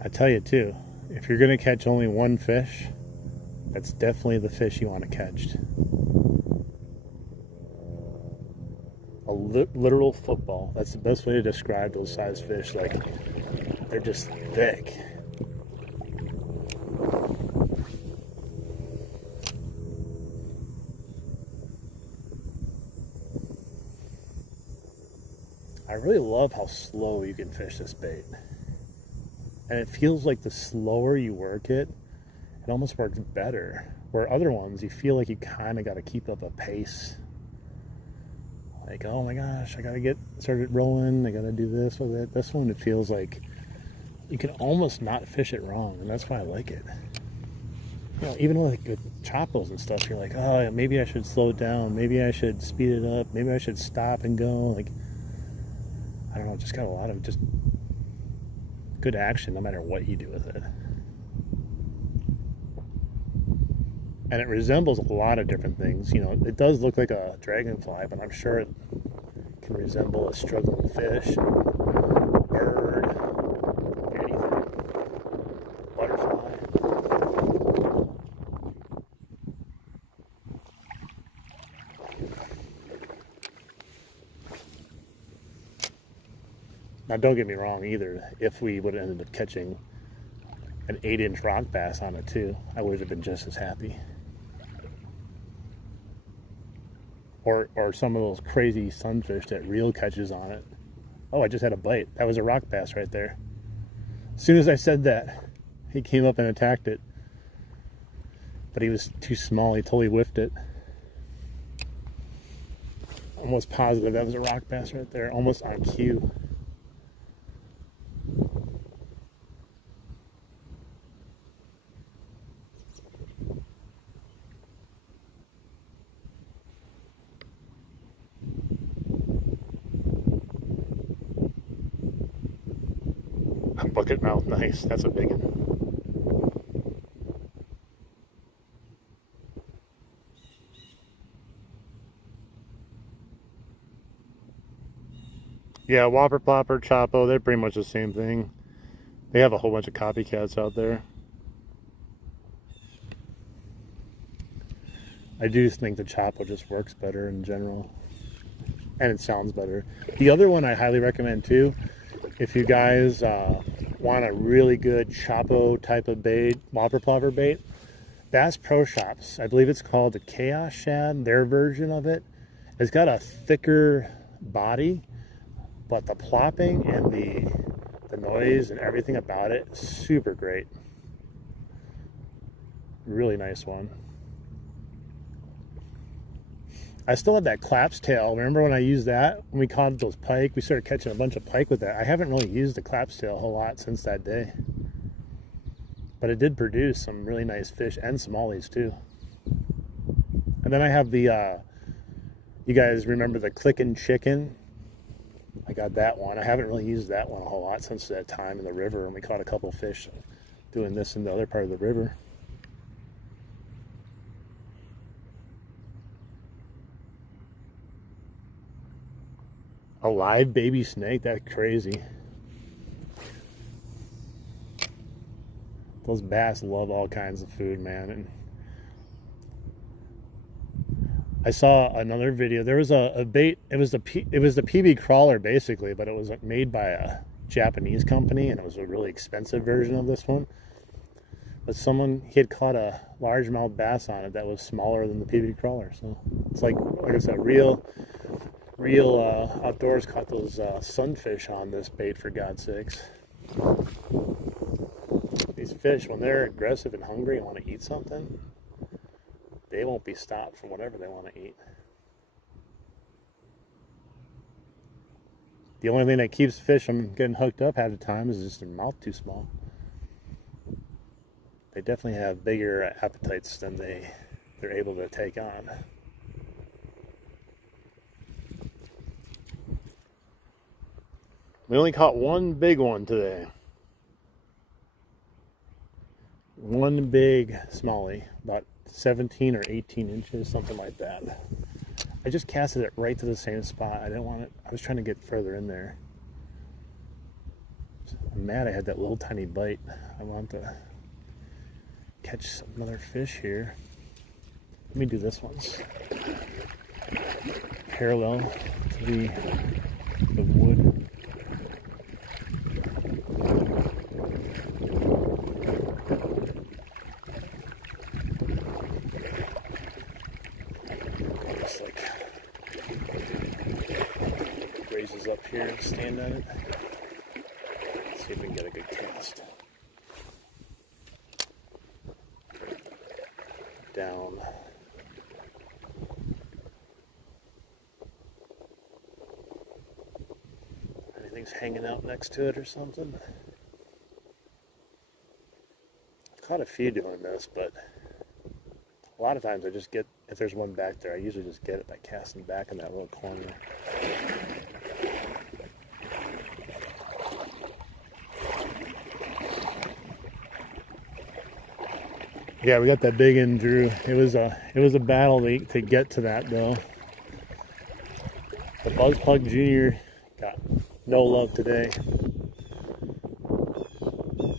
I tell you too, if you're going to catch only one fish, that's definitely the fish you want to catch. A literal football. That's the best way to describe those size fish. Like, they're just thick. I really love how slow you can fish this bait. And it feels like the slower you work it, it almost works better. Where other ones, you feel like you kind of got to keep up a pace. Like, oh my gosh, I got to get started rolling. I got to do this with it. This one, it feels like you can almost not fish it wrong. And that's why I like it. You know, even with choppos and stuff, you're like, oh, maybe I should slow it down. Maybe I should speed it up. Maybe I should stop and go. Like, I don't know, just got a lot of just good action no matter what you do with it. And it resembles a lot of different things. You know, it does look like a dragonfly, but I'm sure it can resemble a struggling fish, bird, anything, butterfly. Now, don't get me wrong either. If we would have ended up catching an 8-inch rock bass on it too, I would have been just as happy. Or some of those crazy sunfish that reel catches on it. Oh, I just had a bite. That was a rock bass right there. As soon as I said that, he came up and attacked it. But he was too small. He totally whiffed it. Almost positive that was a rock bass right there. Almost on cue. Bucket mouth, nice. That's a big one. Yeah, Whopper, Plopper, Chopo, they're pretty much the same thing. They have a whole bunch of copycats out there. I do think the Chopo just works better in general. And it sounds better. The other one I highly recommend too, if you guys want a really good Chopo type of bait, Whopper Plopper bait, Bass Pro Shops, I believe it's called the Chaos Shad, their version of it. It's got a thicker body, but the plopping and the noise and everything about it, super great. Really nice one. I still have that claps tail. Remember when I used that? When we caught those pike, we started catching a bunch of pike with that. I haven't really used the claps tail a whole lot since that day. But it did produce some really nice fish and smallies too. And then I have the, you guys remember the Clickin' Chicken? I got that one. I haven't really used that one a whole lot since that time in the river, and we caught a couple fish doing this in the other part of the river. A live baby snake? That's crazy. Those bass love all kinds of food, man. And I saw another video. There was a bait. It was the PB crawler basically, but it was made by a Japanese company, and it was a really expensive version of this one. But he had caught a largemouth bass on it that was smaller than the PB crawler. So it's like I said, real outdoors caught those sunfish on this bait, for God's sakes. These fish, when they're aggressive and hungry and want to eat something, they won't be stopped from whatever they want to eat. The only thing that keeps fish from getting hooked up half the time is just their mouth too small. they definitely have bigger appetites than they're able to take on. We only caught one big one today. One big smallie, about 17 or 18 inches, something like that. I just casted it right to the same spot. I didn't want it. I was trying to get further in there. I'm mad I had that little tiny bite. I want to catch another fish here. Let me do this one. Parallel to the wood. Just like raises up here and stand on it. Let's see if we can get a good cast. Down. Anything's hanging out next to it or something. I've caught a few doing this, but a lot of times I just get, if there's one back there, I usually just get it by casting back in that little corner. Yeah, we got that big one, Drew. It was a battle to get to that though. The Buzz Plug Jr. got no love today.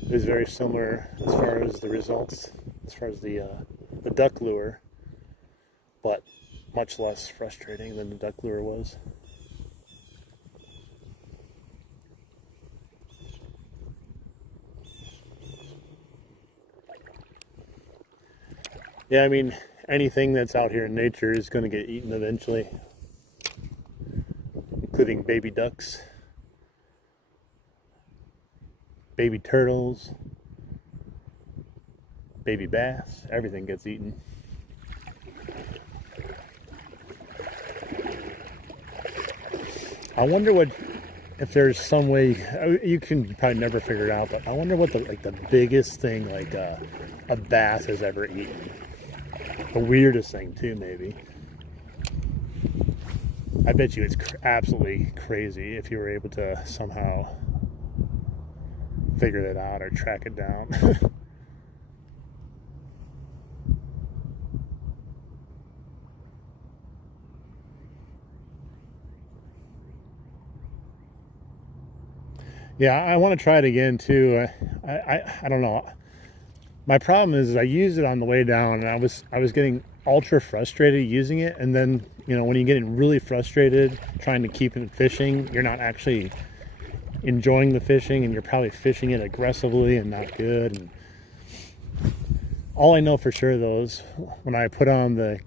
It was very similar as far as the results, as far as the duck lure, but much less frustrating than the duck lure was. Yeah, I mean, anything that's out here in nature is going to get eaten eventually, including baby ducks, baby turtles, baby bass. Everything gets eaten. I wonder if there's some way, you can probably never figure it out, but I wonder what the biggest thing a bass has ever eaten. The weirdest thing too, maybe. I bet you it's absolutely crazy if you were able to somehow figure that out or track it down. Yeah, I want to try it again too. I don't know. My problem is I used it on the way down, and I was getting ultra frustrated using it, and then when you're getting really frustrated trying to keep it fishing, you're not actually enjoying the fishing, and you're probably fishing it aggressively and not good. And all I know for sure though is when I put on the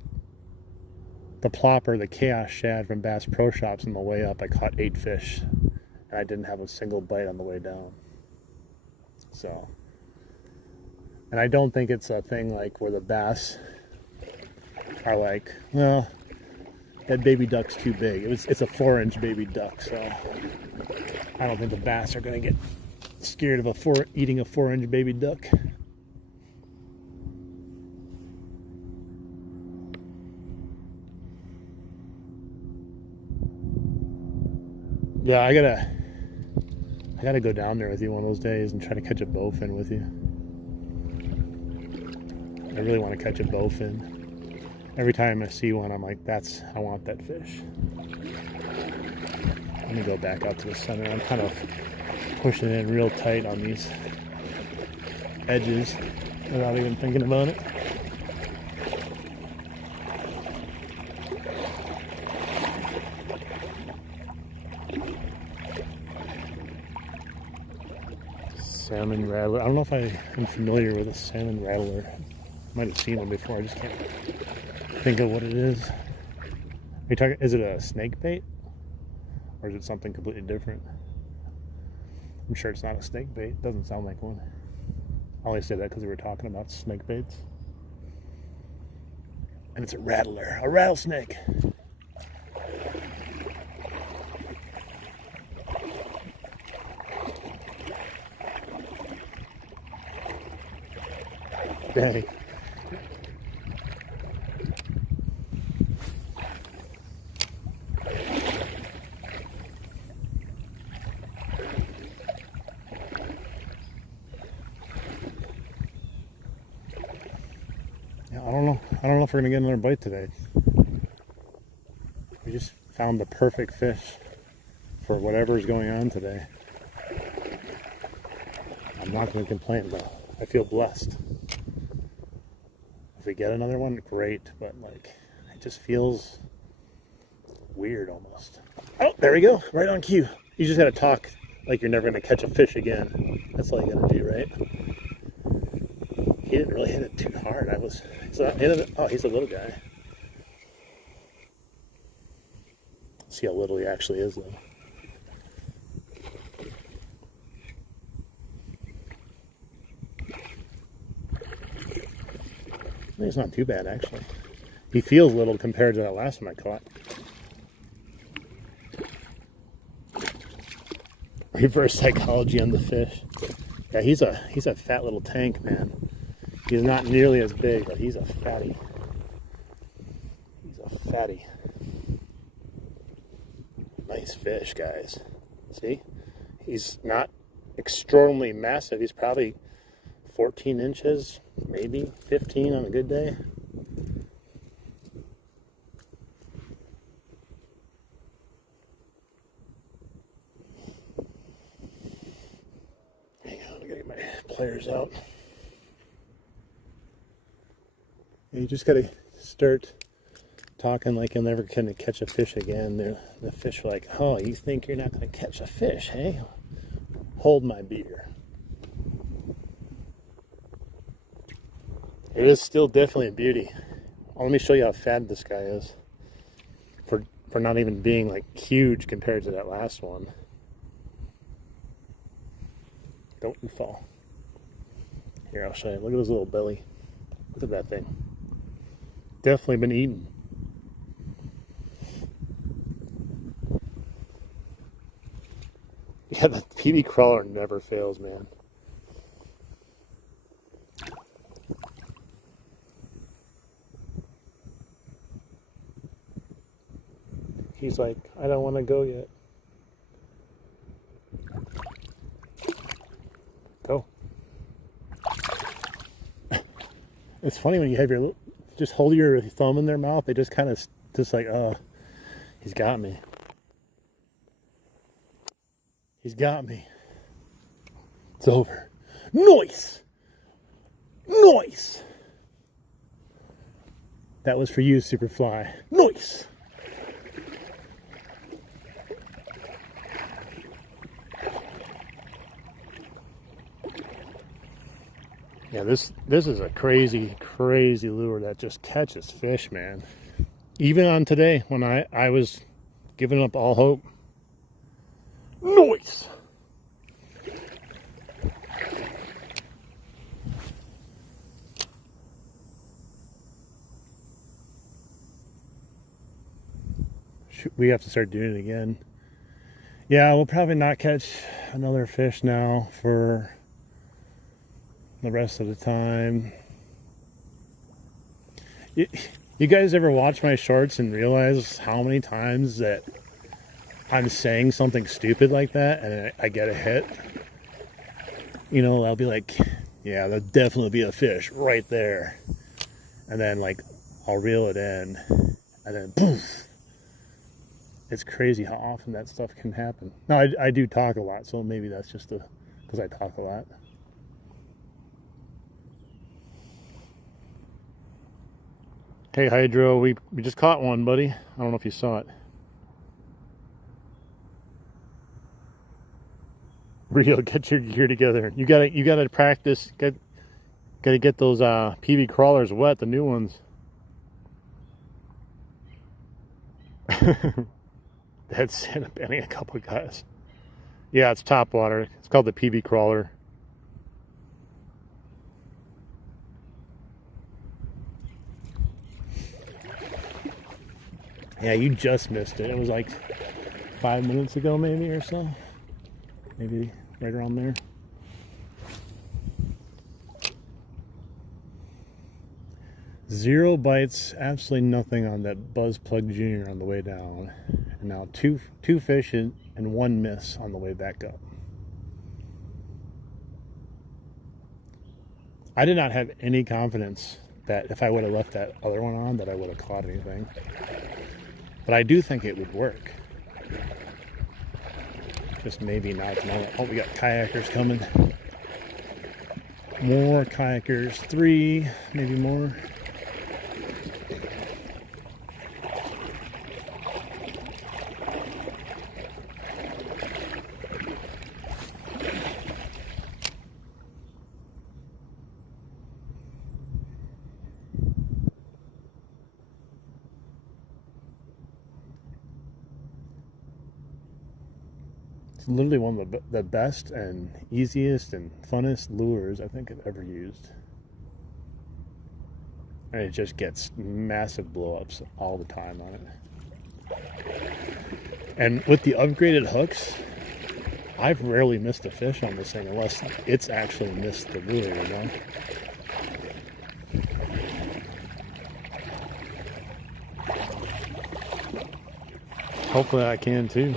plopper, the Chaos Shad from Bass Pro Shops on the way up, I caught 8 fish, and I didn't have a single bite on the way down. So. And I don't think it's a thing like where the bass are like, well, that baby duck's too big. It's a 4-inch baby duck, so I don't think the bass are going to get scared of eating a 4-inch baby duck. Yeah, I gotta go down there with you one of those days and try to catch a bowfin with you. I really want to catch a bowfin. Every time I see one, I'm like, I want that fish. Let me go back out to the center. I'm kind of pushing in real tight on these edges without even thinking about it. Salmon rattler. I don't know if I am familiar with a salmon rattler. Might have seen one before. I just can't think of what it is. Are you talking? Is it a snake bait, or is it something completely different? I'm sure it's not a snake bait. Doesn't sound like one. I only say that because we were talking about snake baits. And it's a rattler, a rattlesnake. Dang. Yeah, I don't know if we're gonna get another bite today. We just found the perfect fish for whatever's going on today. I'm not going to complain though. I feel blessed. If we get another one, great, but like, it just feels weird almost. Oh, there we go, right on cue. You just got to talk like you're never going to catch a fish again. That's all you got to do, right? He didn't really hit it too hard. He's a little guy. See how little he actually is, though. He's not too bad, actually. He feels little compared to that last one I caught. Reverse psychology on the fish. Yeah, he's a fat little tank, man. He's not nearly as big, but he's a fatty. He's a fatty. Nice fish, guys. See? He's not extraordinarily massive. He's probably 14 inches, maybe 15 on a good day. Hang on, I gotta get my pliers out. You just gotta start talking like you're never gonna catch a fish again. The fish are like, oh, you think you're not gonna catch a fish, hey? Hold my beer. It is still definitely a beauty. Let me show you how fat this guy is. For not even being like huge compared to that last one. Don't you fall. Here, I'll show you. Look at his little belly. Look at that thing. Definitely been eaten. Yeah, the PB crawler never fails, man. He's like, I don't want to go yet. Go. It's funny when you have your, just hold your thumb in their mouth, they just kind of, just like, oh, he's got me. He's got me. It's over. Nice! Nice! That was for you, Superfly. Nice! Yeah, this is a crazy, crazy lure that just catches fish, man. Even on today, when I was giving up all hope. Nice! We have to start doing it again. Yeah, we'll probably not catch another fish now for the rest of the time. You guys ever watch my shorts and realize how many times that I'm saying something stupid like that and I get a hit? You know, I'll be like, yeah, there'll definitely be a fish right there. And then like, I'll reel it in and then poof. It's crazy how often that stuff can happen. Now, I do talk a lot, so maybe that's just because I talk a lot. Hey, Hydro, we just caught one, buddy. I don't know if you saw it. Rio, get your gear together. You gotta practice. Gotta get those PB crawlers wet, the new ones. That's bending a couple of guys. Yeah, it's Topwater. It's called the PB crawler. Yeah, you just missed it. It was like 5 minutes ago, maybe, or so. Maybe right around there. 0 bites, absolutely nothing on that Buzz Plug Jr. on the way down. And now two fish and 1 miss on the way back up. I did not have any confidence that if I would have left that other one on, that I would have caught anything. But I do think it would work. Just maybe not at the moment. Oh, we got kayakers coming. More kayakers. 3, maybe more. Literally one of the best and easiest and funnest lures I think I've ever used. And it just gets massive blow-ups all the time on it. And with the upgraded hooks, I've rarely missed a fish on this thing unless it's actually missed the lure, you know? Hopefully I can too.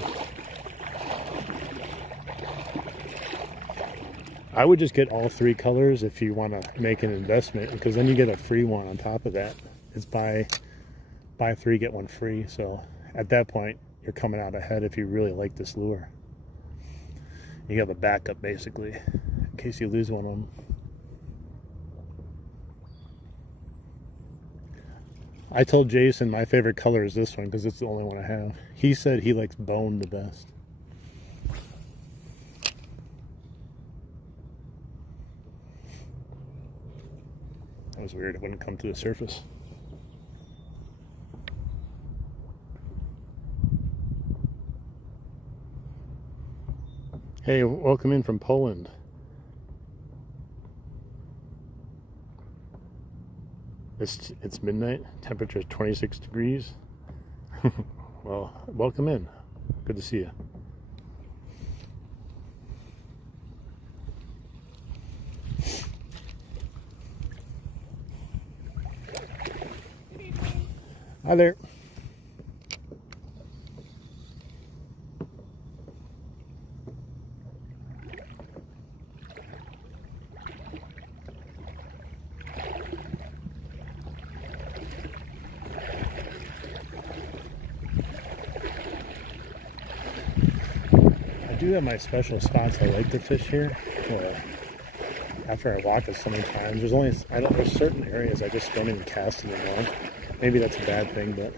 I would just get all 3 colors if you want to make an investment, because then you get a free one on top of that. It's buy 3, get 1 free. So at that point, you're coming out ahead if you really like this lure. You have a backup basically in case you lose one of them. I told Jason my favorite color is this one because it's the only one I have. He said he likes bone the best. That was weird. It wouldn't come to the surface. Hey, welcome in from Poland. It's midnight. Temperature is 26 degrees. Well, welcome in. Good to see you. Hi there. I do have my special spots I like to fish here. Where after I walk it so many times, there's certain areas I just don't even cast anymore. Maybe that's a bad thing, but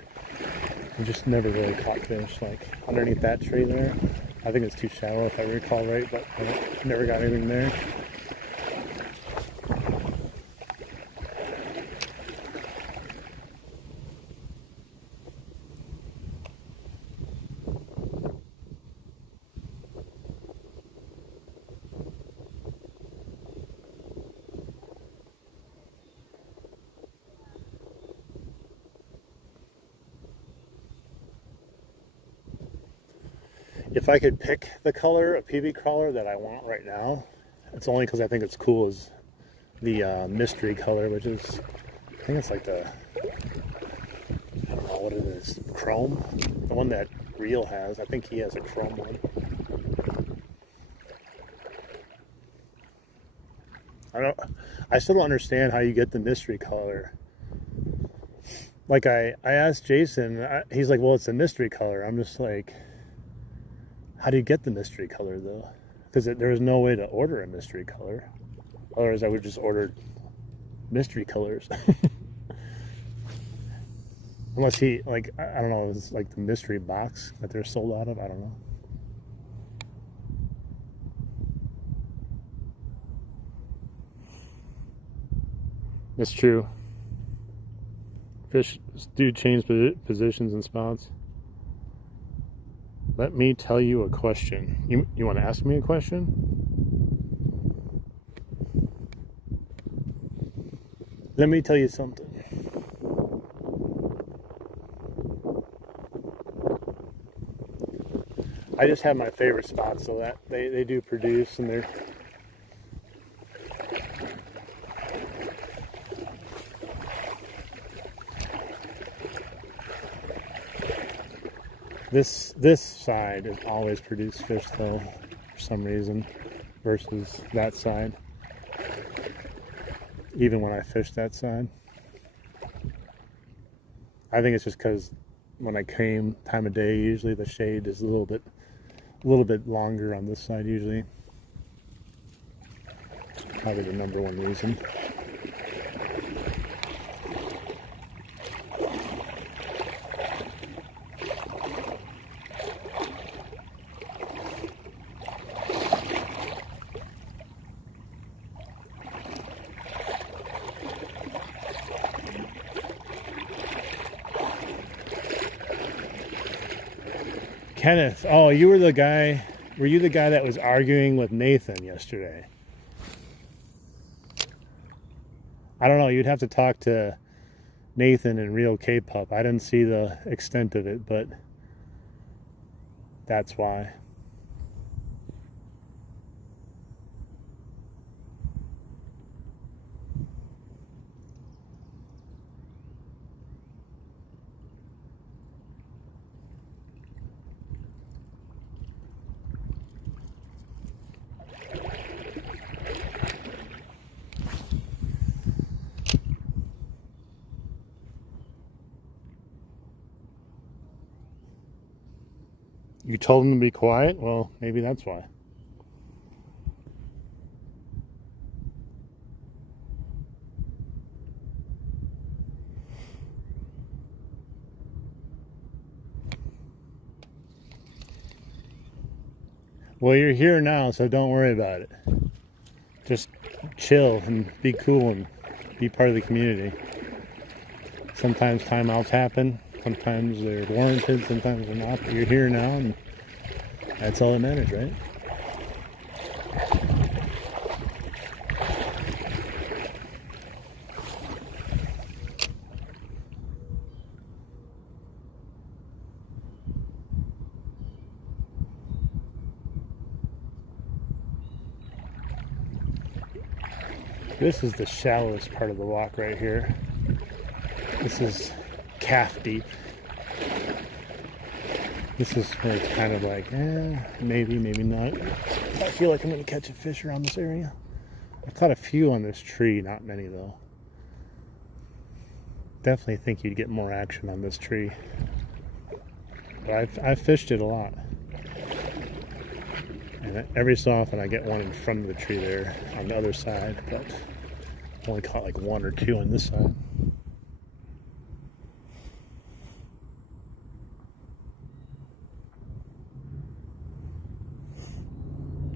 I just never really caught fish. Like underneath that tree there, I think it's too shallow if I recall right, but I never got anything there. If I could pick the color of PB crawler that I want right now, it's only because I think it's cool, is the mystery color, which is, I think it's like I don't know what it is, chrome? The one that Reel has. I think he has a chrome one. I still don't understand how you get the mystery color. Like I asked Jason, he's like, well, it's a mystery color. I'm just like, how do you get the mystery color though? Because there was no way to order a mystery color. Otherwise I would just order mystery colors. Unless he, like, I don't know, it's like the mystery box that they're sold out of. I don't know. It's true. Fish do change positions and spots. Let me tell you a question. You want to ask me a question? Let me tell you something. I just have my favorite spots, so that they do produce, and they're This side has always produced fish though, for some reason, versus that side. Even when I fish that side. I think it's just because when I came time of day, usually the shade is a little bit longer on this side usually. Probably the number one reason. Kenneth, oh, you were the guy, were you the guy that was arguing with Nathan yesterday? I don't know, you'd have to talk to Nathan and Real K-Pup. I didn't see the extent of it, but that's why. You told him to be quiet? Well, maybe that's why. Well, you're here now, so don't worry about it. Just chill and be cool and be part of the community. Sometimes timeouts happen. Sometimes they're warranted, sometimes they're not, but you're here now, and that's all that matters, right? This is the shallowest part of the walk right here. This is calf deep. This is where it's kind of like, maybe, maybe not. I feel like I'm going to catch a fish around this area. I've caught a few on this tree, not many though. Definitely think you'd get more action on this tree. But I've fished it a lot. And every so often I get one in front of the tree there on the other side, but I've only caught like one or two on this side.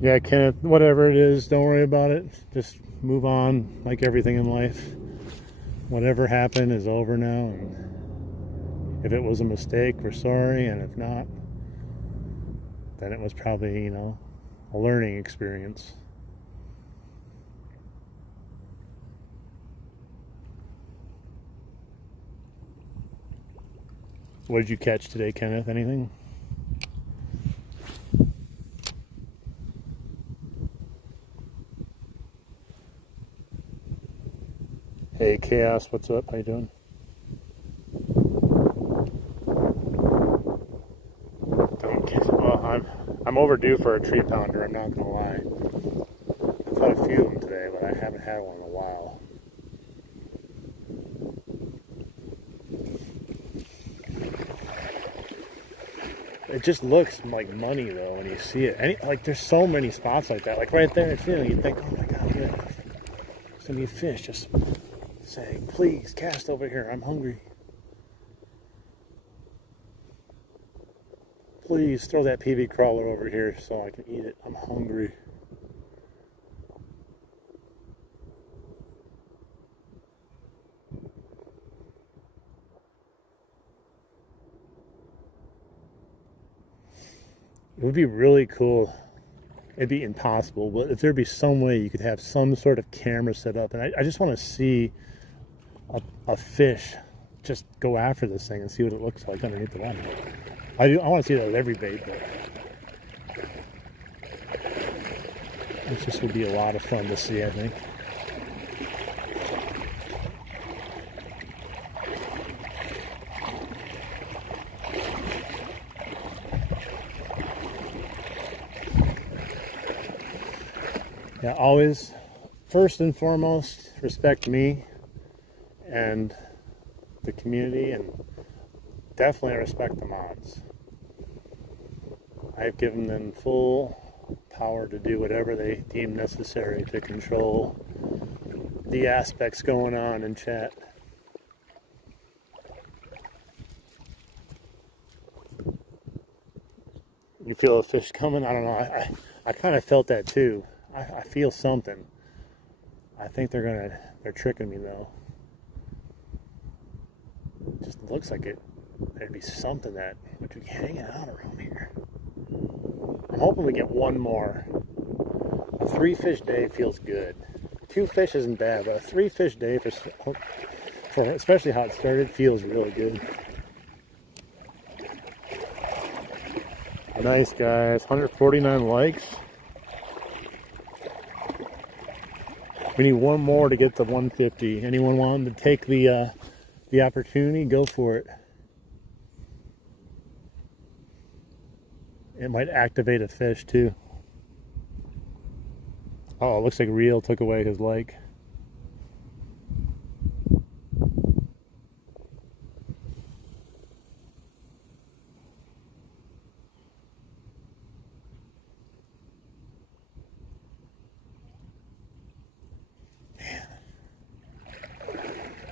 Yeah, Kenneth, whatever it is, don't worry about it. Just move on like everything in life. Whatever happened is over now. And if it was a mistake, we're sorry. And if not, then it was probably, a learning experience. What did you catch today, Kenneth? Anything? Hey, Chaos, what's up? How you doing? Don't kiss. Well, I'm overdue for a tree pounder. I'm not gonna lie. I've caught a few of them today, but I haven't had one in a while. It just looks like money though when you see it. There's so many spots like that. Like right there, you think, oh my god, there's gonna be a fish just saying, please cast over here, I'm hungry. Please throw that PV crawler over here so I can eat it, I'm hungry. It would be really cool. It'd be impossible, but if there'd be some way you could have some sort of camera set up, and I just want to see a fish just go after this thing and see what it looks like underneath the water. I want to see that with every bait, but it just would be a lot of fun to see, I think. Yeah, always, first and foremost, respect me and the community, and definitely respect the mods. I've given them full power to do whatever they deem necessary to control the aspects going on in chat. You feel a fish coming? I don't know. I kind of felt that too. I feel something. I think they're tricking me though. It just looks like there'd be something that would be hanging out around here. I'm hoping we get one more. A 3-fish day feels good. 2 fish isn't bad, but a 3-fish day for especially how it started feels really good. Nice, guys. 149 likes. We need one more to get to 150. Anyone wanting to take the opportunity? Go for it. It might activate a fish too. Oh, it looks like Real took away his like.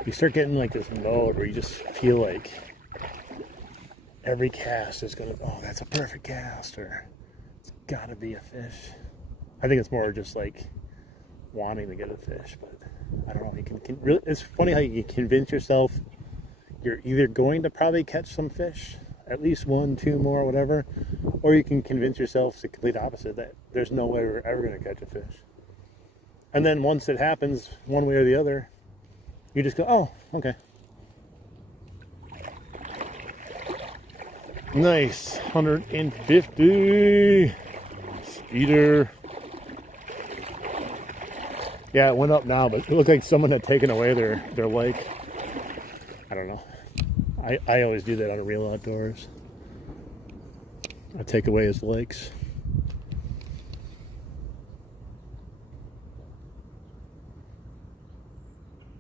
You start getting like this mode where you just feel like every cast is gonna, oh, that's a perfect cast, or it's gotta be a fish. I think it's more just like wanting to get a fish, but I don't know. You can really, it's funny how you can convince yourself you're either going to probably catch some fish, at least 1, 2 more, whatever, or you can convince yourself the complete opposite, that there's no way we're ever gonna catch a fish. And then once it happens, one way or the other, you just go, oh, okay. Nice, 150. Speeder. Yeah, it went up now, but it looked like someone had taken away their lake. I don't know. I always do that on a Real Outdoors. I take away his lakes.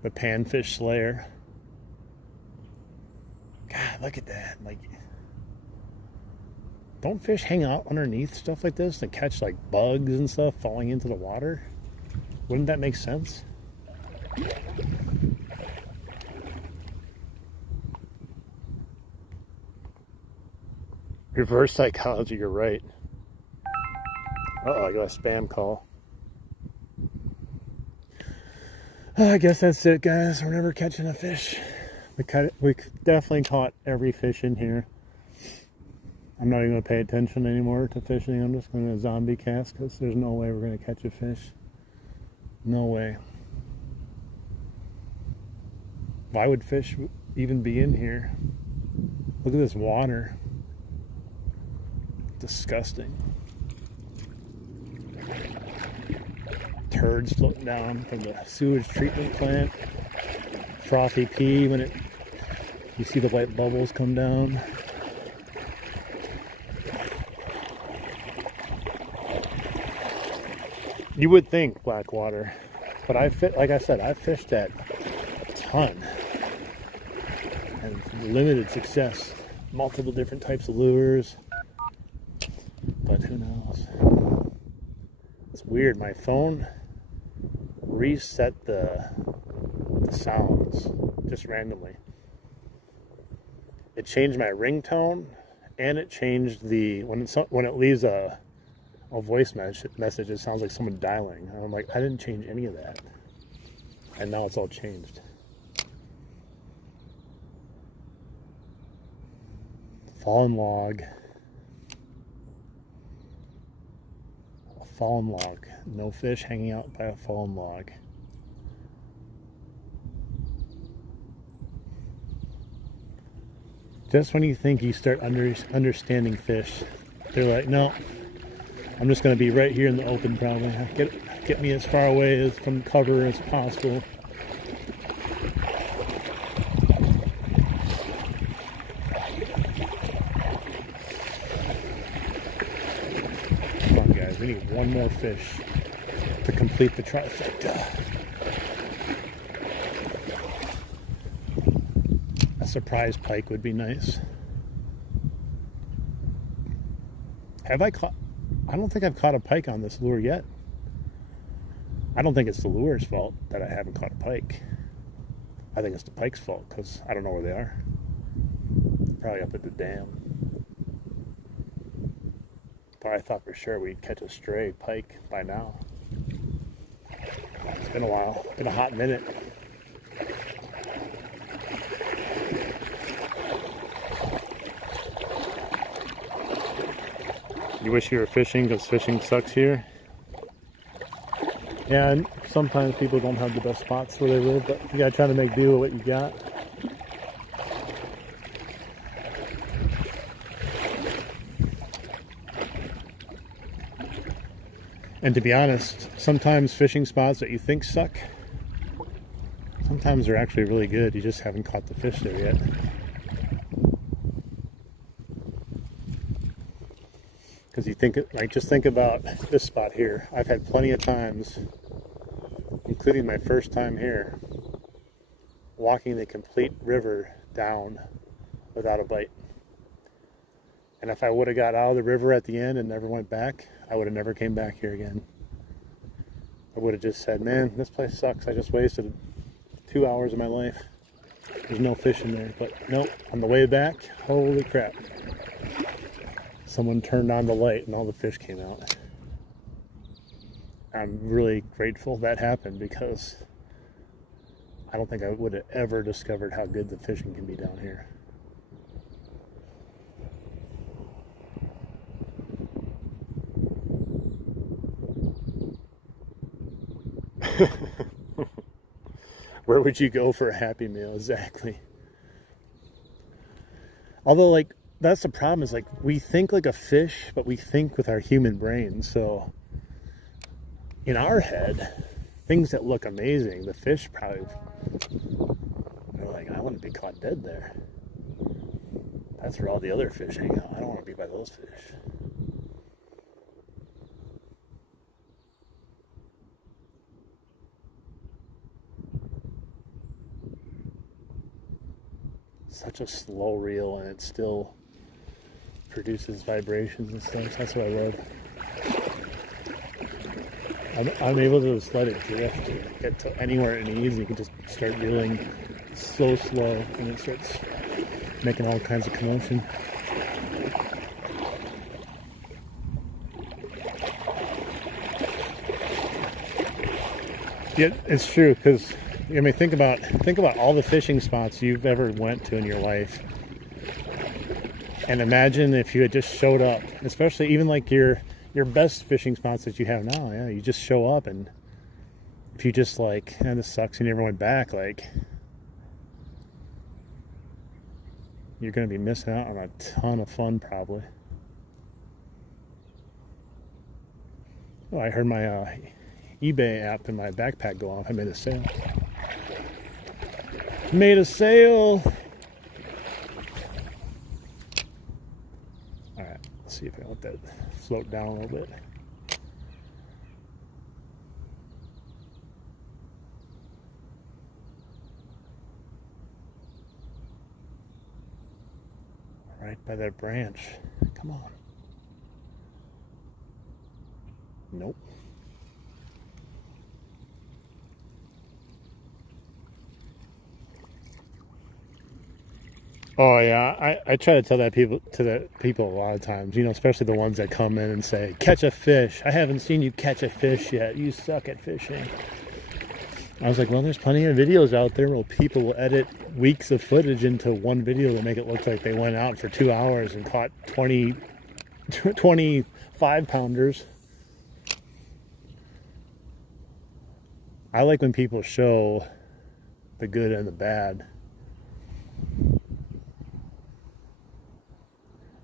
The panfish slayer. God, look at that. Like, don't fish hang out underneath stuff like this and catch like bugs and stuff falling into the water? Wouldn't that make sense? Reverse psychology, you're right. Uh-oh, I got a spam call. I guess that's it, guys. We're never catching a fish. We definitely caught every fish in here. I'm not even going to pay attention anymore to fishing. I'm just going to zombie cast because there's no way we're going to catch a fish. No way. Why would fish even be in here? Look at this water. Disgusting. Turds floating down from the sewage treatment plant. Frothy pee when you see the white bubbles come down. You would think black water, but like I said, I've fished that a ton and limited success. Multiple different types of lures, but who knows? It's weird. My phone reset the sounds just randomly. It changed my ringtone, and it changed when it leaves a voice message, it sounds like someone dialing. And I'm like, I didn't change any of that, and now it's all changed. Fallen log. A fallen log. No fish hanging out by a fallen log. Just when you think you start understanding fish, they're like, no, I'm just going to be right here in the open probably. Get me as far away from cover as possible. Come on, guys. We need one more fish. to complete the trifecta. A surprise pike would be nice. Have I caught? I don't think I've caught a pike on this lure yet. I don't think it's the lure's fault that I haven't caught a pike. I think it's the pike's fault because I don't know where they are. Probably up at the dam. But I thought for sure we'd catch a stray pike by now. It's been a while. Been a hot minute. You wish you were fishing because fishing sucks here? Yeah, and sometimes people don't have the best spots where they live, but you gotta try to make do with what you got. And to be honest, sometimes fishing spots that you think suck, sometimes they're actually really good. You just haven't caught the fish there yet. Because you think, like, just think about this spot here. I've had plenty of times, including my first time here, walking the complete river down without a bite. And if I would have got out of the river at the end and never went back, I would have never came back here again. I would have just said, man, this place sucks. I just wasted 2 hours of my life. There's no fish in there. But nope, on the way back, holy crap. Someone turned on the light and all the fish came out. I'm really grateful that happened because I don't think I would have ever discovered how good the fishing can be down here. Where would you go for a Happy Meal? Exactly. Although, like, that's the problem, is like we think like a fish, but we think with our human brain. So in our head, things that look amazing, the fish probably, they're like, I want to be caught dead there. That's where all the other fish hang out. I don't want to be by those fish. Such a slow reel, and it still produces vibrations and stuff. That's what I love. I'm able to just let it drift and get to anywhere it needs. You can just start reeling so slow, and it starts making all kinds of commotion. Yeah, it's true, because I mean, think about all the fishing spots you've ever went to in your life, and imagine if you had just showed up, especially even like your best fishing spots that you have now. Yeah, you just show up, and if you just like, this sucks, you never went back, like, you're gonna be missing out on a ton of fun probably. Oh, I heard my eBay app in my backpack go off. I made a sale. Made a sale. All right, let's see if I can let that float down a little bit. Right by that branch. Come on. Nope. Oh yeah, I try to tell that people a lot of times, you know, especially the ones that come in and say, catch a fish. I haven't seen you catch a fish yet. You suck at fishing. I was like, well, there's plenty of videos out there where people will edit weeks of footage into one video to make it look like they went out for 2 hours and caught 25 pounders. I like when people show the good and the bad.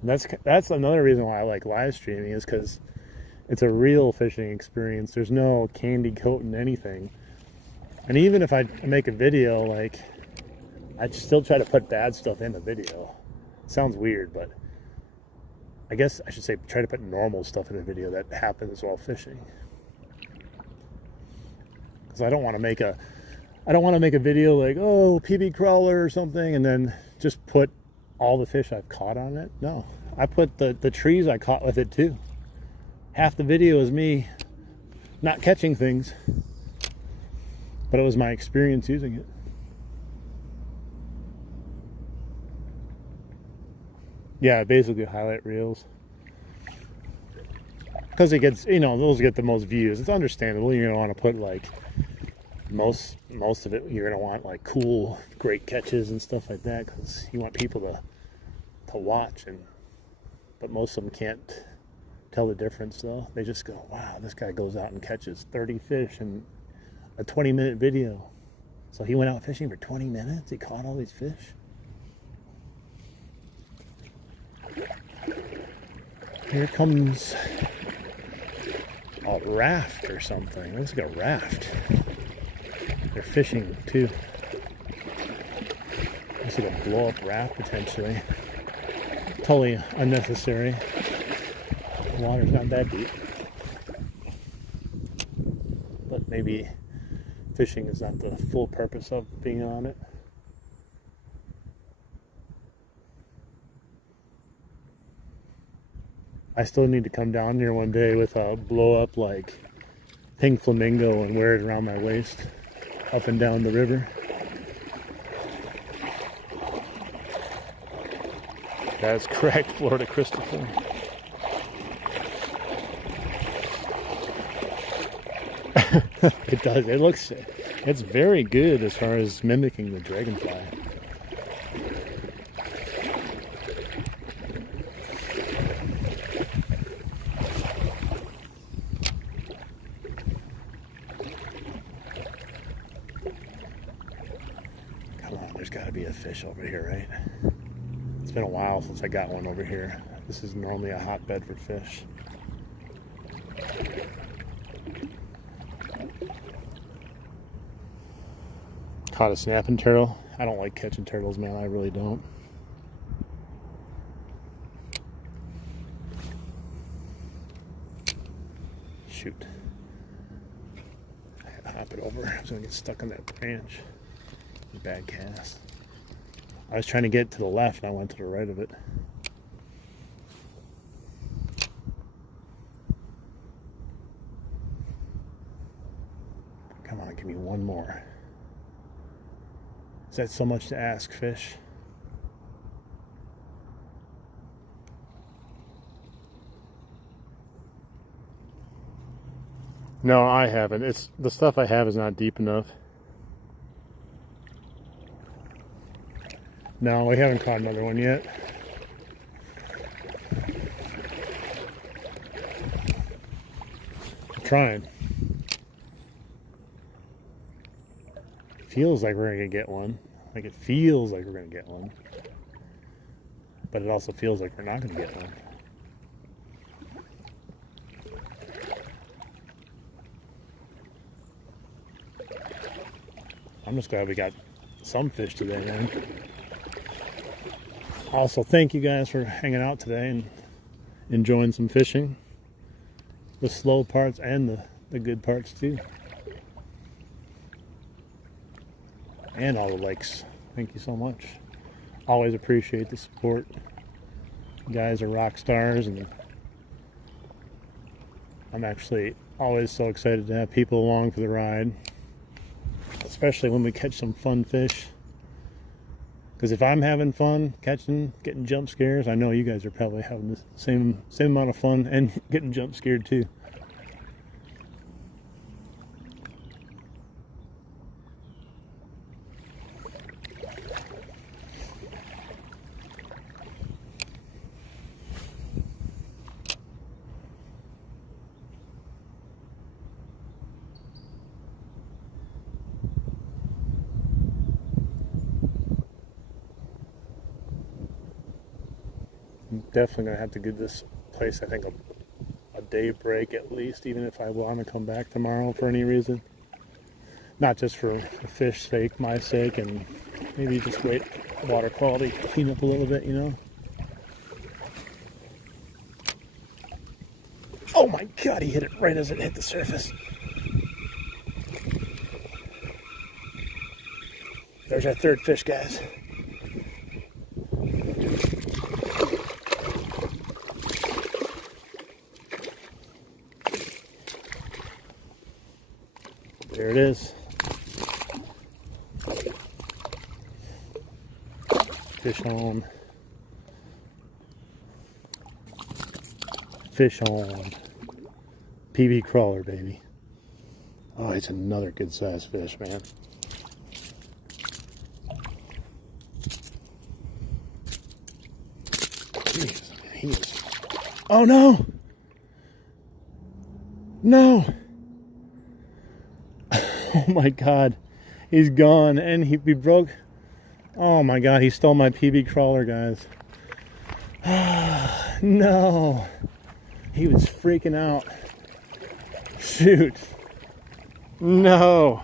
And that's another reason why I like live streaming, is because it's a real fishing experience. There's no candy coating anything. And even if I make a video, like, I still try to put bad stuff in the video. It sounds weird, but I guess I should say try to put normal stuff in the video that happens while fishing. because I don't want to make a video like, oh, PB crawler or something, and then just put all the fish I've caught on it. No, I put the trees I caught with it too. Half the video is me not catching things, but it was my experience using it. Yeah, basically highlight reels. Because it gets, those get the most views. It's understandable. You're going to want to put like most of it, you're going to want like cool, great catches and stuff like that, because you want people to watch. But most of them can't tell the difference though. They just go, wow, this guy goes out and catches 30 fish in a 20-minute video. So he went out fishing for 20 minutes. He caught all these fish. Here comes a raft or something. It looks like a raft. They're fishing too. Looks like a blow-up raft potentially. Totally unnecessary. The water's not that deep. But maybe fishing is not the full purpose of being on it. I still need to come down here one day with a blow-up like pink flamingo and wear it around my waist up and down the river. That's correct, Florida Christopher. It does. It's very good as far as mimicking the dragonfly. Come on, there's got to be a fish over here, right? It's been a while since I got one over here. This is normally a hotbed for fish. Caught a snapping turtle. I don't like catching turtles, man. I really don't. Shoot. I had to hop it over. I was going to get stuck on that branch. Bad cast. I was trying to get to the left and I went to the right of it. Come on, give me one more. Is that so much to ask, fish? No, I haven't. It's the stuff I have is not deep enough. No, we haven't caught another one yet. I'm trying. Feels like we're gonna get one. Like it feels like we're gonna get one. But it also feels like we're not gonna get one. I'm just glad we got some fish today, man. Also, thank you guys for hanging out today and enjoying some fishing. The slow parts and the good parts too. And all the likes. Thank you so much. Always appreciate the support. You guys are rock stars, and I'm actually always so excited to have people along for the ride. Especially when we catch some fun fish. Because if I'm having fun catching, getting jump scares, I know you guys are probably having the same amount of fun and getting jump scared too. I'm definitely going to have to give this place, I think, a day break at least, even if I want to come back tomorrow for any reason. Not just for the fish sake, my sake, and maybe just wait water quality, clean up a little bit, you know? Oh my God, he hit it right as it hit the surface. There's our third fish, guys. There it is. Fish on. Fish on. PB crawler, baby. Oh, it's another good sized fish, man. Jeez, he is. Oh no! No! Oh my God, he's gone, and he broke. Oh my God, he stole my PB crawler, guys. No, he was freaking out. Shoot. No.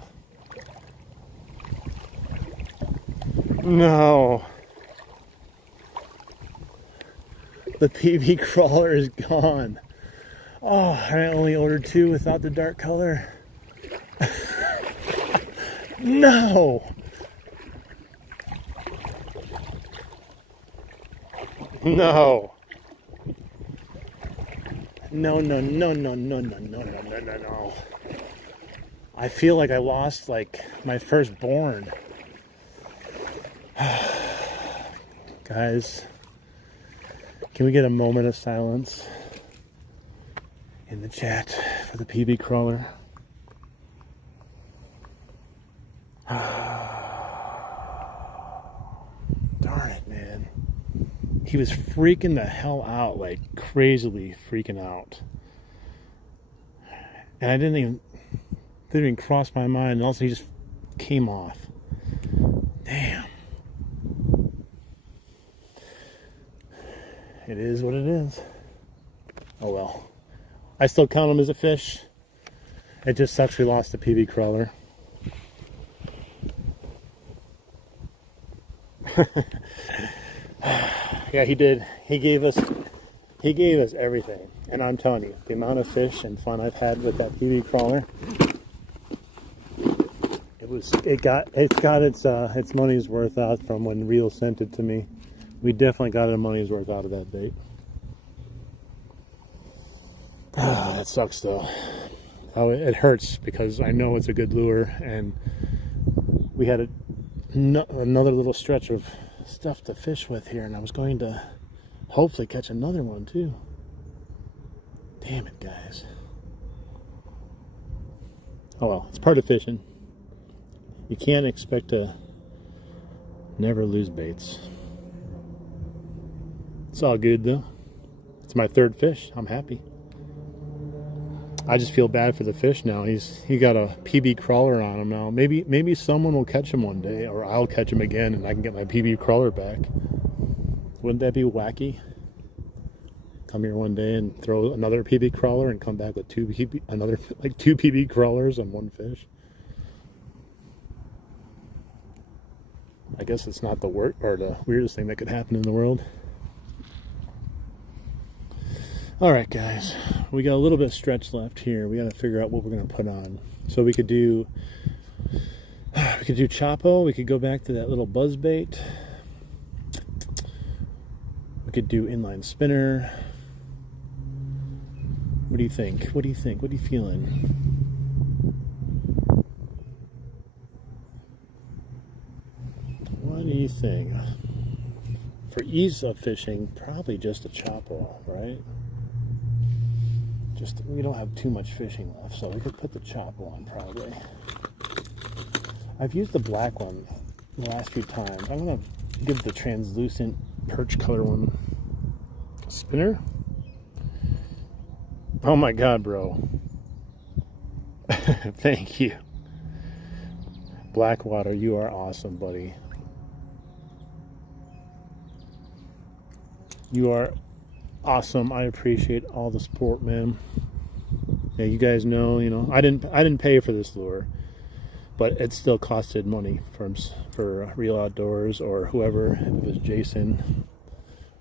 No. The PB crawler is gone. Oh, I only ordered 2 without the dark color. No. No. No, no, no, no, no, no, no, no, no, no, no. I feel like I lost, like, my firstborn. Guys, can we get a moment of silence in the chat for the PB crawler? Darn it, man. He was freaking the hell out, like crazily freaking out. And I didn't even cross my mind, and also he just came off. Damn. It is what it is. Oh well. I still count him as a fish. It just sucks we lost the PB crawler. Yeah, he did. He gave us everything. And I'm telling you, the amount of fish and fun I've had with that PB crawler, it got its money's worth out from when Reel sent it to me. We definitely got our money's worth out of that bait. That sucks though. Oh, it hurts because I know it's a good lure, and we had another little stretch of stuff to fish with here, and I was going to hopefully catch another one too. Damn it, guys. Oh well, it's part of fishing. You can't expect to never lose baits. It's all good though. It's my third fish. I'm happy. I just feel bad for the fish now. He got a PB crawler on him now. Maybe someone will catch him one day, or I'll catch him again, and I can get my PB crawler back. Wouldn't that be wacky? Come here one day and throw another PB crawler and come back with two PB crawlers on one fish. I guess it's not the weirdest thing that could happen in the world. All right, guys, we got a little bit of stretch left here. We got to figure out what we're going to put on. So we could do Chapo. We could go back to that little buzz bait. We could do inline spinner. What do you think? What do you think? What are you feeling? What do you think? For ease of fishing, probably just a Chapo, right? We don't have too much fishing left, so we could put the Chapo on probably. I've used the black one the last few times. I'm gonna give the translucent perch color one a spinner. Oh my God, bro. Thank you. Blackwater, you are awesome, buddy. You are awesome. I appreciate all the support, man. Yeah, you guys know, I didn't pay for this lure, but it still costed money for Real Outdoors or whoever. If it was Jason,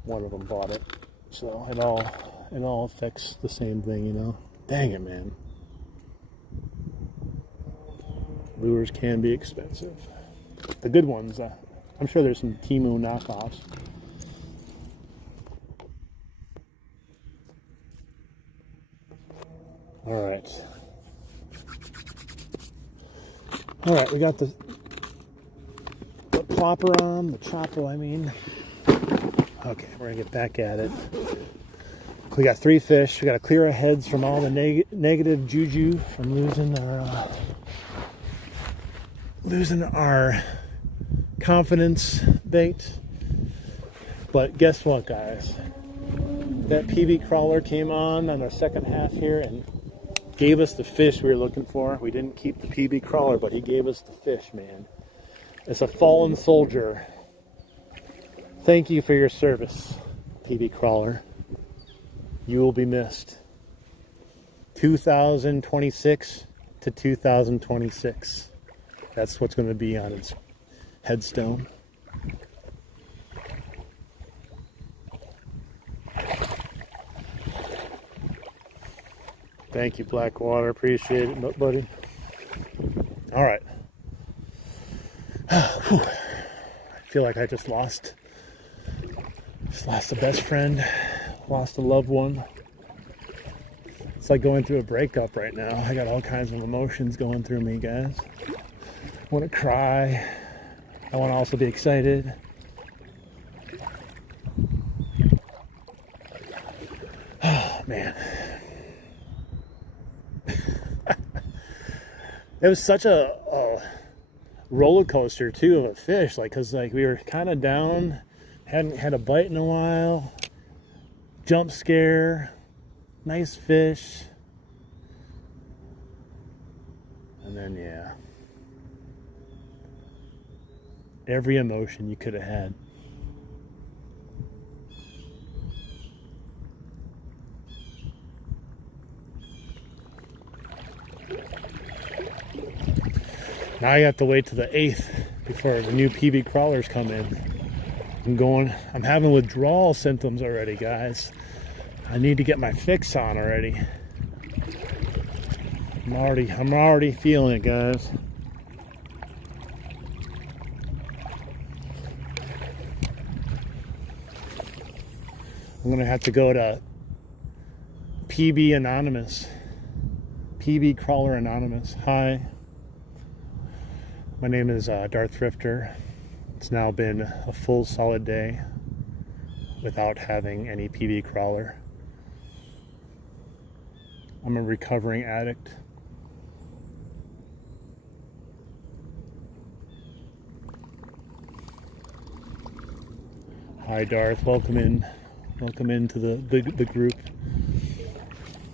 one of them bought it. So it all affects the same thing, Dang it, man. Lures can be expensive. the good ones. I'm sure there's some Temu knockoffs. All right. All right, we got the plopper on, the choppo, I mean. Okay, we're gonna get back at it. We got 3 fish. We got to clear our heads from all the negative juju from losing our confidence bait. But guess what, guys? That PB crawler came on our second half here and gave us the fish we were looking for. We didn't keep the PB crawler, but he gave us the fish, man. It's a fallen soldier. Thank you for your service, PB crawler. You will be missed. 2026 to 2026. That's what's going to be on its headstone. Thank you, Blackwater. Appreciate it, buddy. All right. I feel like I just lost a best friend, lost a loved one. It's like going through a breakup right now. I got all kinds of emotions going through me, guys. I want to cry. I want to also be excited. Oh, man. It was such a roller coaster too of a fish, like, cause like we were kind of down, hadn't had a bite in a while, jump scare, nice fish, and then yeah, every emotion you could have had. Now I got to wait till the 8th before the new PB crawlers come in. I'm having withdrawal symptoms already, guys. I need to get my fix on already. I'm already feeling it, guys. I'm gonna have to go to PB Anonymous. PB Crawler Anonymous. Hi. My name is Darth Thrifter. It's now been a full solid day without having any PB crawler. I'm a recovering addict. Hi Darth, welcome into the group.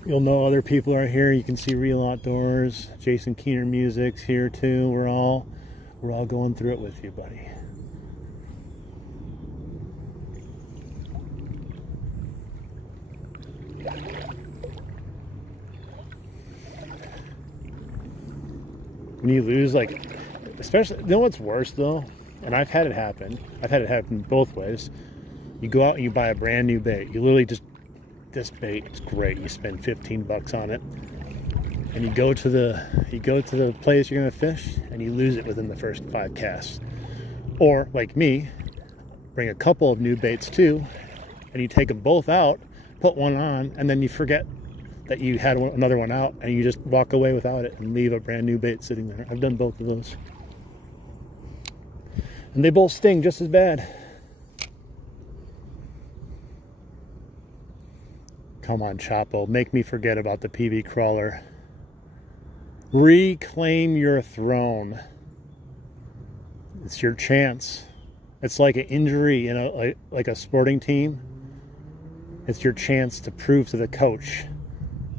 You'll know other people are here. You can see Real Outdoors. Jason Keener Music's here too. We're all going through it with you, buddy. When you lose, like, especially, you know what's worse though? And I've had it happen both ways. You go out and you buy a brand new bait. You literally just, this bait is great. You spend $15 on it, and you go to the place you're gonna fish, and you lose it within the first 5 casts. Or like me, bring a couple of new baits too, and you take them both out, put one on, and then you forget that you had another one out, and you just walk away without it and leave a brand new bait sitting there. I've done both of those, and they both sting just as bad. Come on, Chapo, make me forget about the PB crawler. Reclaim your throne. It's your chance. It's like an injury in like a sporting team. It's your chance to prove to the coach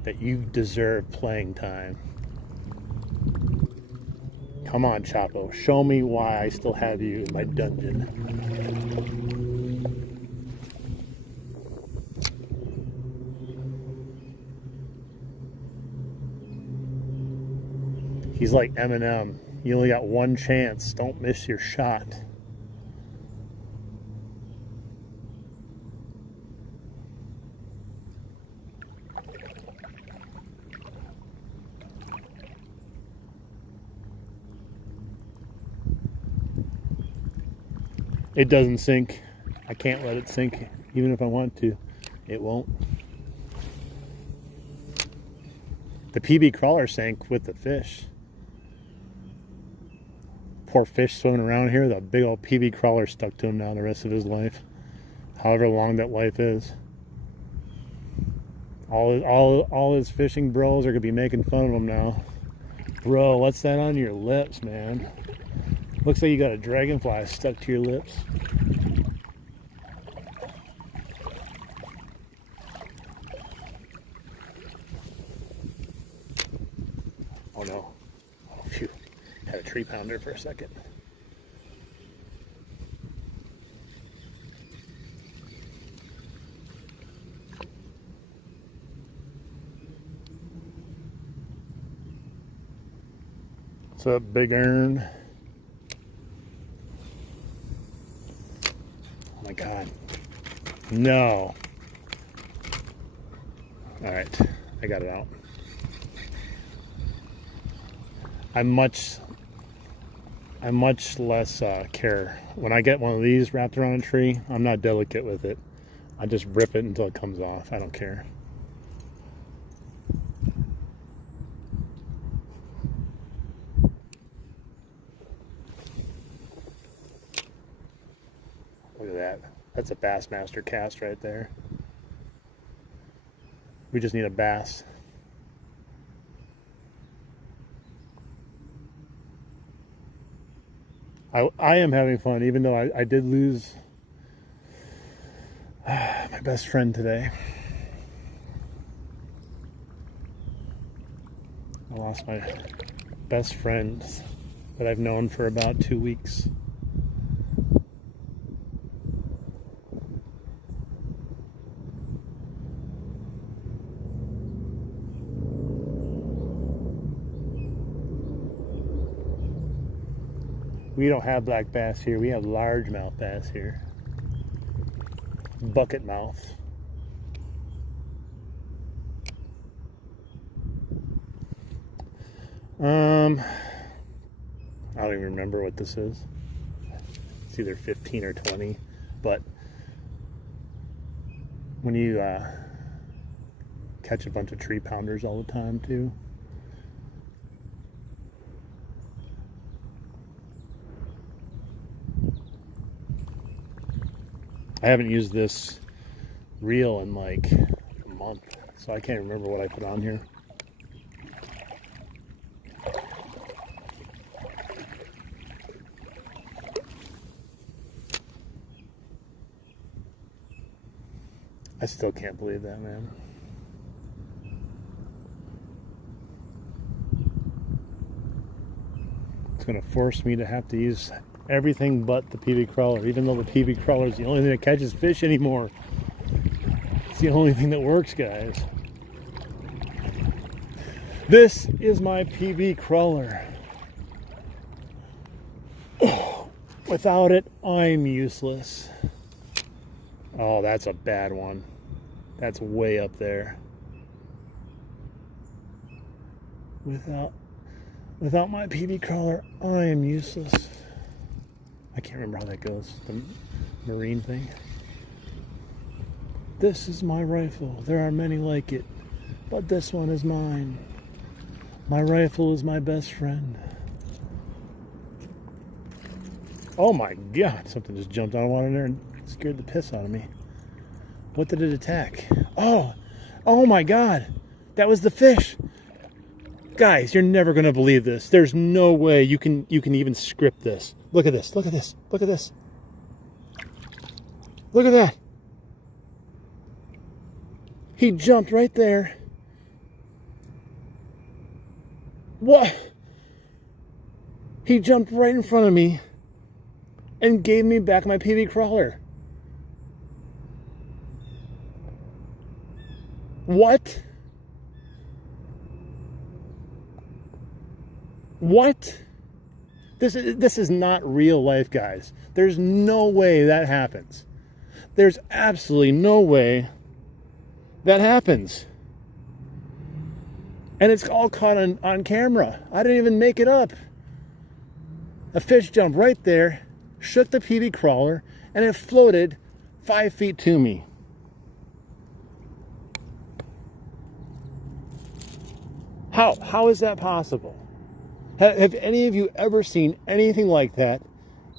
that you deserve playing time. Come on, Chapo, show me why I still have you in my dungeon. He's like Eminem. You only got one chance. Don't miss your shot. It doesn't sink. I can't let it sink, even if I want to. It won't. The PB crawler sank with the fish. Poor fish swimming around here. The big old PB crawler stuck to him now the rest of his life. However long that life is. All his fishing bros are going to be making fun of him now. Bro, what's that on your lips, man? Looks like you got a dragonfly stuck to your lips. Oh no. Oh phew. Had a tree pounder for a second. What's up, Big Ern? Oh my God. No. Alright, I got it out. I'm much less care. When I get one of these wrapped around a tree, I'm not delicate with it. I just rip it until it comes off. I don't care. Look at that. That's a Bassmaster cast right there. We just need a bass. I am having fun, even though I did lose my best friend today. I lost my best friend that I've known for about 2 weeks. We don't have black bass here. We have largemouth bass here. Bucket mouth. I don't even remember what this is. It's either 15 or 20, but when you catch a bunch of tree pounders all the time too, I haven't used this reel in like a month, so I can't remember what I put on here. I still can't believe that, man. It's going to force me to have to use everything but the PB crawler, even though the PB crawler is the only thing that catches fish anymore. It's the only thing that works, guys. This is my PB crawler. Without it, I'm useless. Oh, that's a bad one. That's way up there. Without my PB crawler, I am useless. I can't remember how that goes. The marine thing. This is my rifle. There are many like it, but this one is mine. My rifle is my best friend. Oh my God! Something just jumped out of water in there and scared the piss out of me. What did it attack? Oh my God! That was the fish. Guys, you're never gonna believe this. There's no way you can even script this. Look at this. Look at this. Look at this. Look at that. He jumped right there. What? He jumped right in front of me and gave me back my PB crawler. What? What? This is not real life, guys. There's no way that happens. There's absolutely no way that happens. And it's all caught on camera. I didn't even make it up. A fish jumped right there, shook the PV crawler, and it floated 5 feet to me. How is that possible? Have any of you ever seen anything like that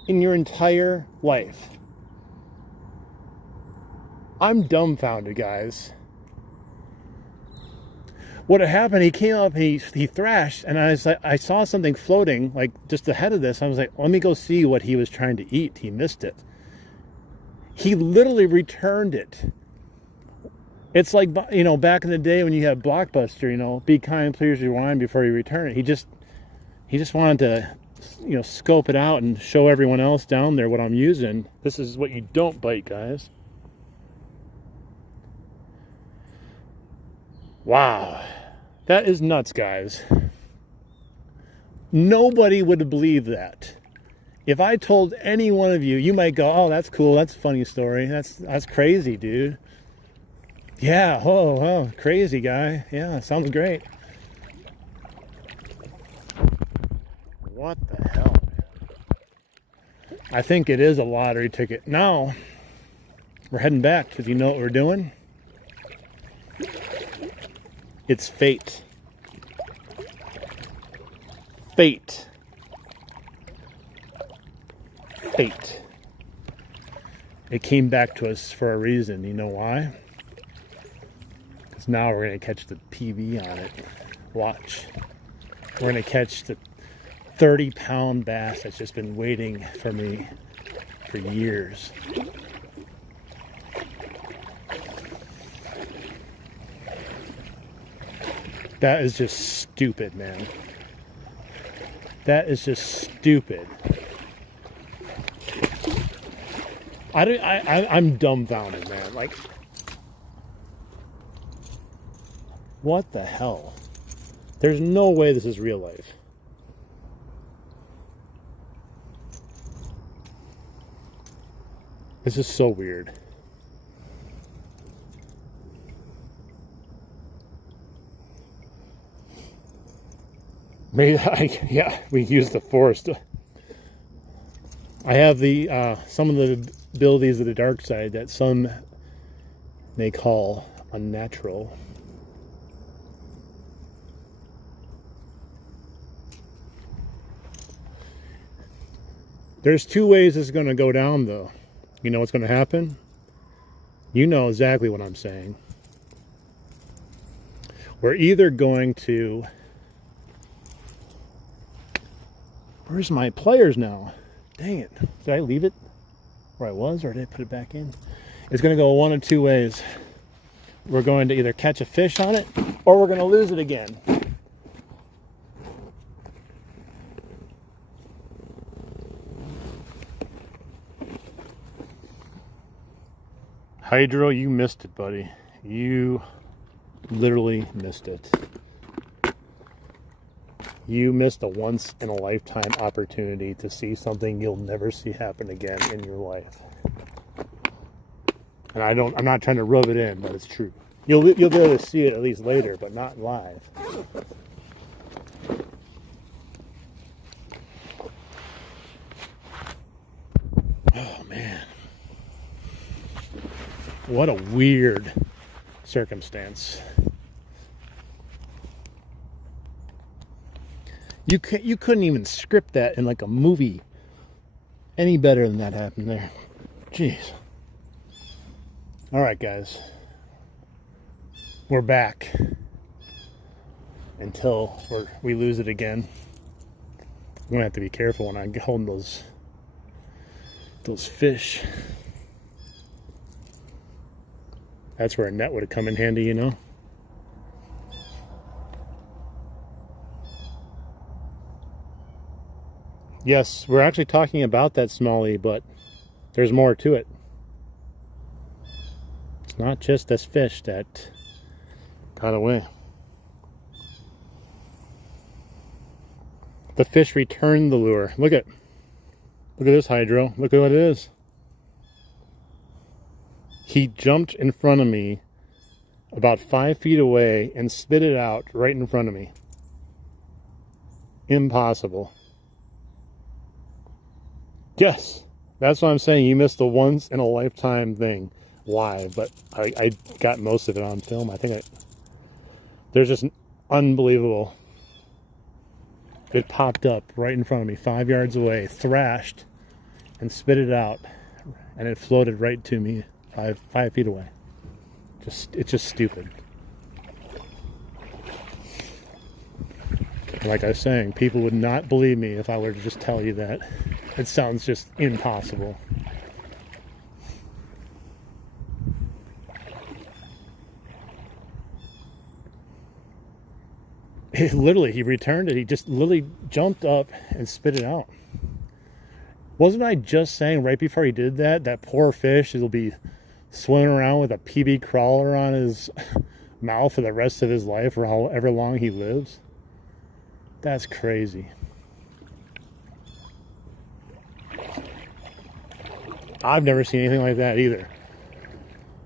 in your entire life? I'm dumbfounded, guys. What had happened, he came up, he thrashed, and I saw something floating, like, just ahead of this. I was like, let me go see what he was trying to eat. He missed it. He literally returned it. It's like, you know, back in the day when you had Blockbuster, you know, be kind, please rewind before you return it. He just wanted to, you know, scope it out and show everyone else down there what I'm using. This is what you don't bite, guys. Wow. That is nuts, guys. Nobody would believe that. If I told any one of you, you might go, oh, that's cool. That's a funny story. That's crazy, dude. Yeah, oh, crazy guy. Yeah, sounds great. What the hell, man? I think it is a lottery ticket. Now, we're heading back because you know what we're doing? It's fate. Fate. Fate. It came back to us for a reason. You know why? Because now we're going to catch the PV on it. Watch. We're going to catch the 30-pound bass that's just been waiting for me for years. That is just stupid, man. That is just stupid. I'm dumbfounded, man. Like, what the hell? There's no way this is real life. This is so weird. Maybe yeah, we use the force. I have the some of the abilities of the dark side that some may call unnatural. There's two ways this is going to go down, though. You know what's going to happen? You know exactly what I'm saying. We're either going to... Where's my players now? Dang it. Did I leave it where I was, or did I put it back in? It's going to go one of two ways. We're going to either catch a fish on it, or we're going to lose it again. Hydro, you missed it, buddy. You literally missed it. You missed a once-in-a-lifetime opportunity to see something you'll never see happen again in your life. And I'm not trying to rub it in, but it's true. You'll be able to see it at least later, but not live. Oh, man. What a weird circumstance. You couldn't even script that in like a movie any better than that happened there. Jeez. All right, guys. We're back until we lose it again. I'm gonna have to be careful when I'm holding those fish. That's where a net would have come in handy, you know. Yes, we're actually talking about that smallie, but there's more to it. It's not just this fish that got away. The fish returned the lure. Look at this hydro. Look at what it is. He jumped in front of me about 5 feet away and spit it out right in front of me. Impossible. Yes, That's what I'm saying. You missed the once in a lifetime thing live, but I got most of it on film. I think there's just unbelievable. It popped up right in front of me, 5 yards away, thrashed, and spit it out, and it floated right to me, 5 feet away. It's just stupid. Like I was saying, people would not believe me if I were to just tell you that. It sounds just impossible. He returned it. He just literally jumped up and spit it out. Wasn't I just saying right before he did that, that poor fish will be swimming around with a PB crawler on his mouth for the rest of his life or however long he lives? That's crazy. I've never seen anything like that either.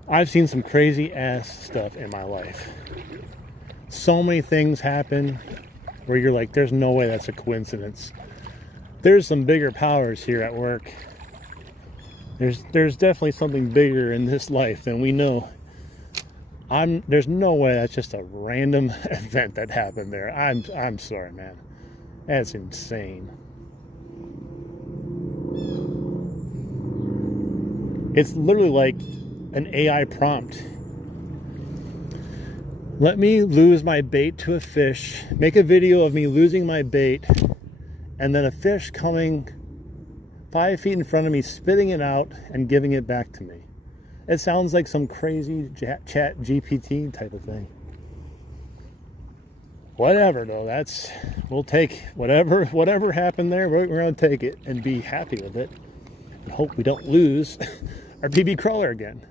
I've seen some crazy ass stuff in my life. So many things happen where you're like, there's no way that's a coincidence. There's some bigger powers here at work. There's definitely something bigger in this life than we know. There's no way that's just a random event that happened there. I'm sorry, man. That's insane. It's literally like an AI prompt. Let me lose my bait to a fish, make a video of me losing my bait, and then a fish coming 5 feet in front of me, spitting it out and giving it back to me. It sounds like some crazy chat GPT type of thing. Whatever though, we'll take whatever happened there, we're gonna take it and be happy with it and hope we don't lose our PB crawler again.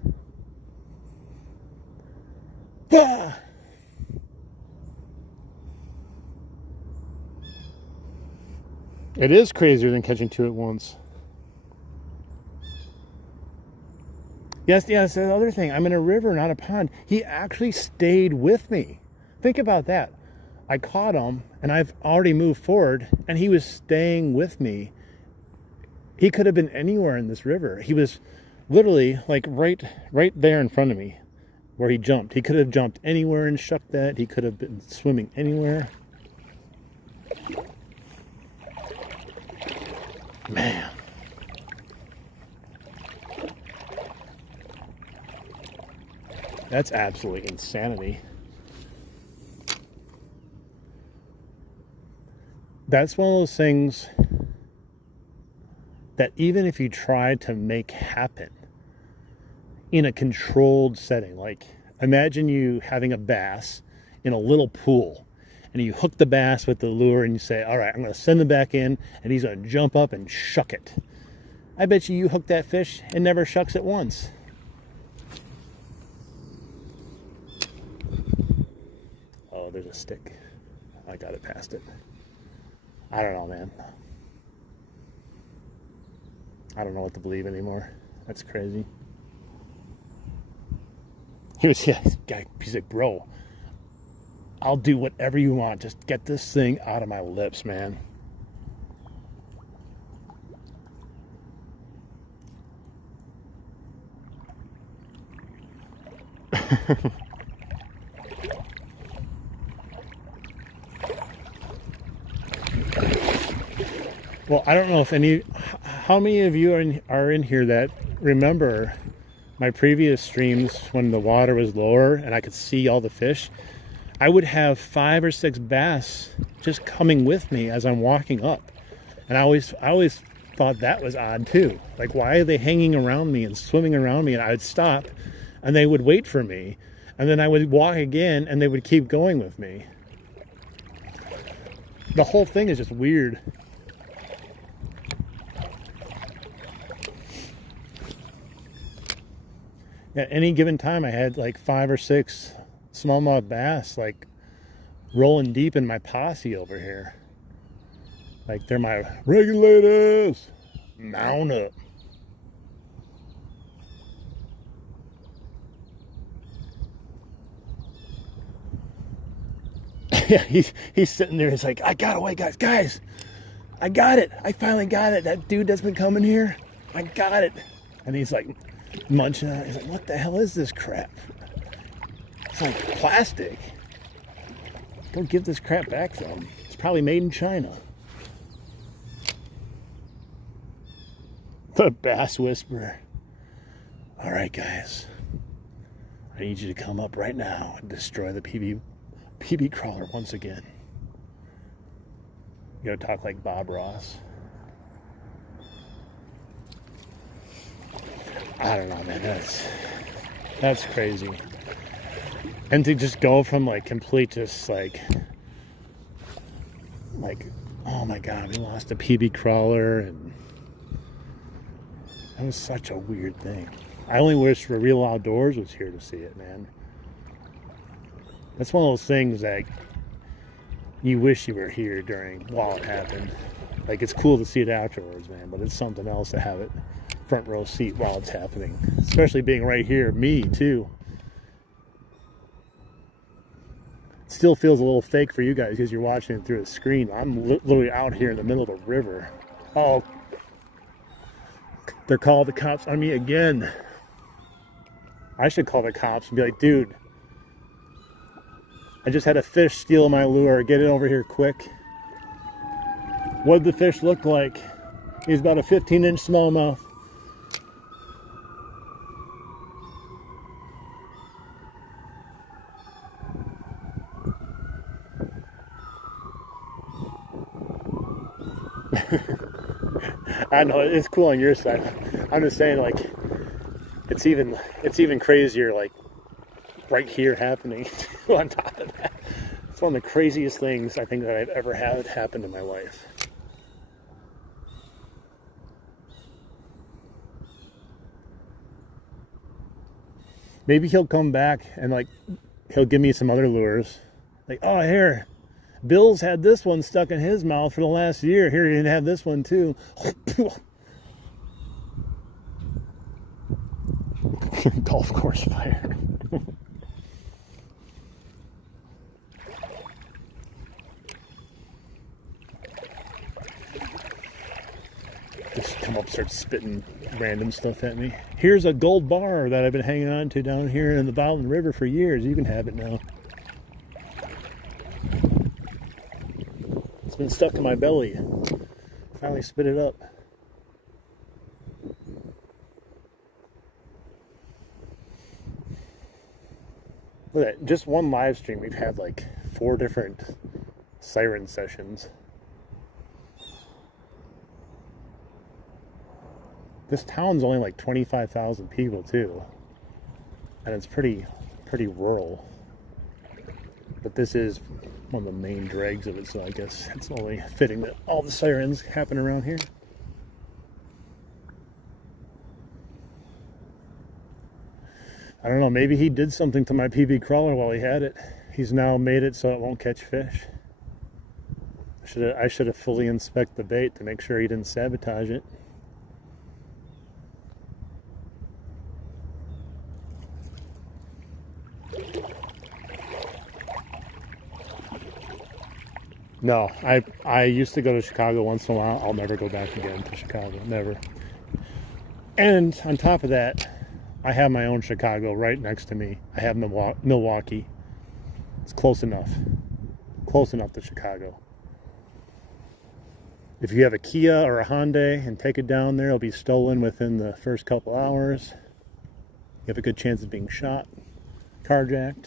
Ah! It is crazier than catching two at once. Yes, the other thing, I'm in a river, not a pond. He actually stayed with me. Think about that. I caught him, and I've already moved forward, and he was staying with me. He could have been anywhere in this river. He was literally like right there in front of me where he jumped. He could have jumped anywhere and shucked that. He could have been swimming anywhere. Man. That's absolutely insanity. That's one of those things that even if you try to make happen in a controlled setting, like imagine you having a bass in a little pool and you hook the bass with the lure and you say, all right, I'm going to send him back in and he's going to jump up and shuck it. I bet you hook that fish and never shucks it once. Oh, there's a stick. I got it past it. I don't know, man. I don't know what to believe anymore. That's crazy. He's like, bro, I'll do whatever you want. Just get this thing out of my lips, man. Well, I don't know if how many of you are in here that remember my previous streams when the water was lower and I could see all the fish. I would have 5 or 6 bass just coming with me as I'm walking up. And I always thought that was odd too. Like, why are they hanging around me and swimming around me? And I would stop and they would wait for me. And then I would walk again and they would keep going with me. The whole thing is just weird. At any given time, I had like 5 or 6 smallmouth bass like rolling deep in my posse over here. Like they're my regulators. Mount up. Yeah, he's sitting there. He's like, I got away, guys. I got it. I finally got it. That dude that's been coming here. I got it. And he's like munching on it. He's like, what the hell is this crap? It's like plastic. Go give this crap back to him. It's probably made in China. The Bass Whisperer. All right, guys. I need you to come up right now and destroy the PB crawler once again. You gotta talk like Bob Ross. I don't know, man. That's crazy. And to just go from like complete just like oh my god, we lost a PB crawler, and that was such a weird thing. I only wish the Real Outdoors was here to see it, man. That's one of those things that you wish you were here while it happened. Like, it's cool to see it afterwards, man, but it's something else to have it front row seat while it's happening. Especially being right here, me too. It still feels a little fake for you guys because you're watching it through a screen. I'm literally out here in the middle of the river. Oh, they're calling the cops on me again. I should call the cops and be like, dude, I just had a fish steal my lure. Get it over here quick. What did the fish look like? He's about a 15-inch smallmouth. I know it's cool on your side. I'm just saying, like, it's even crazier, like, right here happening on top of that. It's one of the craziest things I think that I've ever had happen in my life. Maybe he'll come back and, like, he'll give me some other lures. Like, oh, here, Bill's had this one stuck in his mouth for the last year. Here, you can have this one too. Golf course fire. Just come up, start spitting random stuff at me. Here's a gold bar that I've been hanging on to down here in the bottom of the river for years. You can have it now. It's been stuck in my belly. Finally spit it up. Look at that. Just one live stream, we've had like 4 different siren sessions. This town's only like 25,000 people too, and it's pretty rural. But this is one of the main drags of it, so I guess it's only fitting that all the sirens happen around here. I don't know, maybe he did something to my PB crawler while he had it. He's now made it so it won't catch fish. I should have fully inspected the bait to make sure he didn't sabotage it. No, I used to go to Chicago once in a while. I'll never go back again to Chicago, never. And on top of that, I have my own Chicago right next to me. I have Milwaukee. It's close enough to Chicago. If you have a Kia or a Hyundai and take it down there, it'll be stolen within the first couple hours. You have a good chance of being shot, carjacked.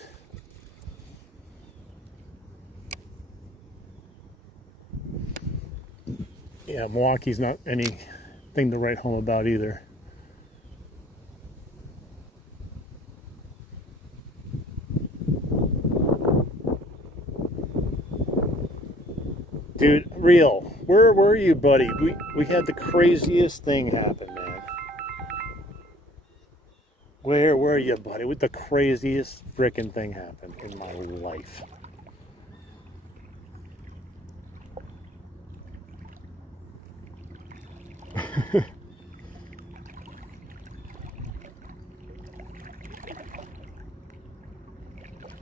Yeah, Milwaukee's not anything to write home about either. Dude, real, where were you, buddy? We had the craziest thing happen, man. Where were you, buddy? With the craziest frickin' thing happened in my life.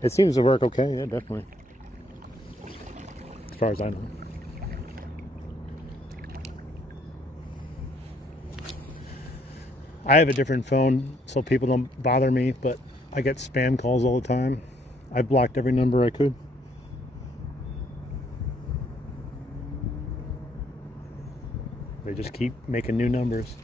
It seems to work okay, yeah, definitely. As far as I know. I have a different phone so people don't bother me, but I get spam calls all the time. I've blocked every number I could. They just keep making new numbers.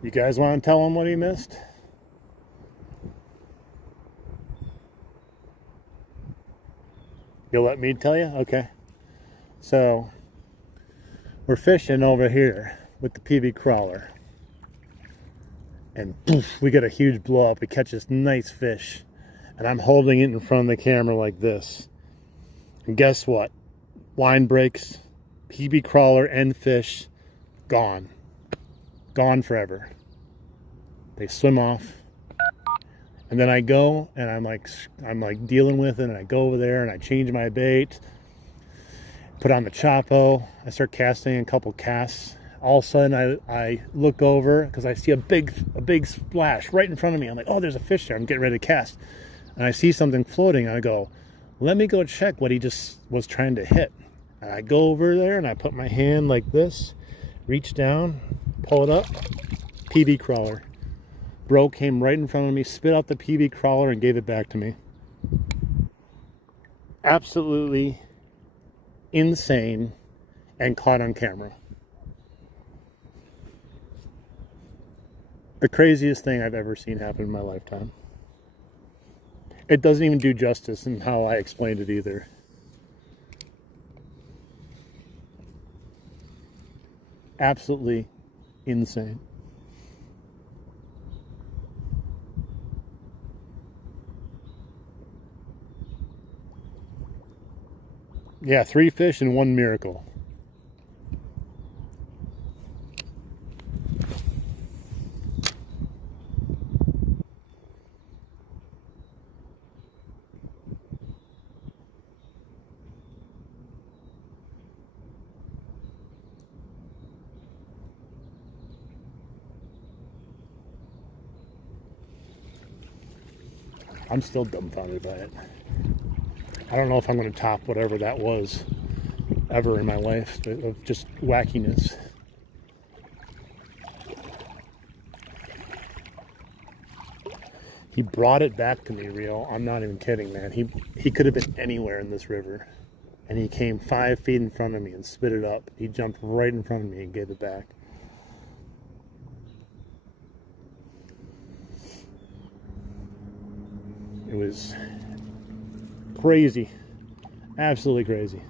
You guys want to tell him what he missed? You'll let me tell you? Okay. So, we're fishing over here with the PB crawler. And poof, we get a huge blow up. We catch this nice fish. And I'm holding it in front of the camera like this. And guess what? Line breaks, PB crawler and fish, gone. Gone forever. They swim off. And then I go and I'm like dealing with it, and I go over there and I change my bait, put on the Chapo, I start casting a couple casts. All of a sudden I look over because I see a big splash right in front of me. I'm like, oh, there's a fish there. I'm getting ready to cast. And I see something floating. And I go, let me go check what he just was trying to hit. And I go over there and I put my hand like this, reach down, pull it up, PB crawler. Bro came right in front of me, spit out the PB crawler, and gave it back to me. Absolutely insane, and caught on camera. The craziest thing I've ever seen happen in my lifetime. It doesn't even do justice in how I explained it either. Absolutely insane. Yeah, 3 fish and 1 miracle. I'm still dumbfounded by it. I don't know if I'm going to top whatever that was ever in my life of just wackiness. He brought it back to me, real. I'm not even kidding, man. He could have been anywhere in this river. And he came 5 feet in front of me and spit it up. He jumped right in front of me and gave it back. It was crazy. Absolutely crazy.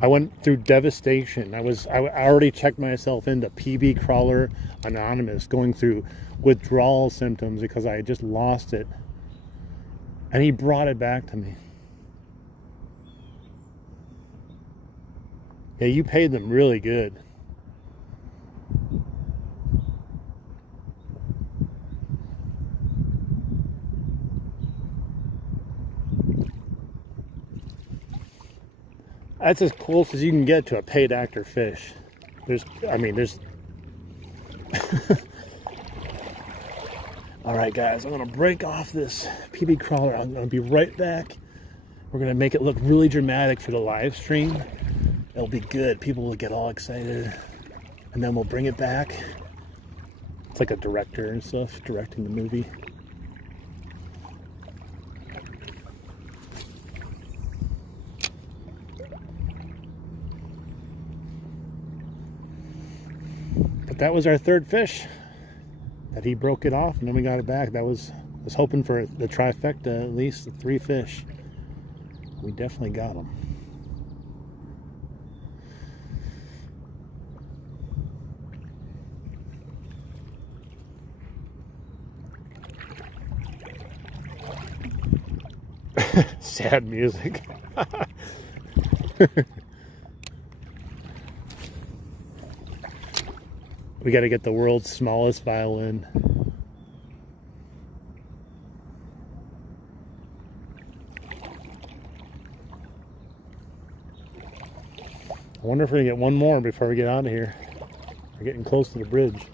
I went through devastation. I already checked myself into PB Crawler Anonymous, going through withdrawal symptoms because I had just lost it. And he brought it back to me. Yeah, you paid them really good. That's as close as you can get to a paid actor fish. There's All right, guys, I'm gonna break off this PB crawler. I'm gonna be right back. We're gonna make it look really dramatic for the live stream. It'll be good. People will get all excited, and then we'll bring it back. It's like a director and stuff directing the movie. But that was our third fish. That he broke it off, and then we got it back. I was hoping for the trifecta, at least the 3 fish. We definitely got them. Sad music. We got to get the world's smallest violin. I wonder if we can get one more before we get out of here. We're getting close to the bridge.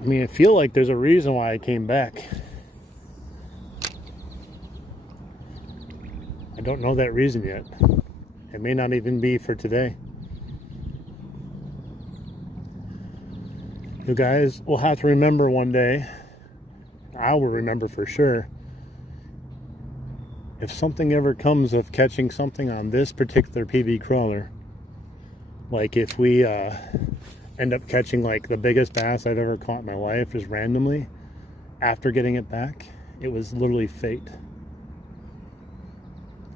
I mean, I feel like there's a reason why I came back. I don't know that reason yet. It may not even be for today. You guys will have to remember one day, I will remember for sure, if something ever comes of catching something on this particular PB crawler, like if we end up catching like the biggest bass I've ever caught in my life just randomly after getting it back, it was literally fate.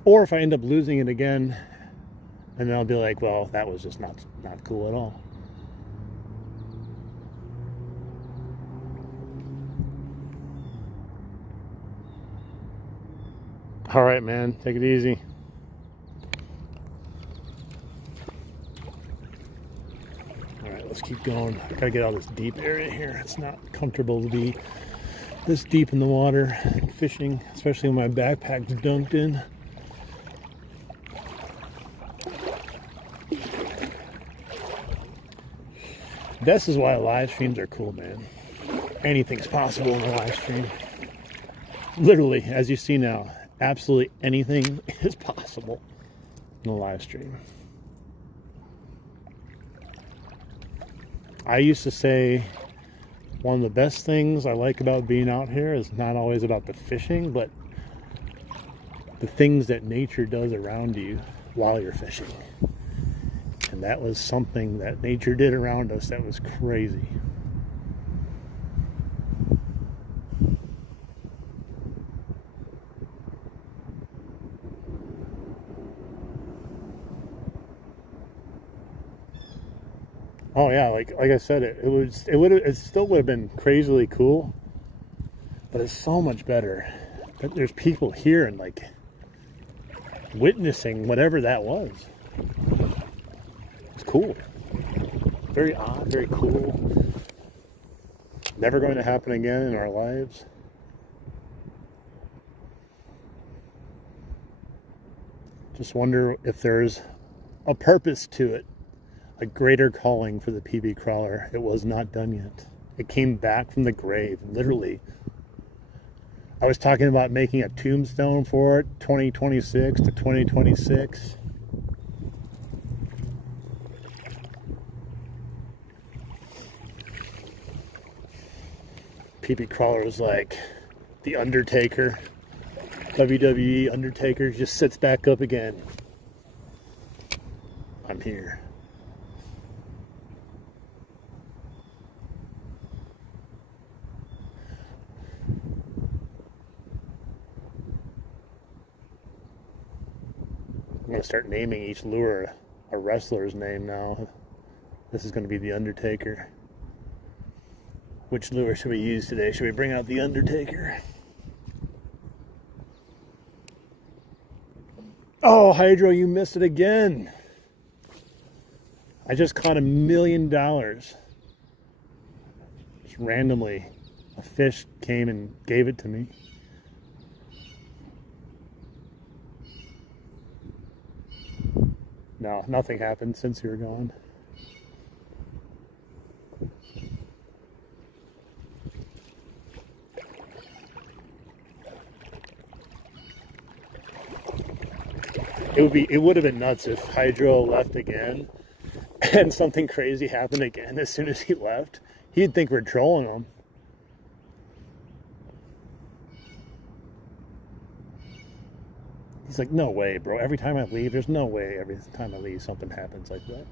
Or if I end up losing it again, and then I'll be like, well, that was just not cool at all. All right, man, take it easy. All right, let's keep going. I gotta get out of this deep area here. It's not comfortable to be this deep in the water fishing, especially when my backpack's dunked in. This is why live streams are cool, man. Anything's possible in a live stream. Literally, as you see now, absolutely anything is possible in a live stream. I used to say one of the best things I like about being out here is not always about the fishing, but the things that nature does around you while you're fishing. And that was something that nature did around us that was crazy. Oh yeah, like I said, it still would have been crazily cool, but it's so much better that there's people here and like witnessing whatever that was. It's cool, very odd, very cool. Never going to happen again in our lives. Just wonder if there's a purpose to it. A greater calling for the PB crawler. It was not done yet. It came back from the grave, literally. I was talking about making a tombstone for it, 2026 to 2026. PB crawler was like the Undertaker. WWE Undertaker just sits back up again. I'm here. I'm going to start naming each lure a wrestler's name now. This is going to be the Undertaker. Which lure should we use today? Should we bring out the Undertaker? Oh, Hydro, you missed it again. I just caught $1 million. Just randomly, a fish came and gave it to me. No, nothing happened since you were gone. It would have been nuts if Hydro left again and something crazy happened again as soon as he left. He'd think we're trolling him. He's like, no way, bro. Every time I leave, there's no way every time I leave something happens like that.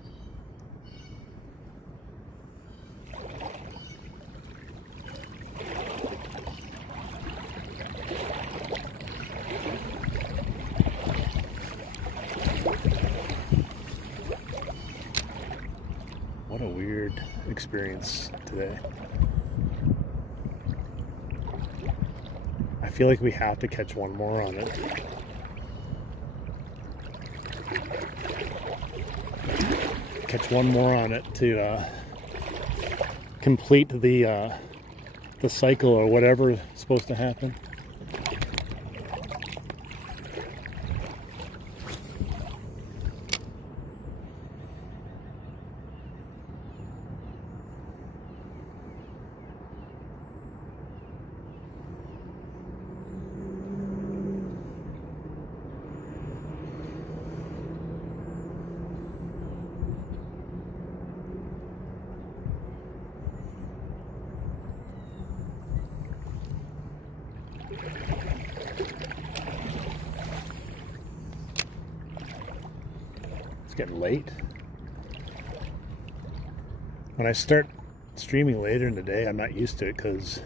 What a weird experience today. I feel like we have to catch one more on it. Catch one more on it to complete the cycle or whatever is supposed to happen. getting late. When I start streaming later in the day, I'm not used to it because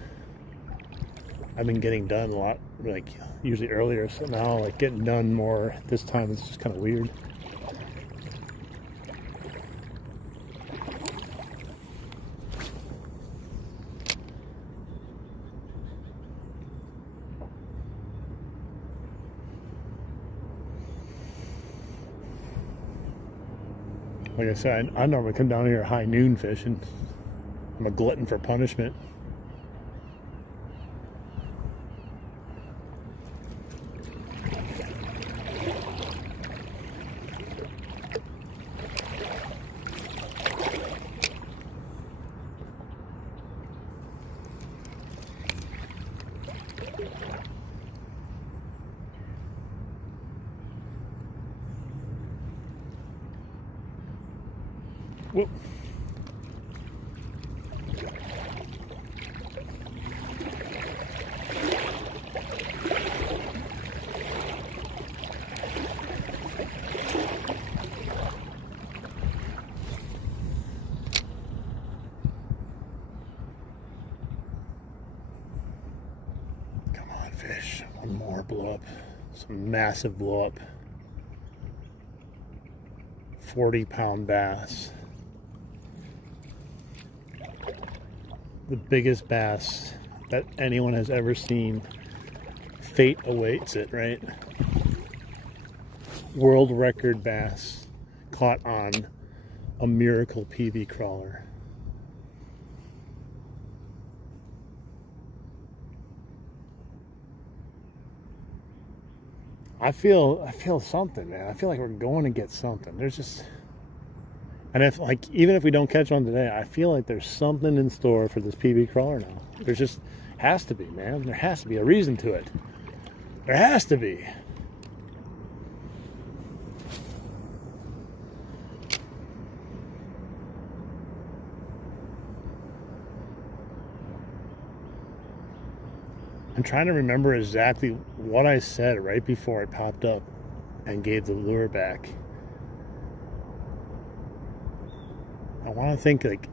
I've been getting done a lot, like usually earlier. So now, like getting done more this time, it's just kind of weird. Like I said, I normally come down here high noon fishing. I'm a glutton for punishment. Whoop. Come on, fish. One more blow up. Some massive blow up. 40-pound bass. The biggest bass that anyone has ever seen. Fate awaits it, right? World record bass caught on a miracle PV crawler. I feel something, man. I feel like we're going to get something. There's just, and if like even if we don't catch one today, I feel like there's something in store for this PB crawler now. There's just has to be, man. There has to be a reason to it. There has to be. I'm trying to remember exactly what I said right before I popped up and gave the lure back. I want to think, like,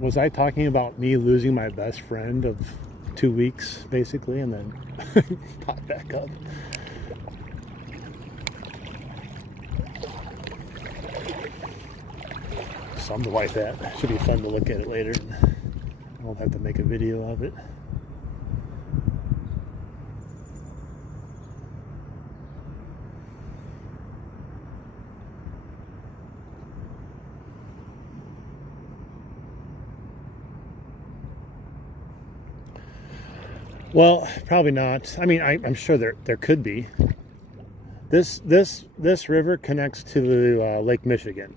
was I talking about me losing my best friend of 2 weeks, basically, and then pop back up? Something like that. Should be fun to look at it later. I won't have to make a video of it. Well, probably not. I mean, I'm sure there could be. This river connects to the Lake Michigan.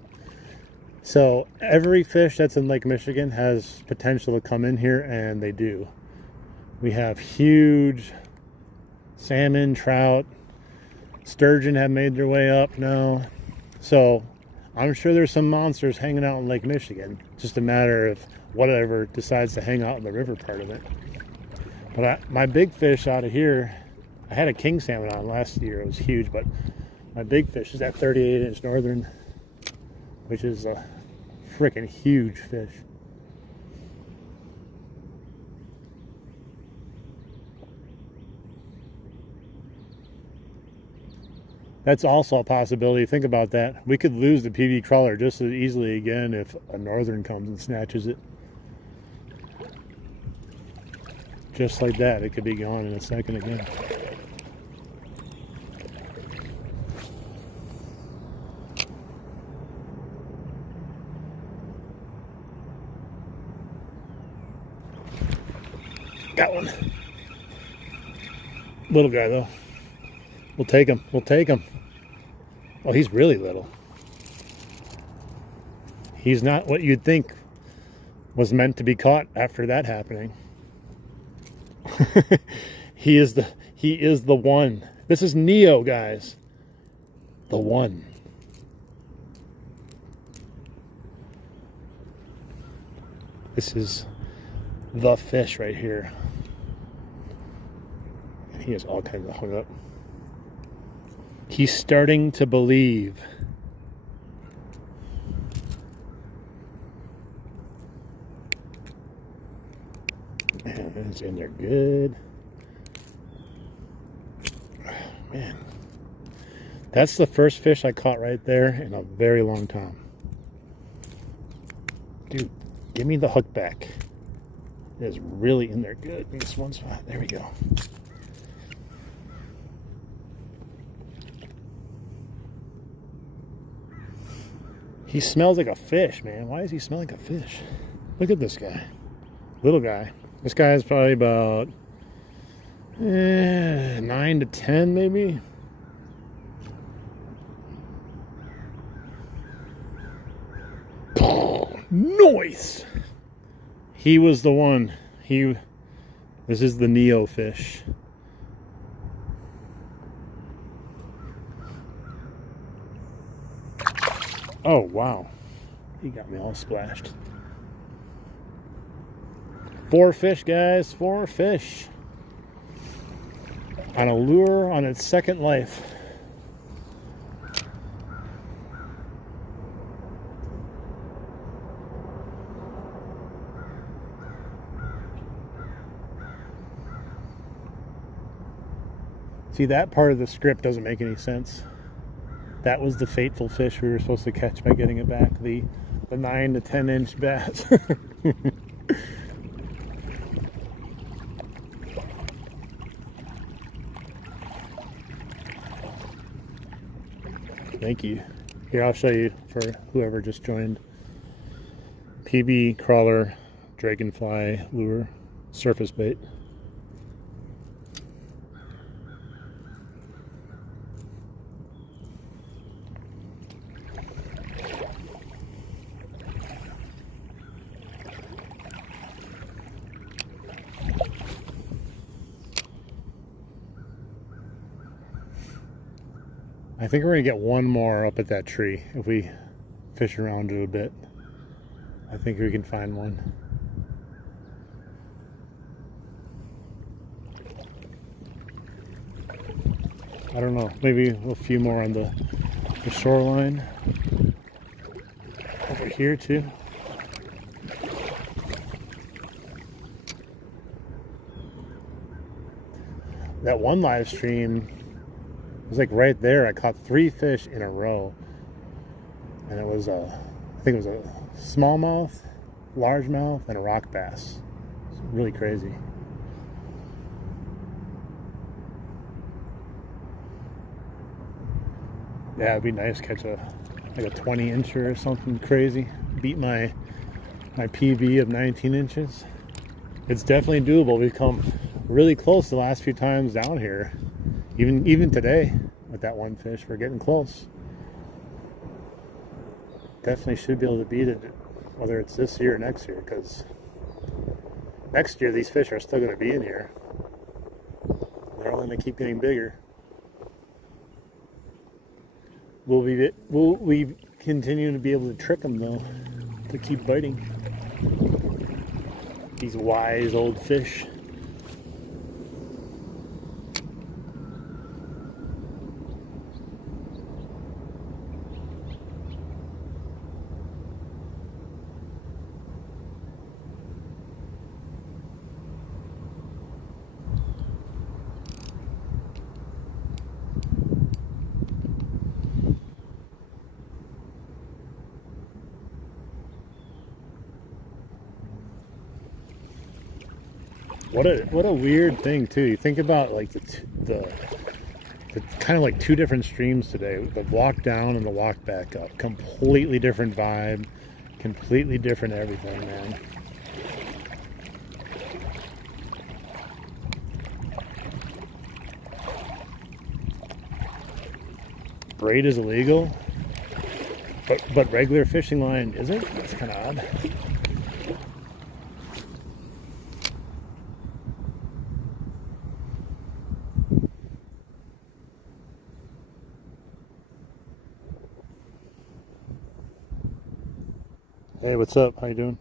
So every fish that's in Lake Michigan has potential to come in here, and they do. We have huge salmon, trout, sturgeon have made their way up now. So I'm sure there's some monsters hanging out in Lake Michigan. Just a matter of whatever decides to hang out in the river part of it. But my big fish out of here, I had a king salmon on last year. It was huge, but my big fish is that 38-inch northern, which is a freaking huge fish. That's also a possibility. Think about that. We could lose the PV crawler just as easily again if a northern comes and snatches it. Just like that, it could be gone in a second again. Got one. Little guy though. We'll take him. We'll take him. Oh, he's really little. He's not what you'd think was meant to be caught after that happening. He is the one. This is Neo, guys. The one. This is the fish right here. And he is all kinds of hung up. He's starting to believe. Man, it's in there good. Man, that's the first fish I caught right there in a very long time. Dude, give me the hook back. It is really in there good in this one spot. There we go. He smells like a fish, man. Why does he smell like a fish? Look at this guy. Little guy. This guy is probably about 9 to 10 maybe. Oh, nice. He was the one. This is the Neo fish. Oh, wow. He got me all splashed. 4 fish, guys. 4 fish. On a lure on its second life. See, that part of the script doesn't make any sense. That was the fateful fish we were supposed to catch by getting it back. The 9 to 10 inch bass. Thank you. Here, I'll show you for whoever just joined. PB crawler, dragonfly lure, surface bait. I think we're going to get one more up at that tree if we fish around it a bit. I think we can find one. I don't know, maybe a few more on the shoreline. Over here too. That one live stream, it was like right there. I caught 3 fish in a row, and it was I think it was a smallmouth, largemouth, and a rock bass. It's really crazy. Yeah, it'd be nice to catch like a 20 incher or something crazy. Beat my PB of 19 inches. It's definitely doable. We've come really close the last few times down here. Even today with that one fish, we're getting close. Definitely should be able to beat it, whether it's this year or next year, because next year these fish are still going to be in here. They're only going to keep getting bigger. Will we continue to be able to trick them though, to keep biting? These wise old fish. What a weird thing too. You think about like the kind of like 2 different streams today. The walk down and the walk back up. Completely different vibe. Completely different everything, man. Braid is illegal, but regular fishing line isn't? That's kind of odd. Hey, what's up? How you doing?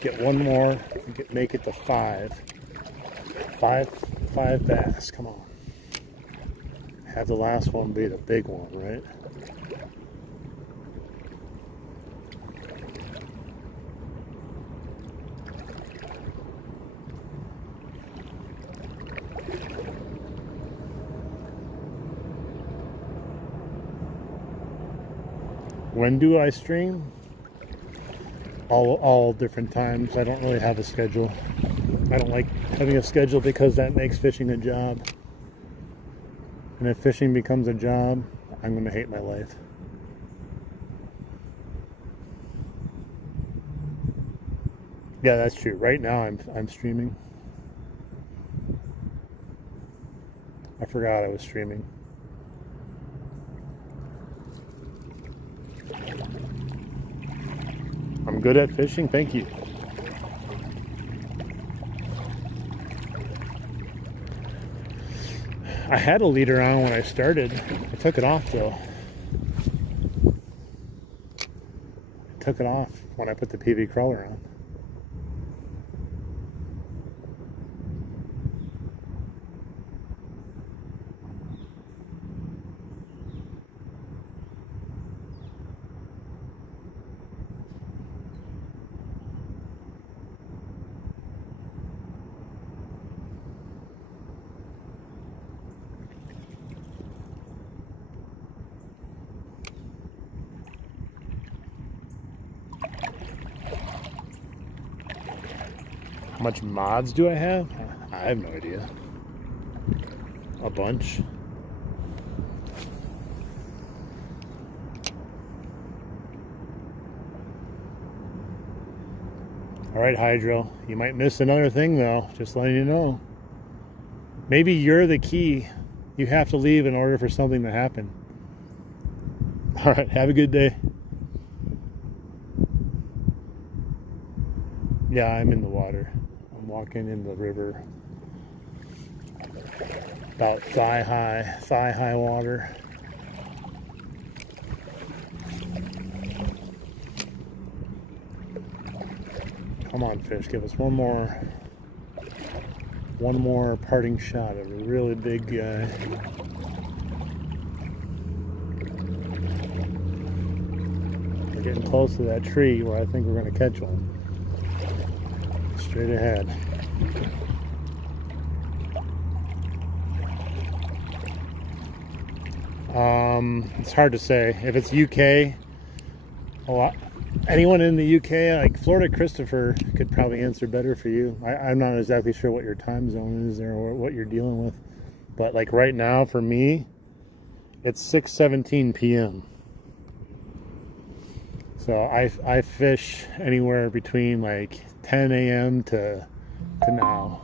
Get one more, make it to 5. 5 bass, come on. Have the last one be the big one, right? When do I stream? All different times. I don't really have a schedule. I don't like having a schedule because that makes fishing a job. And if fishing becomes a job, I'm going to hate my life. Yeah, that's true. Right now I'm streaming. I forgot I was streaming. I'm good at fishing, thank you. I had a leader on when I started. I took it off though. I took it off when I put the PV crawler on. How much mods do I have? I have no idea. A bunch. Alright, Hydro. You might miss another thing though, just letting you know. Maybe you're the key. You have to leave in order for something to happen. Alright, have a good day. Yeah, I'm in the water. I'm walking in the river. About thigh high water. Come on, fish, give us one more parting shot of a really big guy. We're getting close to that tree where I think we're going to catch one. Straight ahead. It's hard to say. If it's UK, anyone in the UK, like Florida Christopher, could probably answer better for you. I'm not exactly sure what your time zone is there or what you're dealing with. But like right now for me, it's 6:17 p.m. So I fish anywhere between like 10 a.m. to now.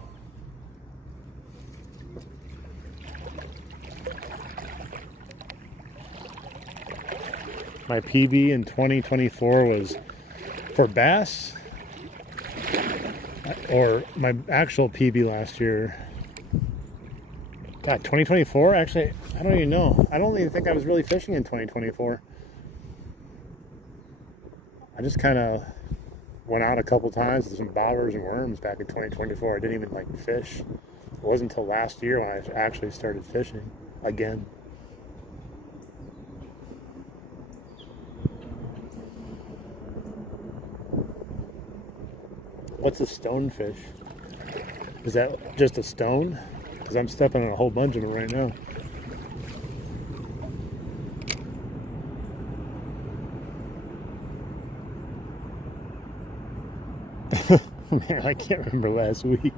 My PB in 2024 was for bass, or my actual PB last year. God, 2024? Actually, I don't even know. I don't even think I was really fishing in 2024. I just kind of went out a couple times with some bobbers and worms back in 2024. I didn't even like fish. It wasn't until last year when I actually started fishing again. What's a stonefish? Is that just a stone? Because I'm stepping on a whole bunch of them right now. Man, I can't remember last week.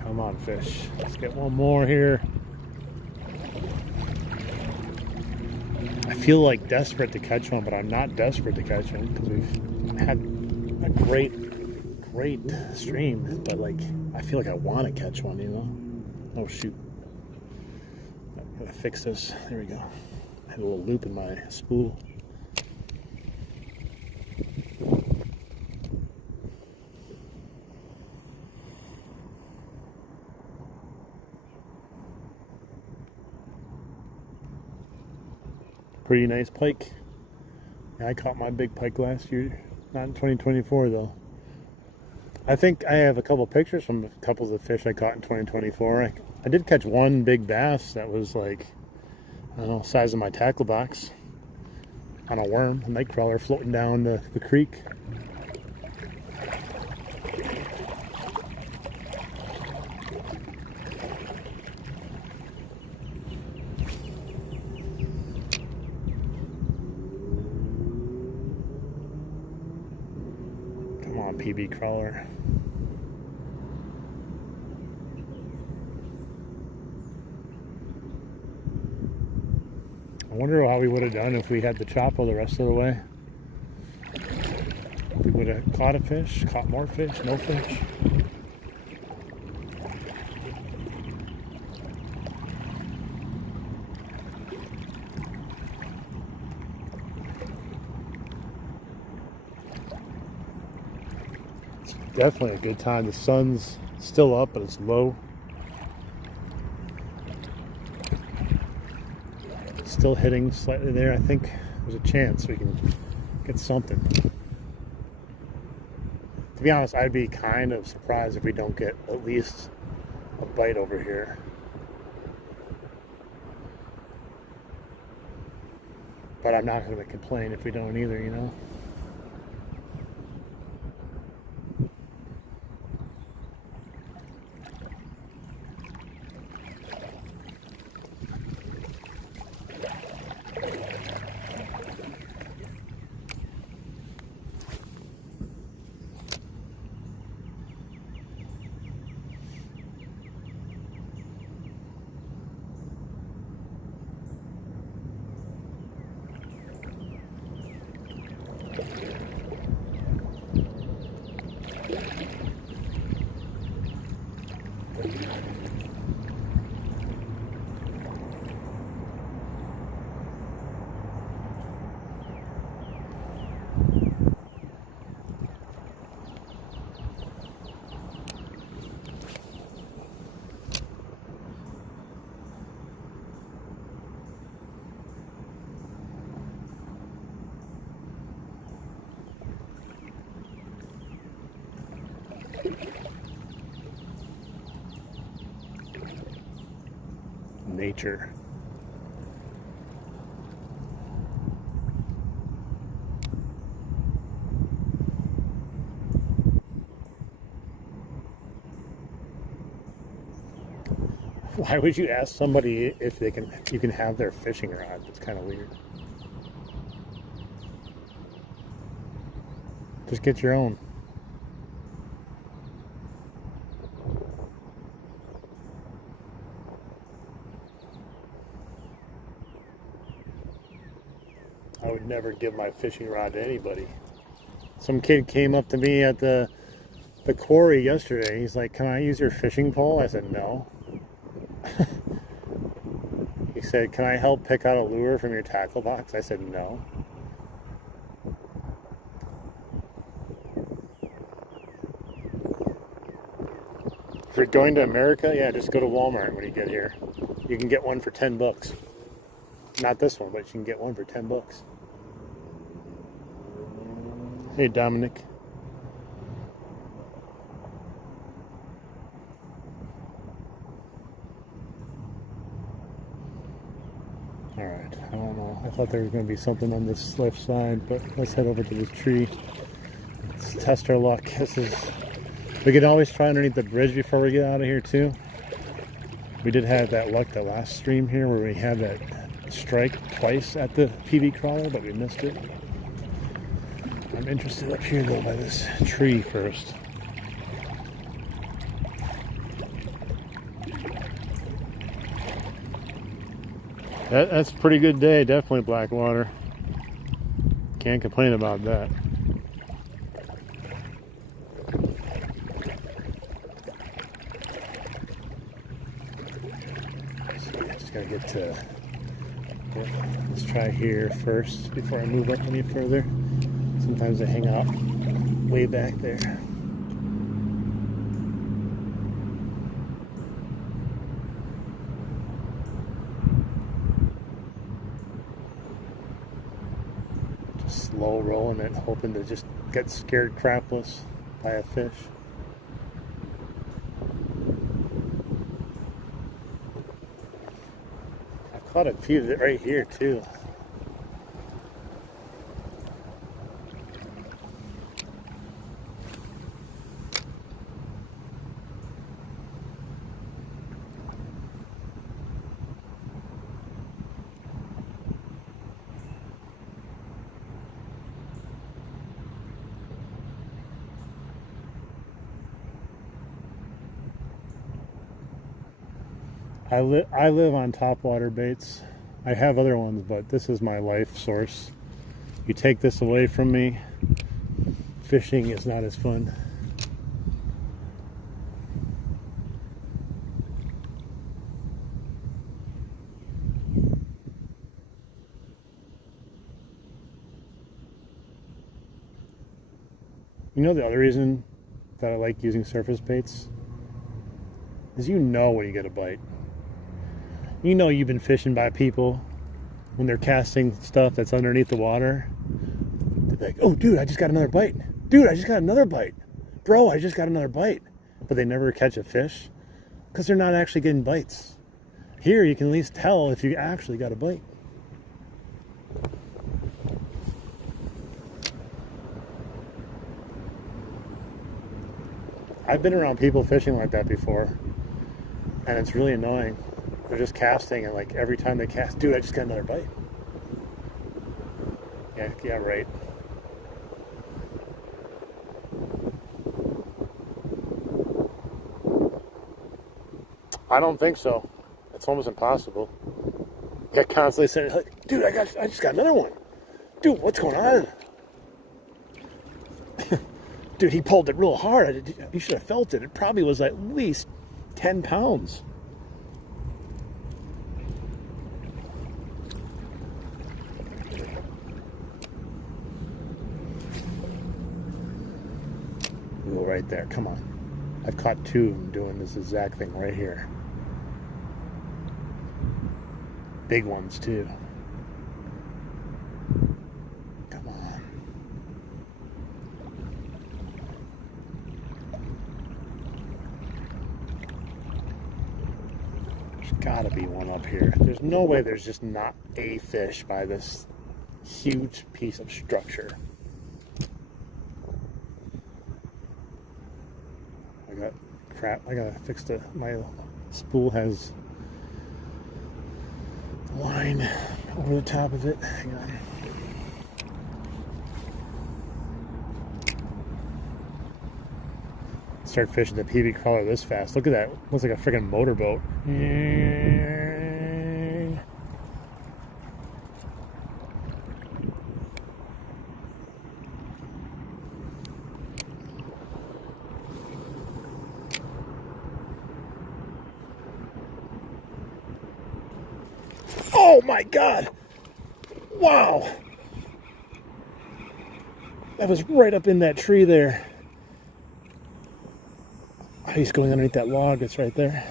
Come on, fish. Let's get one more here. I feel like desperate to catch one, but I'm not desperate to catch one because we've had a great stream. But like, I feel like I want to catch one, you know? Oh shoot! I'm gonna fix this. There we go. I had a little loop in my spool. Pretty nice pike. Yeah, I caught my big pike last year. Not in 2024 though. I think I have a couple pictures from a couple of the fish I caught in 2024. I did catch one big bass that was like, I don't know, size of my tackle box on a worm, a night crawler floating down the creek. small PB crawler. I wonder how we would have done if we had the chopper the rest of the way. If we would have caught a fish, caught more fish, no fish. It's definitely a good time. The sun's still up, but it's low. Still hitting slightly there. I think there's a chance we can get something. To be honest, I'd be kind of surprised if we don't get at least a bite over here. But I'm not going to complain if we don't either, you know? Nature. Why would you ask somebody if you can have their fishing rod? That's kind of weird. Just get your own. I would never give my fishing rod to anybody. Some kid came up to me at the quarry yesterday. He's like, "Can I use your fishing pole?" I said, "No." He said, "Can I help pick out a lure from your tackle box?" I said, "No." If you're going to America, yeah, just go to Walmart when you get here. You can get one for $10. Not this one, but you can get one for $10. Hey, Dominic. All right, I don't know. I thought there was going to be something on this left side, but let's head over to this tree. Let's test our luck. We could always try underneath the bridge before we get out of here, too. We did have that luck the last stream here where we had that strike twice at the PB crawler, but we missed it. I'm interested up here though by this tree first. That's a pretty good day, definitely black water. Can't complain about that. So just gotta get to. Let's try here first before I move up any further. Sometimes I hang out way back there. Just slow rolling it, hoping to just get scared crapless by a fish. I caught a few right here too. I live on topwater baits. I have other ones, but this is my life source. You take this away from me, fishing is not as fun. You know the other reason that I like using surface baits is you know when you get a bite. You know you've been fishing by people when they're casting stuff that's underneath the water. They're like, oh dude, I just got another bite. Dude, I just got another bite. Bro, I just got another bite. But they never catch a fish because they're not actually getting bites. Here you can at least tell if you actually got a bite. I've been around people fishing like that before, and it's really annoying. They're just casting, and like every time they cast, dude, I just got another bite. Yeah, right. I don't think so. It's almost impossible. Yeah, constantly saying, like, dude, I just got another one. Dude, what's going on? Dude, he pulled it real hard. You should have felt it. It probably was at least 10 pounds. Ooh, right there. Come on. I've caught two of them doing this exact thing right here. Big ones, too. Come on. There's gotta be one up here. There's no way there's just not a fish by this huge piece of structure. I got crap. I gotta fix my spool has line over the top of it. Hang on. Start fishing the PB crawler this fast. Look at that. Looks like a freaking motorboat. Oh my God! Wow! That was right up in that tree there. Oh, he's going underneath that log that's right there.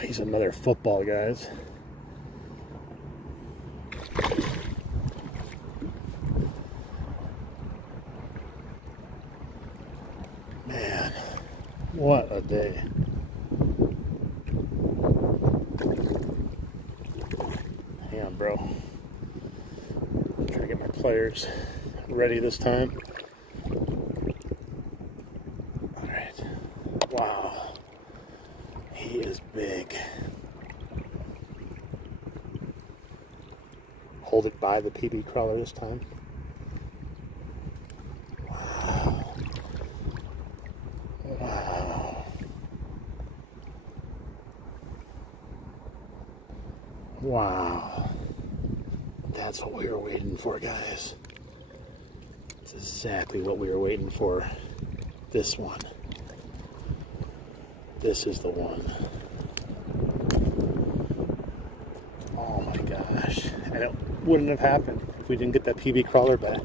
He's another football, guys. Man, what a day. Hang on, bro. I'm trying to get my pliers ready this time. Alright. Wow. He is big. Hold it by the PB crawler this time. Wow. Wow. Wow. That's what we were waiting for, guys. That's exactly what we were waiting for. This one. This is the one. Oh my gosh. And it wouldn't have happened if we didn't get that PB crawler back.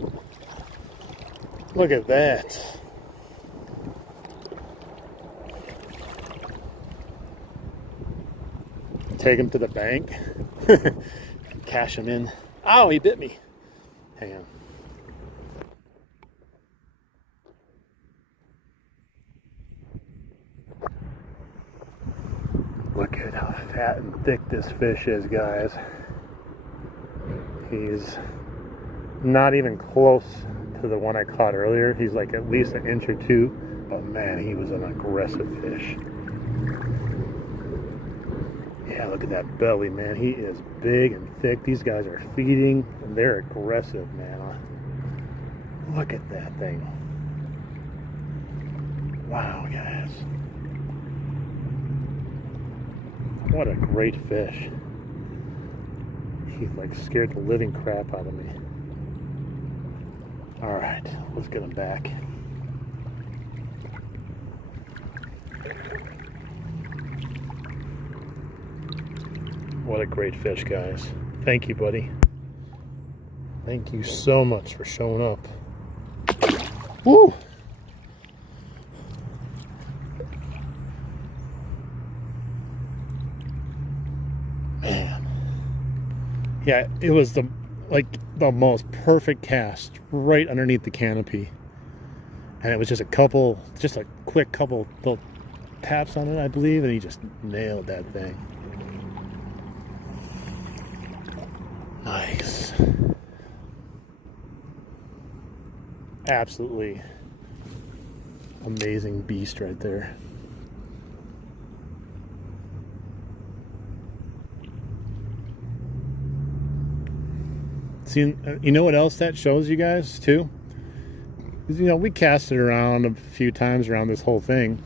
Look at that. Take him to the bank. Cash him in. Oh, he bit me. Hang on. Look at how fat and thick this fish is, guys. He's Not even close to the one I caught earlier. He's like at least an inch or two. But man, he was an aggressive fish. Yeah, look at that belly, man. He is big and thick. These guys are feeding, and they're aggressive, man. Look at that thing. Wow, guys. What a great fish. He like scared the living crap out of me. Alright, let's get him back. What a great fish, guys. Thank you, buddy. Thank you so much for showing up. Woo! Man. Yeah, it was the most perfect cast right underneath the canopy. And it was just a quick couple little taps on it, I believe, and he just nailed that thing. Nice. Absolutely amazing beast right there. See, you know what else that shows you guys too? You know, we cast it around a few times around this whole thing,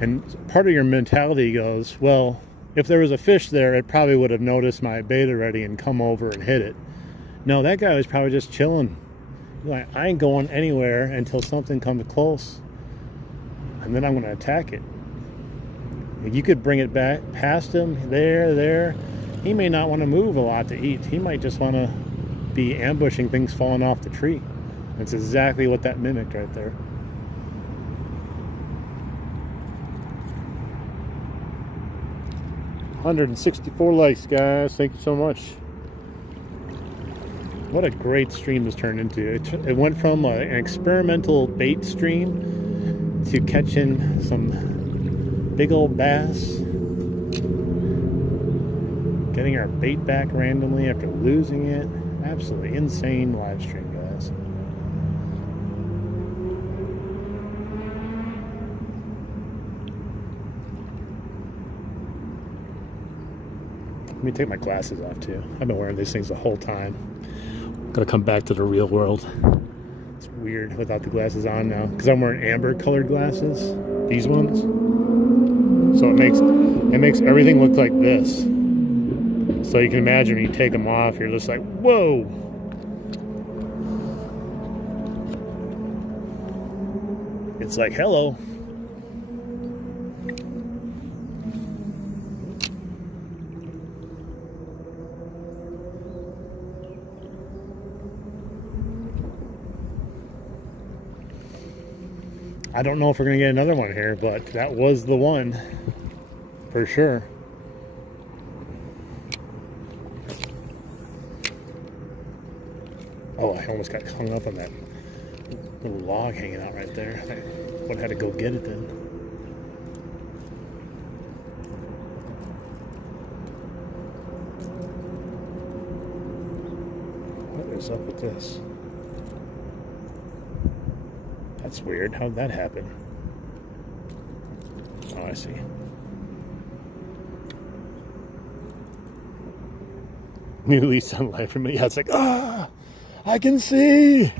and part of your mentality goes, well, if there was a fish there, it probably would have noticed my bait already and come over and hit it. No, that guy was probably just chilling. Like, I ain't going anywhere until something comes close, and then I'm going to attack it. You could bring it back past him, there. He may not want to move a lot to eat. He might just want to be ambushing things falling off the tree. That's exactly what that mimicked right there. $164 likes, guys. Thank you so much. What a great stream this turned into. It went from an experimental bait stream to catching some big old bass, getting our bait back randomly after losing it. Absolutely insane live stream, guys. Let me take my glasses off too. I've been wearing these things the whole time. Gotta come back to the real world. It's weird without the glasses on now because I'm wearing amber colored glasses. These ones. So it makes everything look like this. So you can imagine when you take them off, you're just like, whoa. It's like, hello. I don't know if we're going to get another one here, but that was the one for sure. Oh, I almost got hung up on that little log hanging out right there. I would have had to go get it then. What is up with this? That's weird. How did that happen? Oh, I see. New lease on life for me. Yeah, it's like, I can see.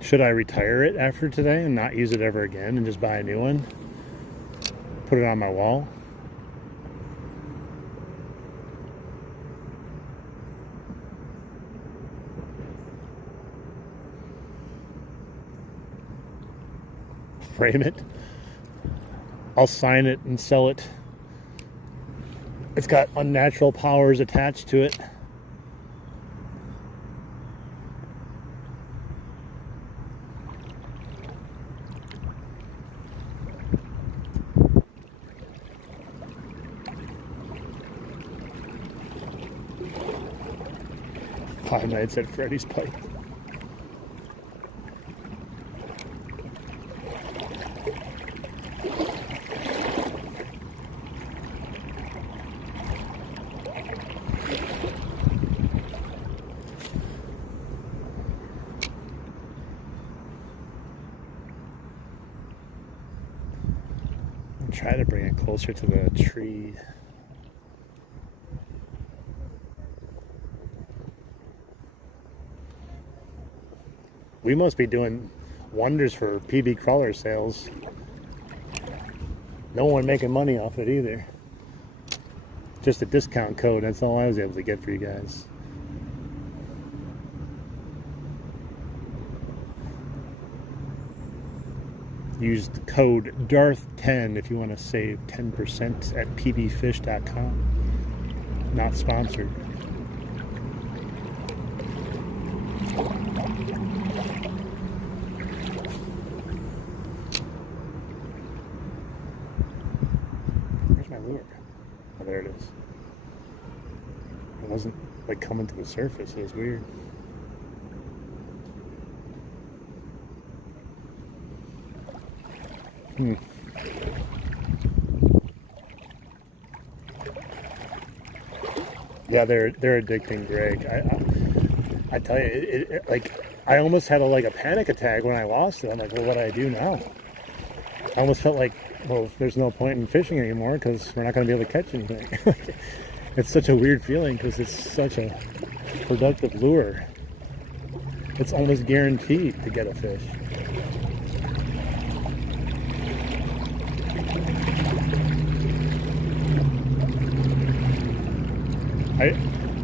Should I retire it after today and not use it ever again and just buy a new one? Put it on my wall? Frame it. I'll sign it and sell it. It's got unnatural powers attached to it. Five Nights at Freddy's pipe. Try to bring it closer to the tree. We must be doing wonders for PB crawler sales. No one making money off it either. Just a discount code, that's all I was able to get for you guys. Use the code DARTH10 if you want to save 10% at pbfish.com. Not sponsored. Where's my lure? Oh, there it is. It wasn't like coming to the surface. It was weird. Yeah, they're addicting, Greg. I tell you, it like I almost had a panic attack when I lost it. I'm like, well, what do I do now? I almost felt like, well, there's no point in fishing anymore because we're not going to be able to catch anything. It's such a weird feeling because it's such a productive lure. It's almost guaranteed to get a fish.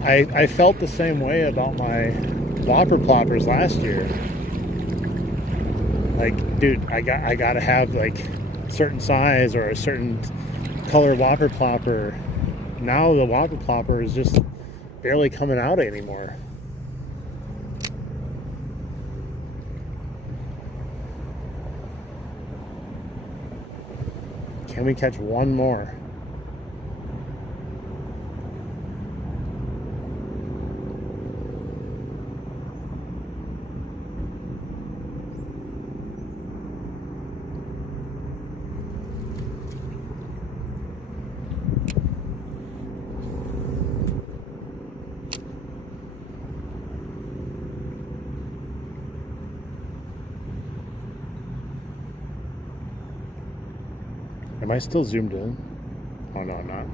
I felt the same way about my whopper ploppers last year. Like, dude, I gotta have like a certain size or a certain color whopper plopper. Now the whopper plopper is just barely coming out anymore. Can we catch one more? Am I still zoomed in? Oh no, I'm not.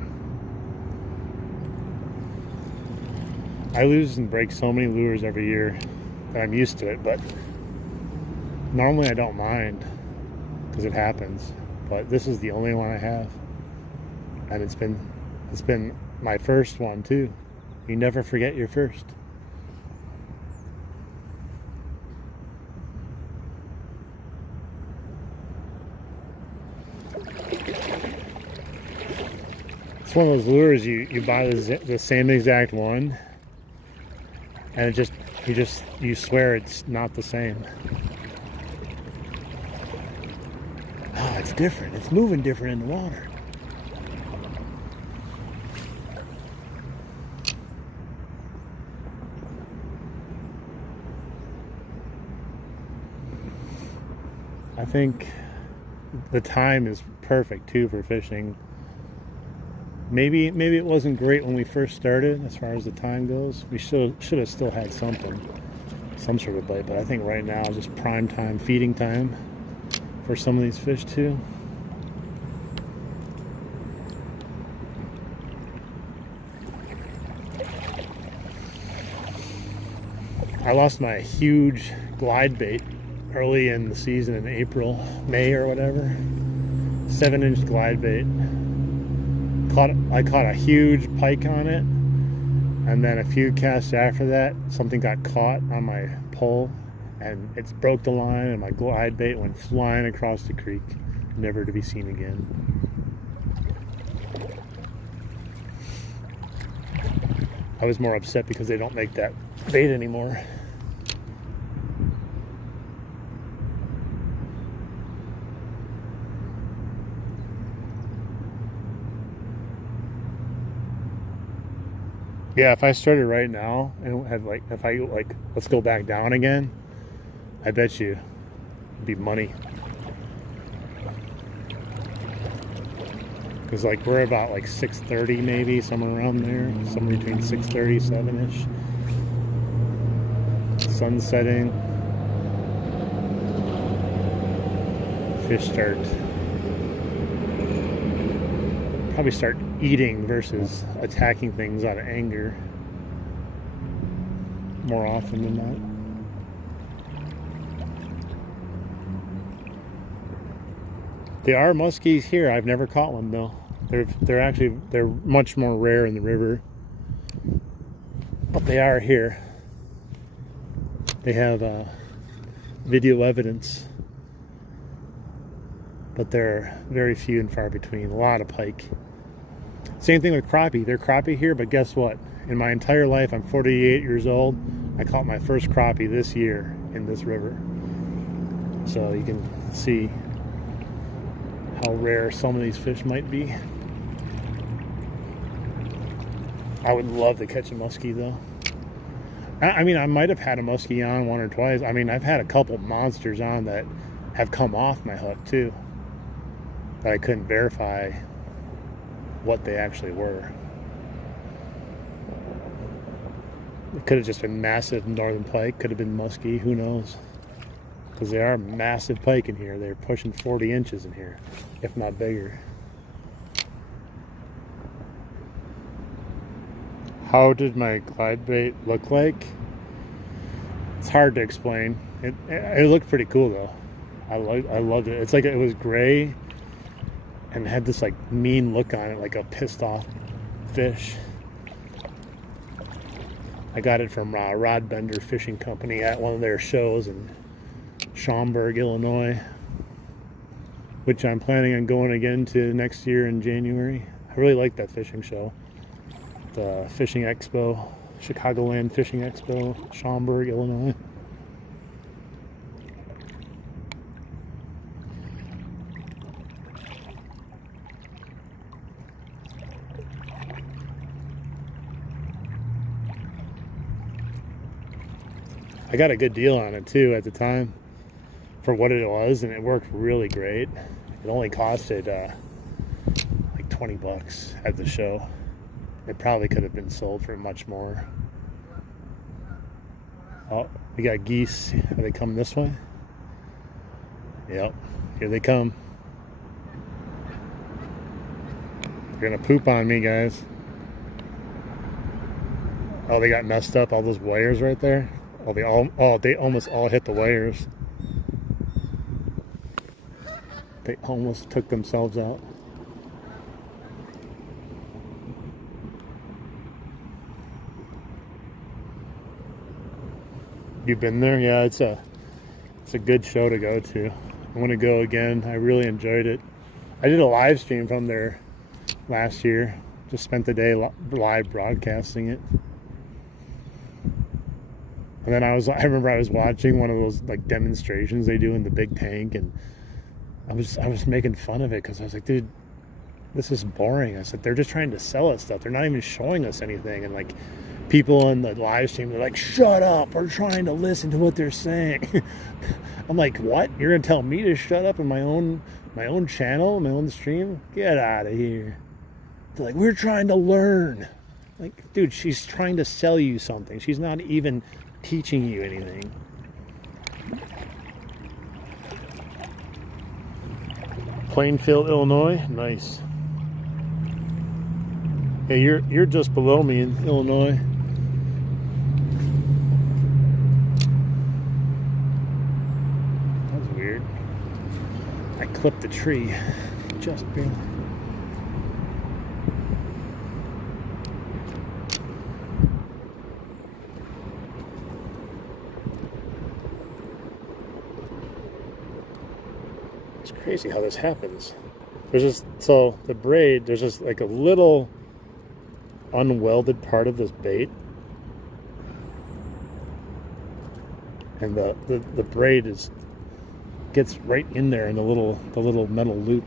I lose and break so many lures every year that I'm used to it, but normally I don't mind because it happens. But this is the only one I have, and it's been my first one too. You never forget your first. It's one of those lures you buy the same exact one, and you swear it's not the same. Oh, it's different. It's moving different in the water. I think the time is perfect too for fishing. Maybe it wasn't great when we first started as far as the time goes. We should have still had some sort of bite, but I think right now is just prime time, feeding time for some of these fish too. I lost my huge glide bait early in the season in April, May or whatever. 7-inch glide bait. I caught a huge pike on it, and then a few casts after that, something got caught on my pole, and it broke the line, and my glide bait went flying across the creek, never to be seen again. I was more upset because they don't make that bait anymore. Yeah, if I started right now and had let's go back down again, I bet you it'd be money. Because we're about 6:30 maybe, somewhere around there, somewhere between 6:30, 7-ish. Sun setting. Fish start probably start eating versus attacking things out of anger more often than not. There are muskies here. I've never caught one though. They're much more rare in the river, but they are here. They have video evidence, but they're very few and far between. A lot of pike. Same thing with crappie. They're crappie here, but guess what? In my entire life, I'm 48 years old. I caught my first crappie this year in this river. So you can see how rare some of these fish might be. I would love to catch a muskie though. I mean, I might have had a muskie on one or twice. I mean, I've had a couple monsters on that have come off my hook too, but I couldn't verify what they actually were. It could have just been massive northern pike, could have been muskie, who knows? Because they are massive pike in here. They're pushing 40 inches in here, if not bigger. How did my glide bait look like? It's hard to explain. It looked pretty cool though. I loved it. It's like it was gray and had this like mean look on it, like a pissed off fish. I got it from Rod Bender Fishing Company at one of their shows in Schaumburg, Illinois, which I'm planning on going again to next year in January. I really like that fishing show. The Fishing Expo, Chicagoland Fishing Expo, Schaumburg, Illinois. I got a good deal on it too at the time for what it was, and it worked really great. It only costed like 20 bucks at the show. It probably could have been sold for much more. Oh, we got geese. Are they coming this way? Yep, here they come. They're gonna poop on me, guys. Oh, they got messed up, all those wires right there. Oh, they almost all hit the wires. They almost took themselves out. You've been there? Yeah, it's a good show to go to. I'm gonna go again. I really enjoyed it. I did a live stream from there last year. Just spent the day live broadcasting it. And then I remember I was watching one of those like demonstrations they do in the big tank, and I was making fun of it because I was like, dude, this is boring. I said, they're just trying to sell us stuff. They're not even showing us anything. And like people on the live stream, they're like, shut up. We're trying to listen to what they're saying. I'm like, what? You're going to tell me to shut up in my own channel, my own stream? Get out of here. They're like, we're trying to learn. Like, dude, she's trying to sell you something. She's not even teaching you anything. Plainfield, Illinois. Nice. Hey, you're just below me in Illinois. That was weird. I clipped the tree just barely. It's crazy how this happens. There's just, so the braid, there's just like a little unwelded part of this bait, and the braid gets right in there in the little metal loop.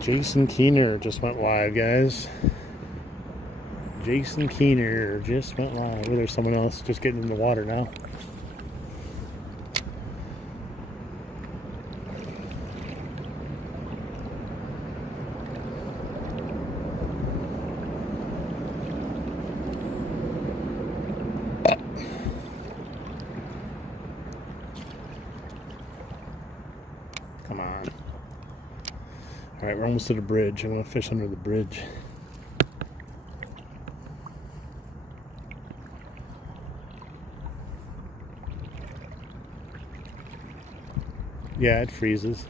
Jason Keener just went live, guys. Jason Keener just went live. Oh, there's someone else just getting in the water now. Alright, we're almost to the bridge. I'm going to fish under the bridge. Yeah, it freezes.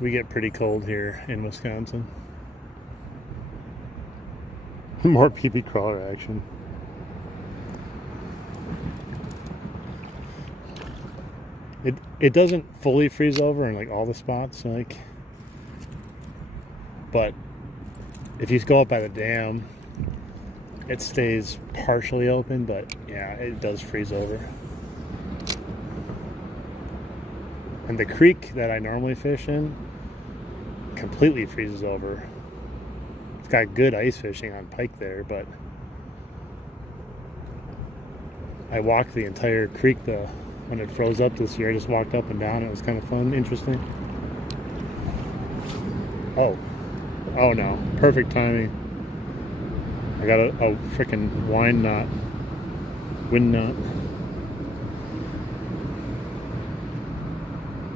We get pretty cold here in Wisconsin. More PB crawler action. It doesn't fully freeze over in like all the spots, like, but if you go up by the dam, it stays partially open, but yeah, it does freeze over. And the creek that I normally fish in completely freezes over. It's got good ice fishing on pike there, but I walked the entire creek though when it froze up this year. I just walked up and down. It was kind of fun, interesting. Oh no, perfect timing. I got a freaking wind knot.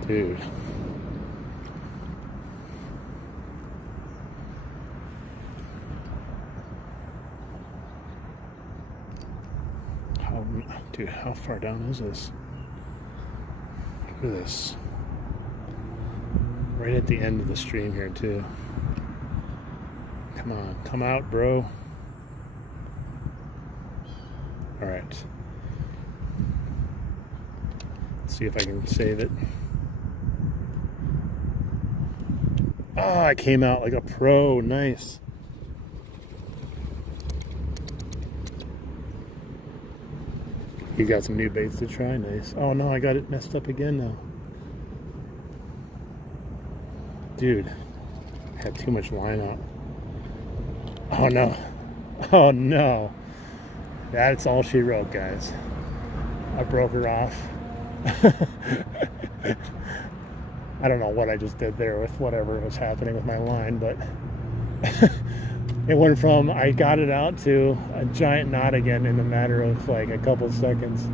Dude. Dude, how far down is this? Look at this. Right at the end of the stream here, too. Come on, come out, bro. Alright. Let's see if I can save it. Oh, I came out like a pro. Nice. You got some new baits to try. Nice. Oh no, I got it messed up again now. Dude, I had too much line out. Oh no. Oh no. That's all she wrote, guys. I broke her off. I don't know what I just did there with whatever was happening with my line, but it went from I got it out to a giant knot again in a matter of like a couple seconds.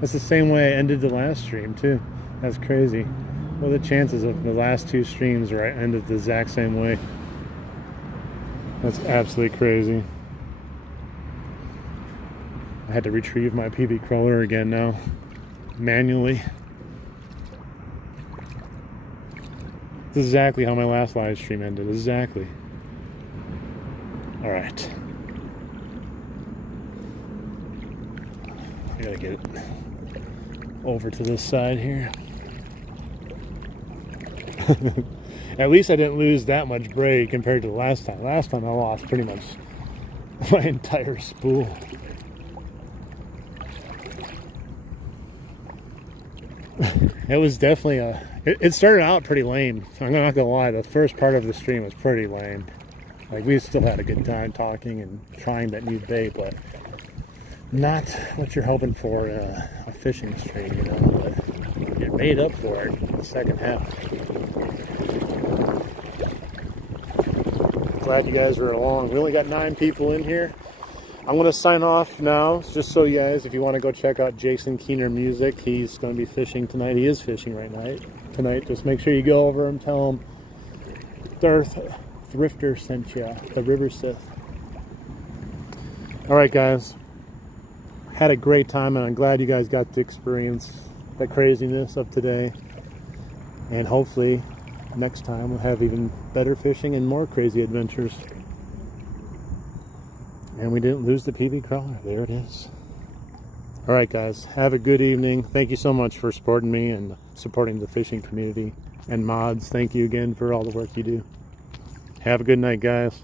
That's the same way I ended the last stream too. That's crazy. What are the chances of the last two streams where I ended the exact same way? That's absolutely crazy. I had to retrieve my PB crawler again now, manually. This is exactly how my last live stream ended. Exactly. Alright. I gotta get it over to this side here. At least I didn't lose that much braid compared to the last time. Last time I lost pretty much my entire spool. It was definitely it started out pretty lame. I'm not gonna lie, the first part of the stream was pretty lame. Like, we still had a good time talking and trying that new bait, but not what you're hoping for in a fishing stream, you know. But it made up for it in the second half. Glad you guys were along. We only got 9 people in here. I'm going to sign off now, just so you guys, if you want to go check out Jason Keener Music, he's going to be fishing tonight. He is fishing tonight. Just make sure you go over and tell him Darth Thrifter sent you, the River Sith. Alright guys, had a great time, and I'm glad you guys got to experience the craziness of today. And hopefully next time we'll have even better fishing and more crazy adventures. And we didn't lose the PB crawler. There it is. Alright guys, have a good evening. Thank you so much for supporting me and supporting the fishing community. And mods, thank you again for all the work you do. Have a good night, guys.